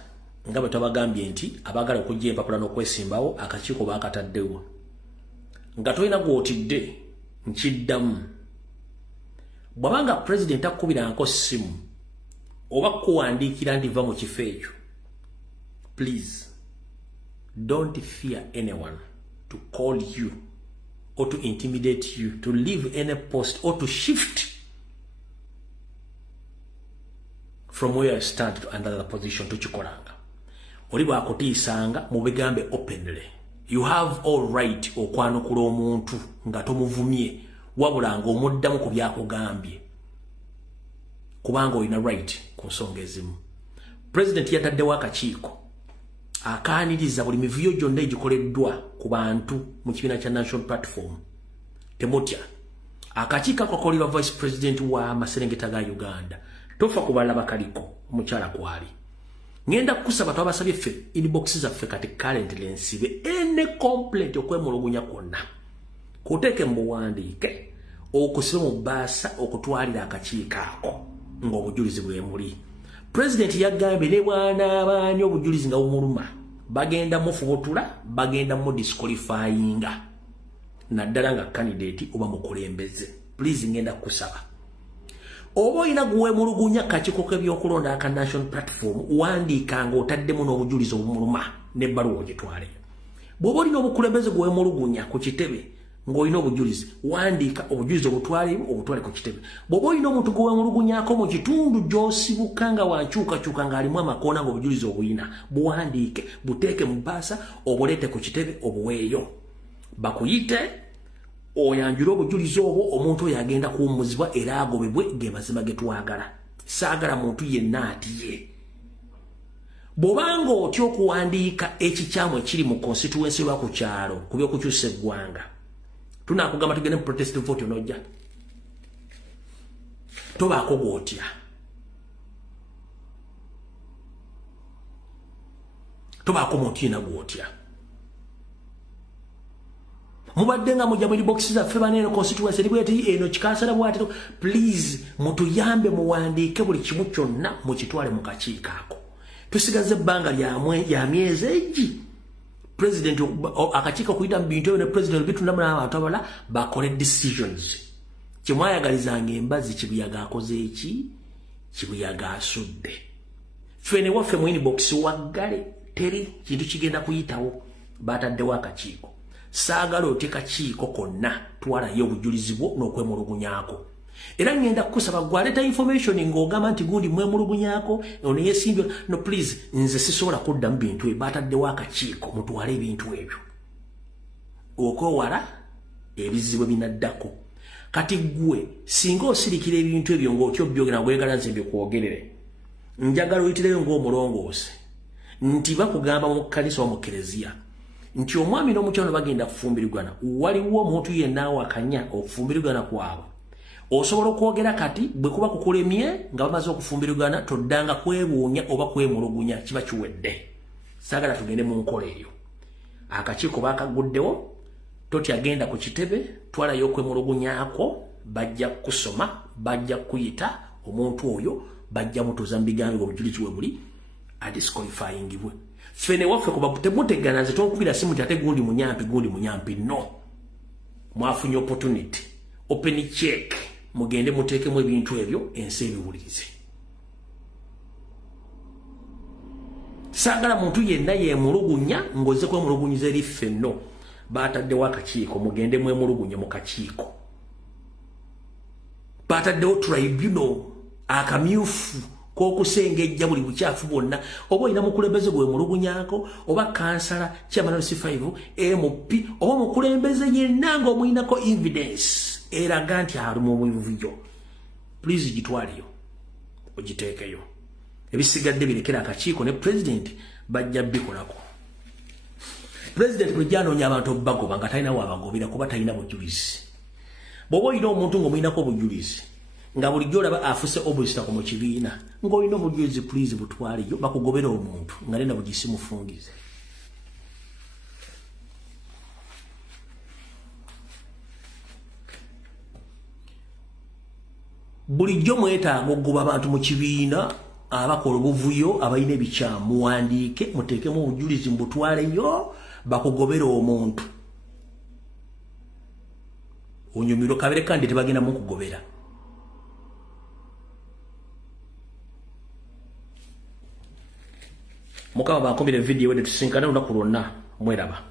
nga bwe tabagambye nti abaagala okujja empapula n'okwesimbawo akakiiko baakataddewo nga tolina gw'otidde nkiddamu bw'abanga pulezidenti akkubiranko ssimu oba kuwandiikira ndiva mu kifo ekyo please don't fear anyone to call you or to intimidate you to leave any post or to shift from where you stand to another position to chikolanga oli bwakutiisanga mubigambe openly you have all right okwanukula omuntu nga tomuvumye wabula nga omuddamu ku byakugambye kubanga olina right ku nsonga ezimu president yataddewo akakiiko akaaniriza buli mivuyo gyonna egikoleddwa ku bantu mu kibiina kya national platform temutya akakiiko akakolebwa vice president wa Maserengeta ga Uganda tofa kubalala bakaliko omukyala kwali ngenda kukusaba twabasabye ffe inbox zaffe kati currently ensibe ene complaint okwemulugunya kwonna kuteeke mbuwandiike okusibe mu bbaasa okutwalira akakiiko ako ng'obujulizi bwemuli president yagambye ne bwana abaani obujulizi nga bumuluma bagenda mufubutula bagenda mu disqualifyinga naddala nga candidate oba mukulembeze please ngenda kukusaba oba olina gwemulugunya kakiiko k'ebyokulonda aka national platform wandiika ng'otaddemu n'obujulizi obumuluma n'ebbaluwa ogitwale bw'oba olina obukulembeze gwemulugunya ku kitebe ng'olina obujulizi wandiika obujulizi obutwale ku kitebe bw'oba olina omuntu gwemulugunyako mu kitundu gy'osibuka nga wankyukakyuka ng'alimu amakoona ng'obujulizi obuyina buwandiike buteeke mu bbaasa obuleete ku kitebe obuweeyo bakuyite oyanjula obujulizi obwo omuntu oyo agenda kuwummuzibwa era agobebwe ge mazima ge twagala saagala muntu yenna atiye bw'obanga otya okuwandiika ekikyamu ekiri mu constituency lwa ku kyalo ku by'okukyusa eggwanga tunakugamba tugende mu protest vote onojja tobaako gw'otya tobaako muntu yena gw'otya mubadde nga mujja muri boxes zaffe banene constituency libweti eno kikansala bwatiro please mutuyambe muwandiike buli kimu kyonna mukitwale mu kakiiko ako tusigaze ebbanga lya myezi egi president akakiiko kuyita mu bintu ebyo ne president bitundamu n'abantu abala bakole decisions kyemwayagalizanga embazi kibuyaga akoze eki kibuyaga asudde fene waffe mu inbox waggale teri kintu kigenda kuyitawo bataddewo akakiiko saagala otye kakiiko konna twalayo obujulizi bwo n'okwemulugunyaako era ngenda kukusaba gwaleeta information ng'ogamba nti gundi mwemulugunyaako oneyesimbye no please nze sisobola kudda mu bintu ebyo bataddewo akakiiko mutwale ebintu ebyo okwewala ebizibu binaddako kati gwe singa osirikira ebintu ebyo ng'otyo byogera gwegala nze mbikwogerere njagala oyitireyo ng'omulongoose nti bakugamba mu kkanisa wa mu kereziya nti omwami n'omukyalo bagenda kufumbirigana waliwo omuntu yenna awakanya okufumbirigana kwabwe osobola okwogera kati bwe kuba kukulemye nga bamaze okufumbirigana toddanga kwebuunya oba kwemulugunya kiba kiwedde saagala tugende mu nkola eyo akakiiko baakaguddewo toti agenda ku kitebe twalayo okwemulugunyaako bajja kusoma bajja kuyita omuntu oyo bajja mutuuza mu bigambo obujulizi we buli adisqualifyingibwe fene waffe kuba temutegana nze tonkubira simu nti ate gundi munyampi no mwafunye opportunity open check mugende muteekemu ebintu ebyo ensi ebiwulirize saagala muntu yenna yemulugunya ng'ozze kwemulugunyiza eri ffenno baataddewo akakiiko mugende mwemulugunye mu kakiiko baataddewo tribunal akamyufu k'okusengejja buli bukyafu bwonna oba olina mukulembeze gwe mulugunyako oba kansala chairman C5 MP oba mukulembeze yenna ng'omuyinako evidence eraga nti ali mu buvuyo please gitwaliyo ogiteekeyo ebisigadde birekera akakiiko ne president bajja bikolako president bwe janoonya abantu bagoba nga talina wabagobera kuba talina bujulizi bw'oba olina omuntu ng'omuyinako obujulizi nga bulijjo olaba afuse obusitako mu kibiina ng'olina obujulizi please butwaliyo bakugobera omuntu nga nena bugisi mufungize bulijjo mwetaaga okugoba abantu mu kibiina abakola obuvuyo abalina ebikyamu muwandiike muteekemu obujulizi mbutwaleyo bakugobera omuntu onyumirwa kabere kandi tebagenda mukugobera mukama bankomere video wede tusinkane olunaku lwonna mweraba